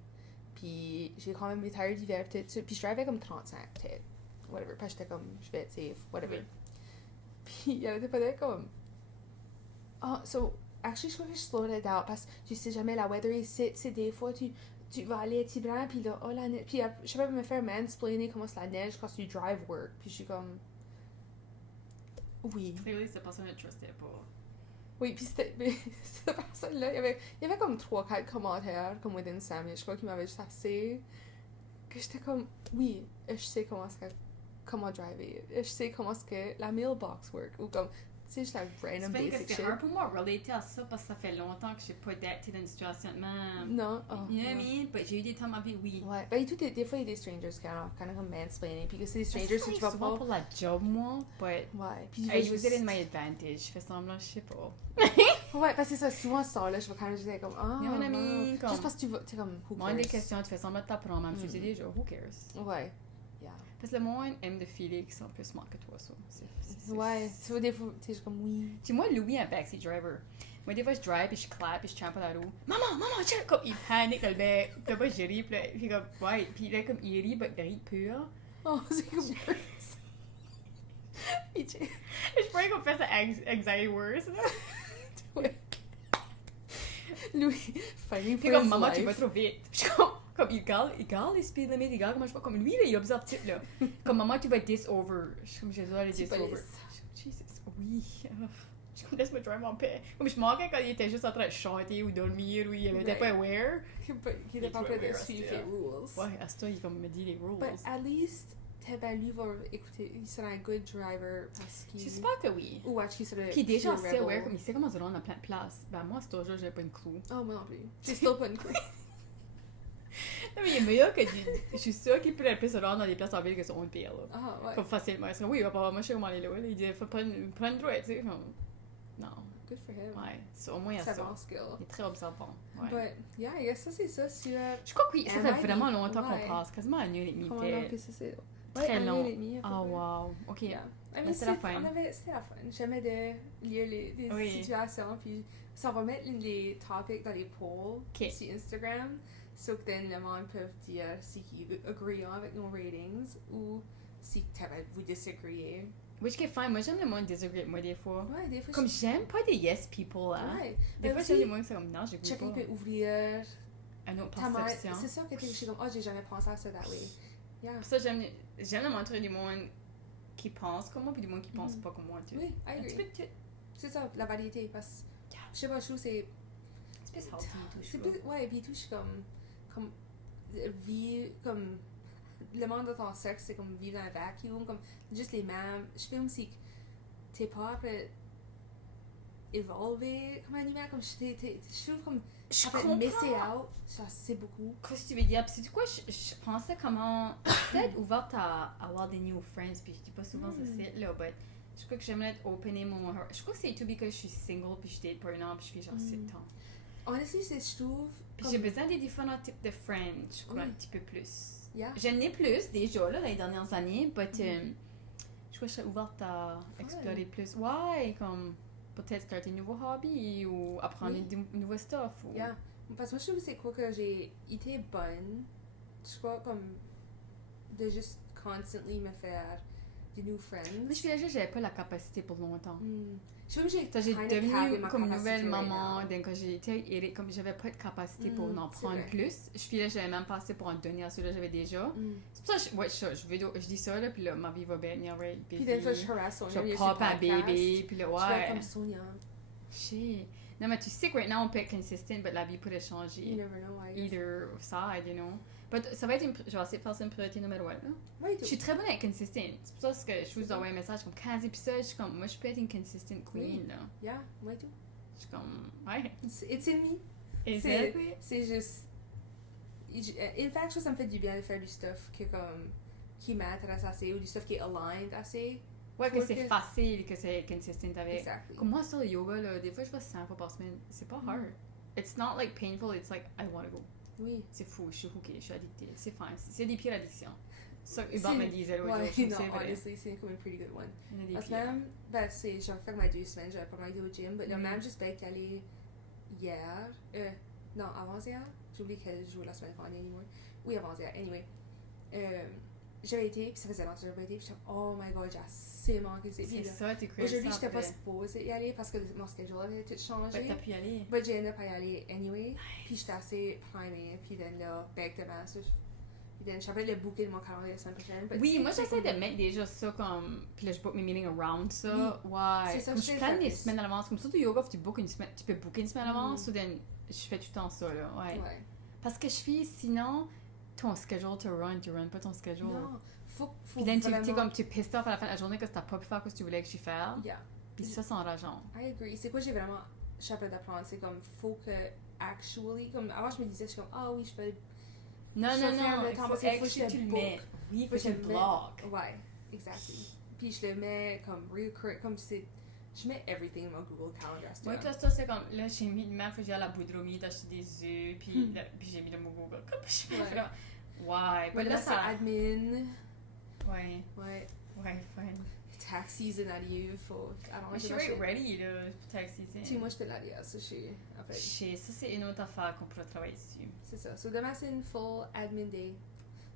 Puis j'ai quand même mes tires d'hiver, peut-être. Puis je drivais comme 35, peut-être. Whatever. Parce que j'étais comme, je vais être safe, whatever. Oui. Puis il y avait peut-être comme. Oh, so, actually, je crois que je slowed it down parce que tu sais jamais la weather ici, tu sais, des fois, tu vas aller à Tibran, puis là, oh la neige. Puis je sais pas me faire mansplainer comment c'est la neige quand tu drive work. Puis je suis comme. Oui. Clearly, cette personne ne trustait pas. Oui, puis c'était. Cette personne-là, il y avait comme 3-4 commentaires, comme within 5 minutes. Je crois qu'il m'avait juste assez. Que j'étais comme. Oui, je sais comment driver. Je sais comment est-ce que la mailbox work. Ou comme. Tu sais, juste la random C'est basic que shit. c'est hard pour moi relater à ça parce que ça fait longtemps que j'ai pas été dans une situation de même. Non. Oh, You know what non. I mean? But j'ai eu des temps dans ma vie, oui. Ouais, ben et tout, des fois, il y a des strangers qui ont kind of comme mansplaining. Puis que c'est des strangers Ça que tu arrive vas souvent pas. pour la job, moi, but Ouais, puis tu I vas use juste. it in my advantage. Je fais semblant, je sais pas. Ouais, parce que c'est ça, souvent ça, là, je vais quand même juste être comme. Ah, You know what I non. mean? Comme- Juste parce que tu vas. Tu sais, comme. Who Moi, des cares? questions, tu fais semblant de t'apprendre, même si tu sais Mm. déjà, who cares? Ouais. Yeah. Parce que le monde aime de filer qu'ils sont plus smart que toi, ça. Ouais, tu vois, des fois, tu sais, je suis comme oui. Tu sais, moi, Louis, un backseat driver. Moi, des fois, je drive, puis je clappe, puis je trampe la roue. Maman, check! Comme, il panique, le bec. Puis là, je ris, puis là, puis comme, ouais. Puis là, comme, il rit, but de rire pur. Oh, c'est comme worse. Puis tu- Je pourrais qu'on fasse ça anxiety worse. Ouais. Louis, fighting Puis for comme, his maman, tu life. vas trop vite. Puis je suis comme, Comme, il regarde les speed limits, il regarde comment je vois. Comme lui, là, il observe tout, là. Comme, maman, tu vas dis-over. Je suis comme, j'ai besoin de dis-over. Jesus, oui. Je suis comme, laisse-moi drive en paix. Comme, je me manquais quand il était juste en train de chanter ou dormir, ou il était pas aware. Qu'il était pas prêt de suivre les rules. Ouais, à ce temps, il comme me dit les rules. But at least, lui va écouter, il sera un good driver parce qu'il... J'espère que oui. Ou watch qu'il serait... Puis déjà, assez aware, comme il sait comment se rendre dans plein de places. Ben, moi, c'est toujours, j'avais pas une clou. Oh, moi non plus. J'ai still pas une clou. Non, mais il est meilleur que je suis sûre qu'il peut plus se rendre dans des places en ville que sur une pire, là. Ah, ouais. Comme facilement. C'est comme, oui, moi, je sais comment aller là. Il dit, faut prendre une droite, tu sais. Comme... Non. Good for him. Ouais. Au moins, il y a C'est ça. bon skill. Il est très observant. Ouais. But, yeah, I guess ça, c'est ça. Si, Je crois que oui, ça fait MIB, vraiment longtemps qu'on ouais. passe. Quasiment 1h30. Comment peut-être. long que c'est? Très long. 1h30. Oh, wow. OK. Yeah. I mean, C'était la fin. C'était la fin. J'aimais de lire des Oui. situations, puis ça va mettre les topics dans les polls sur Instagram, so que then le monde peut dire si ils agree avec nos ratings ou si vous disagreez. Which is fine. Moi, j'aime le monde disagree avec moi des fois. Ouais, des fois. Comme j'aime pas des yes people, là. Ouais. Des fois, j'aime les gens qui sont comme, non, j'écoute chacun pas. peut ouvrir Une autre ta mind. perception. C'est ça que je suis comme, oh, j'ai jamais pensé à ça that way. Yeah. Pour ça, j'aime le montrer du monde qui pense comme moi, puis du monde qui pense pas comme moi, tu sais. Oui, I Un petit agree. peu de tout. C'est ça, la variété, parce que je sais pas, je trouve que c'est. C'est plus healthy, tout, je C'est trouve. plus, ouais, puis tout, je suis comme vivre, comme, le monde de ton sexe, c'est comme vivre dans un vacuum, comme, juste les mêmes, je fais aussi que t'es pas après évoluer comme animal, comme, je trouve comme, Je après comprends. misser out, ça, c'est beaucoup. Qu'est-ce que tu veux dire? Puis c'est du quoi, je pensais comment peut-être ouverte à avoir des new friends, puis je dis pas souvent ce site-là, mais je crois que j'aimerais être opener mon heart. Je crois que c'est tout parce que je suis single, puis je date pas un an, puis je fais genre 7 ans. Honestly, je trouve. Puis j'ai besoin des différents types de friends, je crois, Oui. un petit peu plus. Yeah. J'en ai plus déjà, là, les dernières années, mais je crois que je serais ouverte à explorer plus. Ouais, comme peut-être starter un nouveau hobby ou apprendre du nouveau stuff. Ou... Yeah. Parce que moi, je trouve que c'est quoi que j'ai été bonne, je crois, comme, de juste constantly me faire des new friends. Mais je fais juste, j'avais pas la capacité pour longtemps. Je trouve que j'ai J'ai kind of devenu tappé ma comme capacité nouvelle right maman, now. donc quand j'ai été comme j'avais pas de capacité pour en c'est prendre vrai. plus. Je filais, j'avais même pas assez pour en donner à ceux-là j'avais déjà. C'est pour ça que je dis ça là, puis là ma vie va bien, right? Puis des fois, je harass Sonia. je pop un bébé, puis là Je fais ouais. comme Sonia. Shit. Non mais tu sais que right now on peut être consistent, mais la vie pourrait You changer. never know, I guess. Either side, you know. But ça va être je vais essayer de faire ça une priorité numéro 1 là. Ouais, Je suis très bonne à être consistent. C'est pour ça que je vous envoie un message comme 15 épisodes, je suis comme moi je peux être une consistent queen là. Yeah, moi tout. Je suis comme ouais. It's in me. Exactly. C'est juste. In fact, ça me fait du bien de faire du stuff qui m'intéresse assez ou du stuff qui est aligned assez. Ouais, que Faut c'est que- facile, que c'est consistent avec. Exactly. Comme moi, sur le yoga, là, des fois, je vais 5 fois par semaine. C'est pas hard. It's not like painful, it's like I wanna go. Oui. C'est fou, je suis hookée, je suis addictée. C'est fine. C'est des pires addictions. Ça, Hubert C'est- me disait l'autre Ouais, jour, je non, sais vrai. honestly, c'est comme une pretty good one. Il y en a des Parce que pires. même, ben, j'ai fait ma 2 semaines, j'avais pas mal été au gym, mais même juste pas être allée hier, non, avant-hier, j'ai oublié quel jour la semaine dernière, anyway. Oui, avant-hier, anyway. J'avais été, puis ça faisait longtemps que j'avais été, puis j'étais comme, oh my god, j'ai assez manqué ces C'est filles-là. ça, t'es crazy. Aujourd'hui, j'étais pas supposée y aller parce que mon schedule avait tout changé. Ouais, t'as pu y aller. Mais j'ai ended up à y aller anyway, puis j'étais assez primée, puis là, back de masse. Puis je suis après le booker de mon calendrier la semaine prochaine. but Oui, c'est- moi c'est j'essaie comme- de mettre déjà ça comme. Puis là, je book mes meetings around ça. Ouais. C'est ça, Comme je je fais plane des ça. semaines à l'avance. Comme surtout yoga, tu peux booker une semaine à l'avance. Ou then, je fais tout le temps ça, là. Ouais. Ouais. Parce que je fais, sinon, ton schedule te run, tu runs pas ton schedule. Non, faut Puis là, vraiment... t'es comme, tu es pissed off à la fin de la journée que t'as pas pu faire ce que tu voulais que je fasse. Yeah, Puis ça, c'est enrageant. I agree. C'est quoi j'ai vraiment... Je suis en train d'apprendre, c'est comme, faut que, actually, comme, avant je me disais, je suis comme, ah oui, je fais... Non, Je non, vais faire non, le il temps faut parce qu'il faut que que je tu le book. mets. Oui, il faut que tu je le le mets- bloques. Ouais, exactly. Puis je le mets comme recurrent, comme c'est... Je mets everything dans Google Calendar. Moi, que ça, c'est comme, là, j'ai mis, même, faut que j'aille à la boudrerie, t'acheter des œufs, puis j'ai mis le mot Google. Comme je fais, Ouais. là. Ouais, Mais mais là, là, c'est ça. admin. Ouais, Ouais. ouais, fine. Tax season arrive, faut... Alors, Mais je suis right ready, là, pour taxi, Tu sais, moi, j'étais là, ça, je suis... En fait, Ça, c'est une autre affaire qu'on pourrait travailler dessus. c'est ça. So, demain, c'est une full admin day.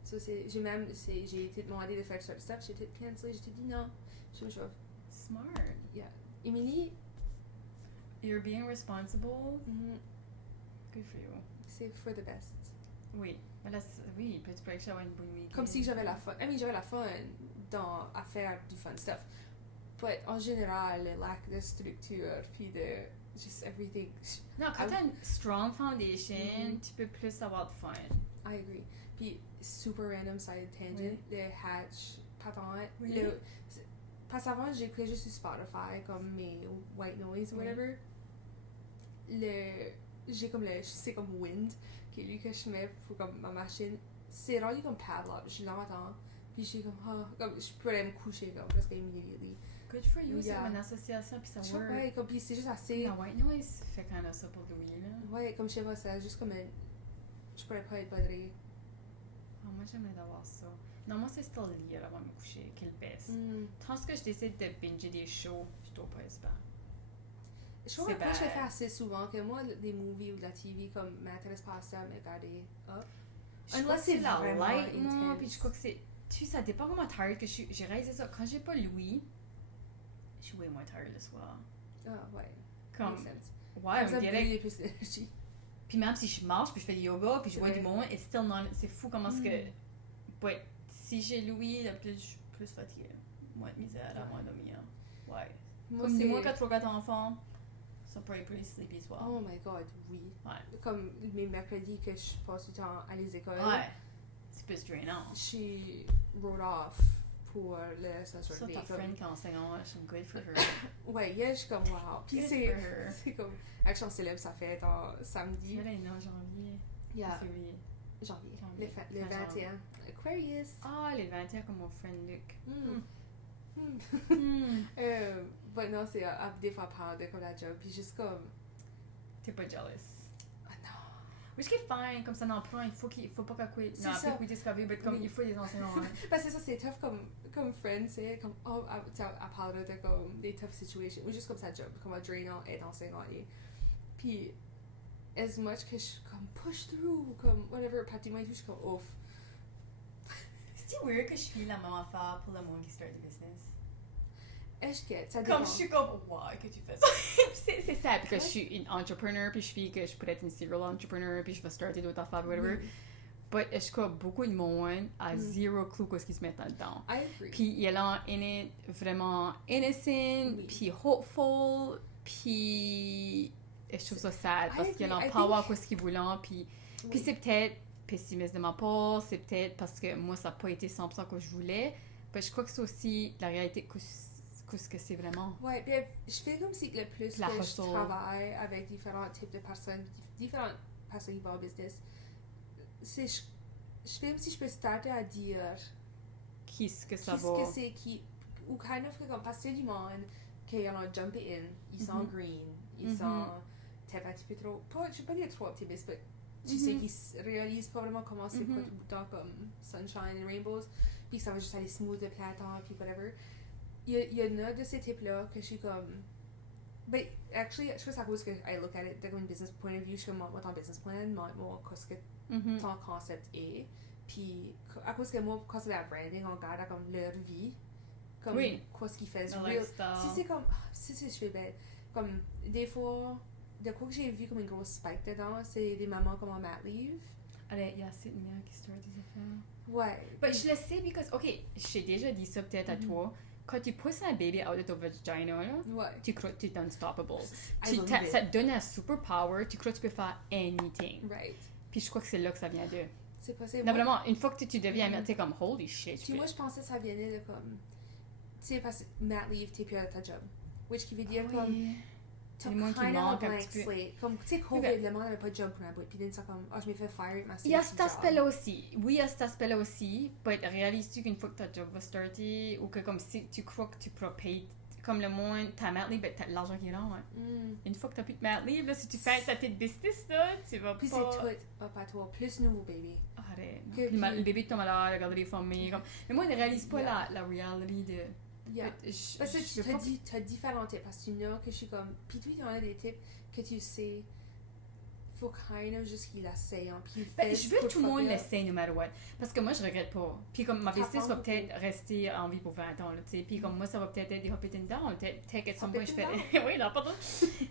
So, j'ai été demandé de faire ce stuff, j'ai été cancellé, j'ai dit non. Je me chauffe. Smart. Emily, You're being responsible. mhm, Good for you. c'est for the best. Oui. Mais là, oui, puis tu pourrais avoir une bonne week. Comme si j'avais la fun. J'avais la fun à faire du fun stuff. But en général, le lac de structure, puis de just everything. Non, quand t'as une strong foundation, tu peux plus avoir de fun. I agree. Puis super random side tangent, le Hatch patente. Oui. Parce qu'avant, j'écoutais juste sur Spotify, comme mes white noise ou whatever. J'ai comme c'est comme Wind, qui est lui que je mets pour comme ma machine. C'est rendu comme Pavlov, je l'entends. Puis je suis comme je pourrais me coucher comme presque immediately. Good for you, Yeah. c'est une association, puis ça work. Ouais, comme puis c'est juste assez. La white noise fait quand même ça pour Louis, là. Ouais, comme je sais pas, c'est juste comme je pourrais pas être badrée. Ah, moi, j'aimerais d'avoir ça. Non, moi, c'est still lire avant de me coucher, qu'il baisse. Tant que je décide de binger des shows, je dois pas être bad. Je crois que je le fais assez souvent que moi, des movies ou de la TV, comme m'intéresse pas à ça, me regarder up. Je crois que c'est la vraiment light, moi, intense. puis je crois que c'est... Tu sais, ça dépend comment tired que je suis. J'ai réalisé ça. Quand j'ai pas Louis, je suis way moins tired le soir. Ah, ouais. Comme... Makes sense. Ouais, on dirait... J'ai plus d'énergie. Puis même si je marche, puis je fais du yoga, puis je vois du monde, it's still not... C'est fou comment est-ce que... But si j'ai Louis, là, plus, je suis plus fatiguée. Moins de misère à moins dormir. Ouais. Comme dis-moi quand tu as 4 enfants, ça peut être pretty sleepy le soir. Oh my god, oui. Ouais. Comme mes mercredis que je passe du temps à les écoles. Ouais. C'est plus drainant. Je suis wrote off pour le reste de la Ça, journée. ta Comme- friend qui enseigne en je suis good for her. Ouais, hier, je suis comme wow. Puis Good c'est for her. c'est comme Action célèbre sa fête en samedi. Elle est née en janvier. Yeah. Février. Janvier. Janvier. Le Fin 21. Aquarius. Ah, les 21 comme mon friend Luc. But non, c'est des fois part de comme la job. Puis juste comme. T'es pas jealous. Ah non. Which is fine, comme ça n'en prend, il faut pas qu'elle quitte. C'est Non, ça. après quitter Discovery, mais comme Oui. il faut des enseignants. Hein. Parce que ça, c'est tough comme friend, c'est comme. Oh, elle parle de comme des tough situations. Ou juste comme sa job. Comme un drainant être enseignant. Puis, as much que je suis comme push through, comme whatever, pratiquement et tout, je suis comme off. C'est weird que je suis la même affaire pour le monde qui start the business. Est-ce que ça dépend. Comme je suis comme, wow, que tu fais ça. c'est sad, parce que je suis une entrepreneur, puis je fais que je pourrais être une serial entrepreneur, puis je vais starter d'autres affaires, whatever. Oui. But est-ce que beaucoup de monde a zero clue qu'est-ce qu'ils se mettent là-dedans. I agree. Puis il y a là in it vraiment innocent, Oui. puis hopeful, puis je trouve ça sad parce qu'il y a agree. là I power think- ce qu'ils voulait, puis Oui. c'est peut-être pessimiste de ma part, c'est peut-être parce que moi ça n'a pas été 100% que je voulais, mais je crois que c'est aussi la réalité qu'est-ce que c'est vraiment. Ouais, puis je fais comme si le plus La que je hustle. travaille avec différents types de personnes, différentes personnes qui vont en business, c'est je fais comme si je peux starter à dire Qu'est-ce que ça qu'est-ce va. que c'est qui ou kind of que comme parce que c'est du monde qui ont jumpé in, ils sont green, ils sont peut-être un petit peu trop, pas, je vais pas dire trop optimistes, mais tu sais qu'ils réalisent pas vraiment comment c'est pas tout le temps comme sunshine and rainbows, puis ça va juste aller smooth de printemps puis whatever. Il y en a de ces types-là que je suis comme. Ben, actually, je pense que c'est à cause que I look at it d'un business point of view, je suis comme, moi, ton business plan, moi, qu'est-ce que ton concept est. Puis, à cause que moi, quand c'est la branding, on regarde comme leur vie, comme Oui. quoi ce qu'ils font. Le Real. lifestyle. Si c'est comme. Si je fais bête. Comme, des fois, de quoi que j'ai vu comme une grosse spike dedans, c'est des mamans comme en mat leave. Allez, il y a assez de mères qui start des affaires. Ouais. Ben, je le sais because, ok, j'ai déjà dit ça peut-être à toi. Quand tu pousses un bébé out de ton vagina, là, Ouais. tu crois que tu es unstoppable. I believe it. Ça te donne un superpower, tu crois que tu peux faire anything. Right. Puis je crois que c'est là que ça vient de. C'est possible. Non, vraiment, une fois que tu deviens mère, t'es comme holy shit. Puis moi, je pensais que ça venait de comme. Tu sais, parce que mat leave, t'es plus à ta job. Which qui veut dire comme. T'as Le monde qui kind of a manque un blank petit peu. slate. Comme, tu sais, COVID, le monde n'avait pas de job pour un bout. Puis là, ça comme, oh, je m'ai fait fire ma Il y a cet aspect-là aussi. Oui, il y a cet aspect-là aussi. Mais réalises-tu qu'une fois que ta job va starter, ou que comme si tu crois que tu pourras payer, comme le monde, ta mat leave, ben, t'as l'argent qui est là. Hein. Une fois que t'as plus de mat leave, là, si tu fais ta petite business, là, tu vas Puis c'est pas... tout up à toi. Plus nouveau bébé. Arrête. Que Puis puis- le bébé tombe malade, regarde les familles. Comme... Mais moi, je ne réalise pas Yeah. la réalité de... Yeah. Parce que je tu veux pas- t'as différents types. Parce que tu en as que je suis comme. Puis toi, il y en a des types que tu sais. Faut kind of juste qu'ils l'essayent. Puis ils Ben, fassent je veux que tout le monde fuck up. l'essaye no matter what. Parce que moi, je regrette pas. Puis comme ma business va T'apprends peut-être rester en vie pour 20 ans, là, tu sais. Puis comme moi, ça va peut-être être des hop it and down. Peut-être at some Hop point, it je and fais... oui, là, pardon.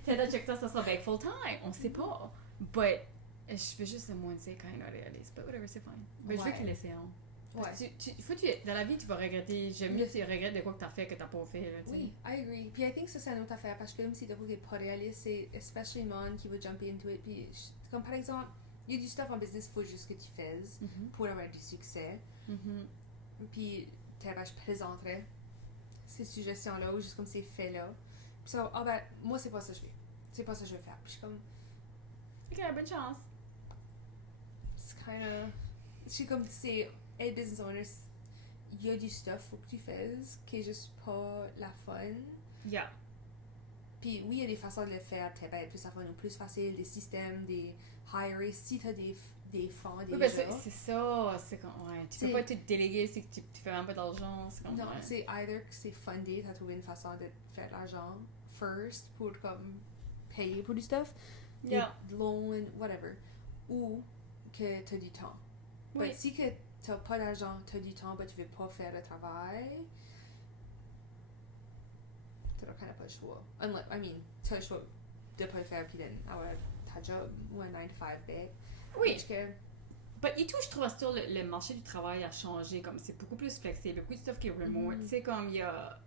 Peut-être à check ça sera back full time. On sait pas. But Je veux juste le moins de quand il réalise. But whatever, c'est fine. Mais je veux Ouais. qu'il essaie. Hein. Ouais. Dans la vie, tu vas regretter. J'aime mieux tu regrettes de quoi que t'as fait que t'as pas fait. Là, Oui, I agree. Puis I think ça, c'est une autre affaire parce que même si t'as pas pas réaliste, c'est especially le monde qui va jumper into it. Puis, comme par exemple, il y a du stuff en business, il faut juste que tu fasses pour avoir du succès. Puis, je présenterais ces suggestions-là ou juste comme ces faits-là. Puis ça, ben, moi, c'est pas ça que je fais. C'est pas ça que je veux faire. Puis je suis comme, Ok, bonne chance. c'est je suis comme, c'est, être business owner, il y a du stuff, faut que tu fasses, qui est juste pas la fun. Yeah. Puis oui, il y a des façons de le faire, peut-être être plus fun ou plus facile, des systèmes, des hire, si t'as des fonds déjà. Oui, ben c'est ça. C'est comme, ouais. Tu peux pas te déléguer si tu fais même pas d'argent. C'est comme, non, ouais. c'est either que c'est fundé, t'as trouvé une façon de faire de l'argent first pour comme payer pour du stuff, Yeah. des loans, whatever, ou que t'as du temps. Oui. Mais si que t'as pas d'argent, t'as du temps, mais tu veux pas faire le travail, t'as kind of pas le choix. T'as le choix de pas le faire puis avoir ta job ou un 9 to 5 day. Oui. Parce que, Et tout, je trouve que le marché du travail a changé. Comme c'est beaucoup plus flexible. Beaucoup de stuff qui est remote. Tu sais, comme il y a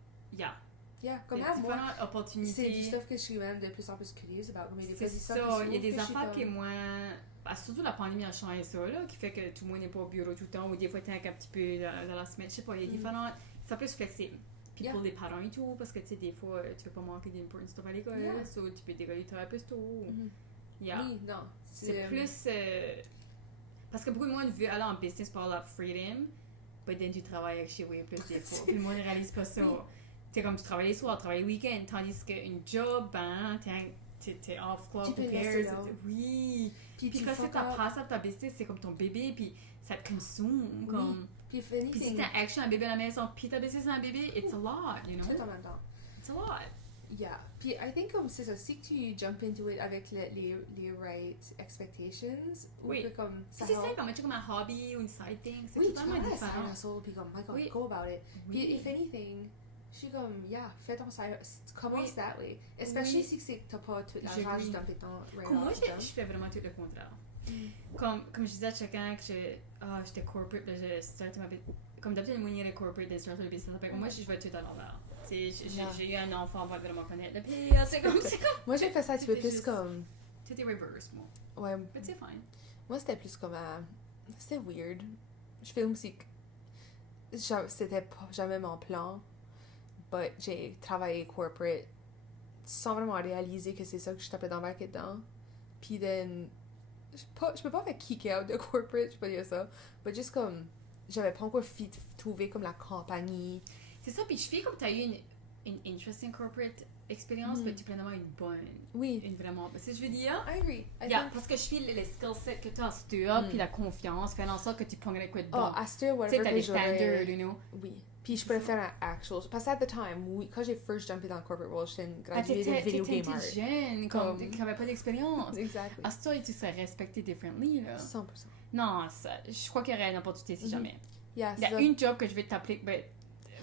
yeah, comme des là, moi, différentes opportunités. c'est du stuff que je suis même de plus en plus curieuse about. Comme il y a des C'est positions ça. qui Il y a des s'ouvrent, que je affaires suis qui est moins. Surtout la pandémie a changé ça, là, qui fait que tout le monde n'est pas au bureau tout le temps, ou des fois, t'es un petit peu dans la semaine. Je sais pas, il y a différentes. C'est plus flexible. Puis Yeah. pour les parents et tout, parce que tu sais, des fois, tu veux pas manquer d'important stuff à l'école, Yeah. so tu peux décoller très plus tôt. comme... Yeah. Oui, non. C'est plus. Parce que beaucoup de monde veut aller en business pour avoir la freedom, but then tu travailles avec chez vous plus des fois. Puis le monde ne réalise pas ça. Oui. T'es comme tu travailles les soirs, tu travailles le week-end, tandis qu'une job, ben, t'es off club Tu peux pour laisser pairs. là. Oui. Puis tu quand c'est fuck ta up. passe à ta business, c'est comme ton bébé, puis ça te consomme. Comme... Puis if Puis si anything, t'as action un bébé à la maison, puis ta business un bébé, it's a lot, you know? tout en même temps. It's a lot. Yeah. Puis I think comme c'est ça, si que tu jump into it avec les right expectations, Oui. ou que comme ça Puis c'est ça, help. comme un hobby ou une side thing, c'est Oui, tu totalement vas à différent. side hustle, puis comme, my God, Oui. go about it. Puis Oui. if anything, je suis comme, yeah, fais ton side, commence Oui. that way. Especially Oui. si que t'as pas tout l'argent, J'agree. juste dumper ton right Comme moi, off, je fais vraiment tout le contraire. Mm. Comme je disais à chacun que j'étais corporate, là, je startais ma business. Comme d'habitude, le moyen de corporate, de starter le business. Fait que moi, je vais tout à l'envers. J'ai eu un enfant avant de vraiment connaître le pays. C'est comme. Moi, j'ai fait ça un petit peu C'était plus juste- comme. Tout est reverse, moi. Ouais, Mais c'est fine. moi, c'était plus comme c'était weird. Je fais aussi que. C'était pas jamais mon plan. But j'ai travaillé corporate sans vraiment réaliser que c'est ça que je tapais d'embarquer dedans. Puis then. Je peux pas faire kick out de corporate, je peux pas dire ça. Mais juste comme. J'avais pas encore trouvé comme la compagnie. C'est ça, puis je fais comme tu as eu une interesting corporate expérience, mais tu peux en avoir une bonne. Oui. Une vraiment. C'est ce que je veux dire. I agree. I Yeah, think. parce que je fais les skill sets que tu as, puis la confiance, faire en sorte que tu prendrais quoi de Oh, bon. à still, Tu sais, whatever t'as que les standards, j'aurais. you know. Oui. Puis je pourrais faire un actual. Parce que at the time, oui, quand j'ai first jumpé dans le corporate world, j'étais une graduée de video game art. T'étais jeune, comme tu n'avais pas d'expérience. Exactly. À ce temps, tu serais respecté differently, là. 100%. Non, je crois qu'il y aurait une opportunité si jamais. Yeah, Il y a une job que je vais t'appeler, ben,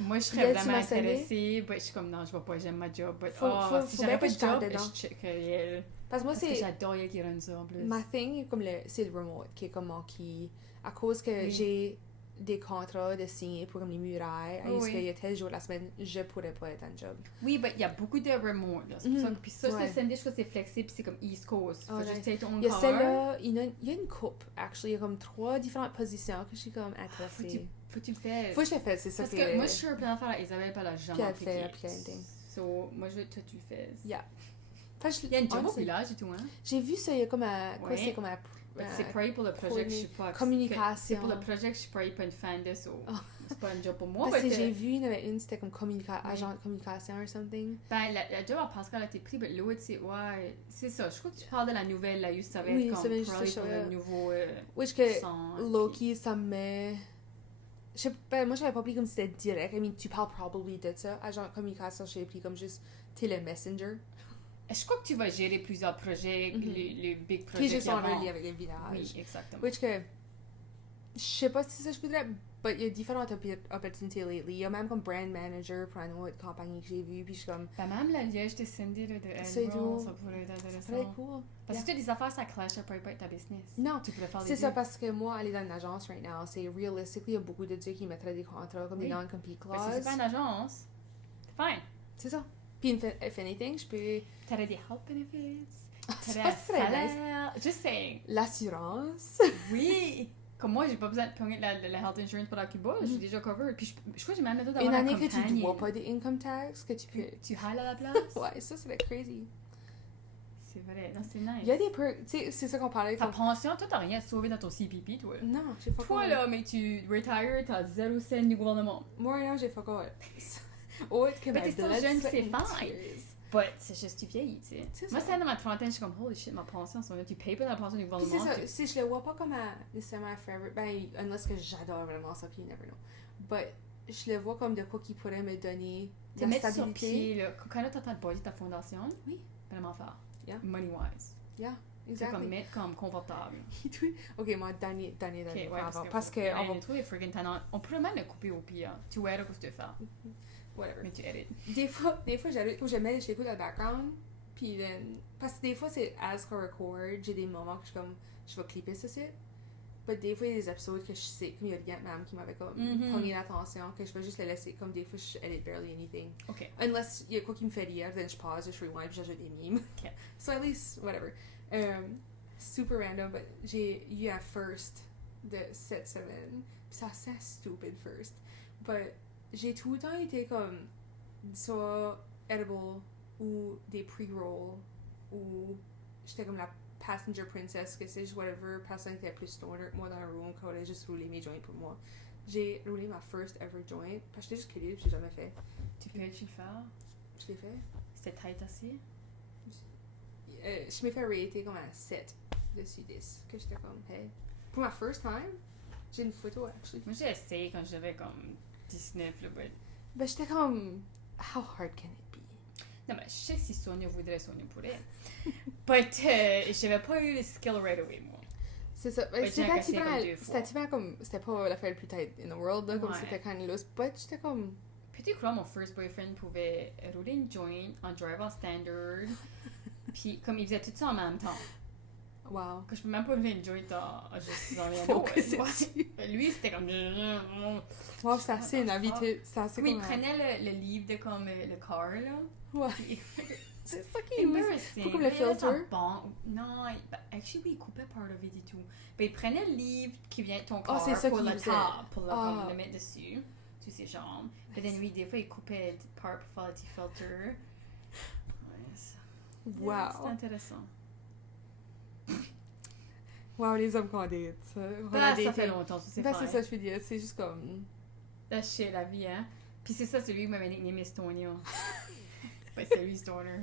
moi je serais Là, tu vraiment m'as salué? intéressée, ben, je suis comme non, je vais pas, j'aime ma job. Ben, si faut j'avais bien pas que de je tente job, dedans. je checkerais elle. Parce que moi, Parce que c'est. j'adore elle qui run ça en plus. Ma thing, comme c'est le remote, qui est comme mon qui. À cause que Oui. j'ai des contrats de signer pour comme les murailles, Oui, qu'il oui. y a tel jour de la semaine, je pourrais pas être en job. Oui, ben il y a beaucoup de remote, là. C'est pour ça que, puis ça, Ouais. c'est Sunday, je trouve que c'est flexible, puis c'est comme East Coast. Faut Oh, juste nice. take ton Il y a car. celle-là, il y a une coupe, actually. Il y a comme 3 différentes positions que je suis comme intéressée. Faut que tu le fasses. Faut que je le fasse, c'est ça Parce que moi, je suis un plein d'affaires à Isabelle, pas la jamais Puis elle fait appliquer anything. So, moi, je veux que toi, tu le fasses. Yeah. Fait que Il y a une job au honestly, village et tout, hein. J'ai vu ça, il y a comme un. Quoi, Ouais. c'est comme un. C'est pareil pour le projet que je suis pas. communication. C'est pour le projet que je suis pas une fan de ça. Oh. C'est pas un job pour moi. Parce que parce que- j'ai vu, il y en avait une, c'était comme Oui. agent de communication or something. Ben, la job à Pascal a été pris, mais l'autre, c'est. Ouais, c'est ça. Je crois que tu parles de la nouvelle, là, ça va Oui, être ça comme va juste probably pour ça. le nouveau. Which que son, Loki, ça me met. Je sais pas, moi j'avais pas pris comme si c'était direct. I mean, tu parles probably de ça. Agent de communication, j'ai pris comme juste télé-messenger. Je crois que tu vas gérer plusieurs projets, Mhm. les big Qui projets. est juste en qu'il y a relié avant. avec les villages. Oui, exactement. Which que. Je sais pas si c'est ça que je voudrais, but il y a différentes opportunités lately. Il y a même comme brand manager pour une autre compagnie que j'ai vue, puis je suis comme, Ben, même la liège de Cindy là, de C'est Edinburgh, tout. ça pourrait être ça pourrait intéressant. être cool. Parce que tu as des affaires, ça clash, ça pourrait pas être ta business. Non, Tu pourrais faire c'est les ça deux. parce que moi, aller dans une agence right now, c'est realistically, il y a beaucoup de Dieu qui mettraient des contrats comme des Oui. non-compete Ben, si c'est clauses. pas une agence, c'est fine. C'est ça. Puis, if anything, je peux. T'aurais des health benefits, Ça t'aurais un serait nice. salaire. Just saying. L'assurance. Oui! Comme moi, j'ai pas besoin de payer la health insurance pour la Cuba, je suis déjà covered. Puis je crois que j'ai même méthode Une d'avoir année un que tu compagnon. dois pas des income tax, que tu peux. Tu hales à la place? Ouais, ça serait crazy. C'est vrai, non, c'est nice. Il y a des perks. Tu sais, c'est ça qu'on parlait. Ta Comme... pension, toi, t'as rien à sauver dans ton CPP, toi. Non, j'ai pas Toi, là, mais tu retires, t'as 0 cent du gouvernement. Moi, non, j'ai fuck all. Autre que Mais ma t'es still blood, jeune, sweat c'est and fine. tears. But c'est juste, tu vieillis, tu sais. C'est Moi, ça. c'est dans ma trentaine, je suis comme, holy shit, ma pension, tu payes pas la pension du Puis gouvernement. c'est ça, si je le vois pas comme nécessairement à forever, ben, unless que j'adore vraiment ça, puis you never know. But je le vois comme de quoi qui pourrait me donner Tu de la mettre sur stabilité. pied, là, quand là, t'entends le body de ta fondation, Oui. vraiment faire. Yeah. Money-wise. Yeah, C'est comme exactly. mettre comme confortable. Ok, moi, dernier Ok, ouais, parce que on on va... va trouver friggin' tannant. On pourrait même le couper au pire. Tu vois, là, qu'est-ce que tu fais. Whatever. Mais tu edit. Des fois, j'arrive, je mets, je l'écoute dans le background, puis parce que des fois, c'est as qu'on record, j'ai des moments que je suis comme, je vais clipper ça, c'est. Mais des fois, il y a des épisodes que je sais, comme il y a Gant Mam qui m'avait comme pogné l'attention, que je vais juste le laisser, comme des fois, je edit barely anything. Ok. Unless il y a quoi qui me fait rire, then je pause, je rewind, puis j'ajoute des memes. Ok. So at least, whatever. Super random, but j'ai eu un first de cette semaine. Puis ça, c'est stupid first. But j'ai tout le temps été comme soit edible ou des pre-rolls ou j'étais comme la passenger princess, que c'est juste whatever, personne était plus stoner que moi dans le room, qu'on allait juste rouler mes joints pour moi. J'ai roulé ma first ever joint, parce que j'étais juste curieuse, j'ai jamais fait. Tu peux-tu le faire? Je l'ai fait. C'était tight aussi? Je m'ai fait rater comme un 7 dessus 10, que j'étais comme, hey. Pour ma first time, j'ai une photo, actually. Moi, j'ai essayé quand j'avais comme 19, là, but... Ben, j'étais comme, how hard can it be? Non, mais je sais que si Sonia voudrait, Sonia pourrait. But j'avais pas eu le skill right away, moi. C'est ça. Ben, C'était j'ai cassé comme 2 fois. activement comme, c'était pas l'affaire la plus tight in the world, là, comme Ouais. c'était kind of loose, but j'étais comme, Peux-tu croire mon first boyfriend pouvait rouler une joint en driver standard, puis comme il faisait tout ça en même temps. wow. Que je peux même pas rouler une joint en juste dans les Faut que c'est Ouais. dessus. Lui, c'était comme... Wow, c'est assez une habitude, c'est assez Oui, il comme, prenait le livre de comme le car, là. ouais. Puis- C'est fucking weird. Embarrassing. Faut comme le Mais là, ça filter. bon. Non, actually, oui, il coupait part of it et tout. Ben, il prenait le livre qui vient de ton Ah, corps c'est ça pour qu'il le faisait. top, pour le, Ah. comme le mettre dessus, sur ses jambes. Puis then, oui, des fois, il coupait le part pour faire le petit filter. Ouais, ça. Wow. C'est intéressant. Wow, les hommes qu'on date. Ça, on Ben, a ça daté. fait longtemps, ça, c'est Ben, fine. c'est ça, je veux dire. C'est juste comme. La shit, la vie, hein. Puis c'est ça, c'est lui qui m'avait nickname Estonia. Ben, c'est lui, stoner.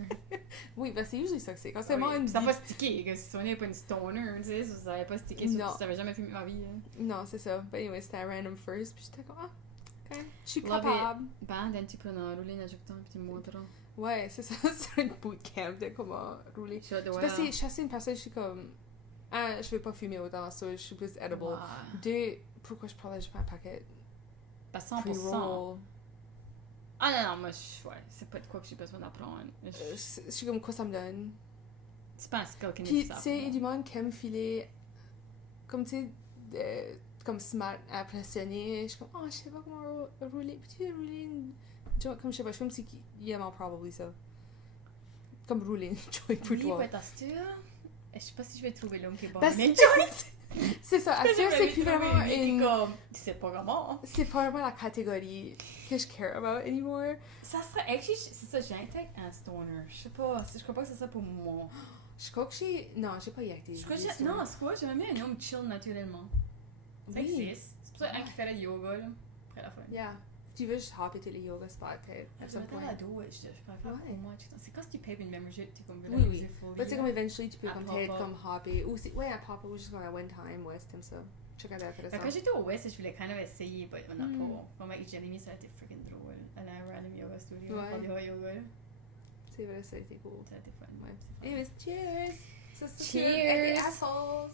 Oui, ben, c'est usually ça que c'est. Quand c'est Oui, vraiment une. ça n'a pas stické, que si Sonia n'est pas une stoner, tu sais, ça n'avait pas stické, Non. ça n'avait jamais fumé ma vie. Hein. Non, c'est ça. Ben, anyway, c'était un random first. Puis j'étais comme, ah, ok. Je suis Love capable. Ben, then tu peux en rouler dans temps, puis tu me montres. Ouais, c'est ça. C'est un bootcamp de comment rouler. Je dois... Parce que je suis assez une personne, je suis comme. Ah, je vais pas fumer autant, ça. Je suis plus edible. Wow. Deux, pourquoi je parlais, je prends un paquet. Ben, 100%. Pre-roll. Ah non, non, moi, ouais, c'est pas de quoi que j'ai besoin d'apprendre. Je suis comme, quoi ça me donne? C'est pas un skill qui est Puis, nécessaire. tu sais, il y a pour du moi. monde qui aime filer, comme, tu sais, comme smart, impressionné. Je suis comme, oh, je sais pas comment rouler. Peux-tu rouler une joint? Comme, je sais pas, je suis comme si il aime probably ça. Comme rouler une joint pour Oui, toi. ben, je sais pas si je vais trouver l'homme qui est bon. Parce Mais c'est ça, Astur, c'est plus vraiment une... comme, c'est pas comment. C'est pas vraiment la catégorie que je care about anymore. Ça serait, actually, c'est ça, j'intègre un stoner. Je sais pas, je crois pas que c'est ça pour moi. Je crois que j'ai... Non, j'ai pas y acté. Je crois que non, c'est quoi, j'aimais bien un homme chill naturellement. Ça Oui. existe. C'est pour ça un qui fait le yoga, là, après la fin. Yeah. Tu veux juste hopper tous les yoga spots, peut-être, à Je some vais point. à dos, je préfère Ouais. pour moi. C'est quand tu payes une membership, tu es comme Oui, oui. full. Mais tu sais, comme eventually, tu peux À comme pop-up. peut-être comme hopper. Ou c'est... Ouais, à pop-up, ou juste comme à one time, West, comme ça. Je regardais intéressant. Quand j'étais au West, je voulais kind of essayer, mais on n'a Mm. pas. Comme avec Jeremy, ça a été freaking drôle. Aller à un random yoga studio, Ouais. faire du hot yoga. C'est vrai, ça a été cool. Ça a été fun. Ouais. C'est fun. Anyways, cheers! Ça, c'est Cheers! assholes!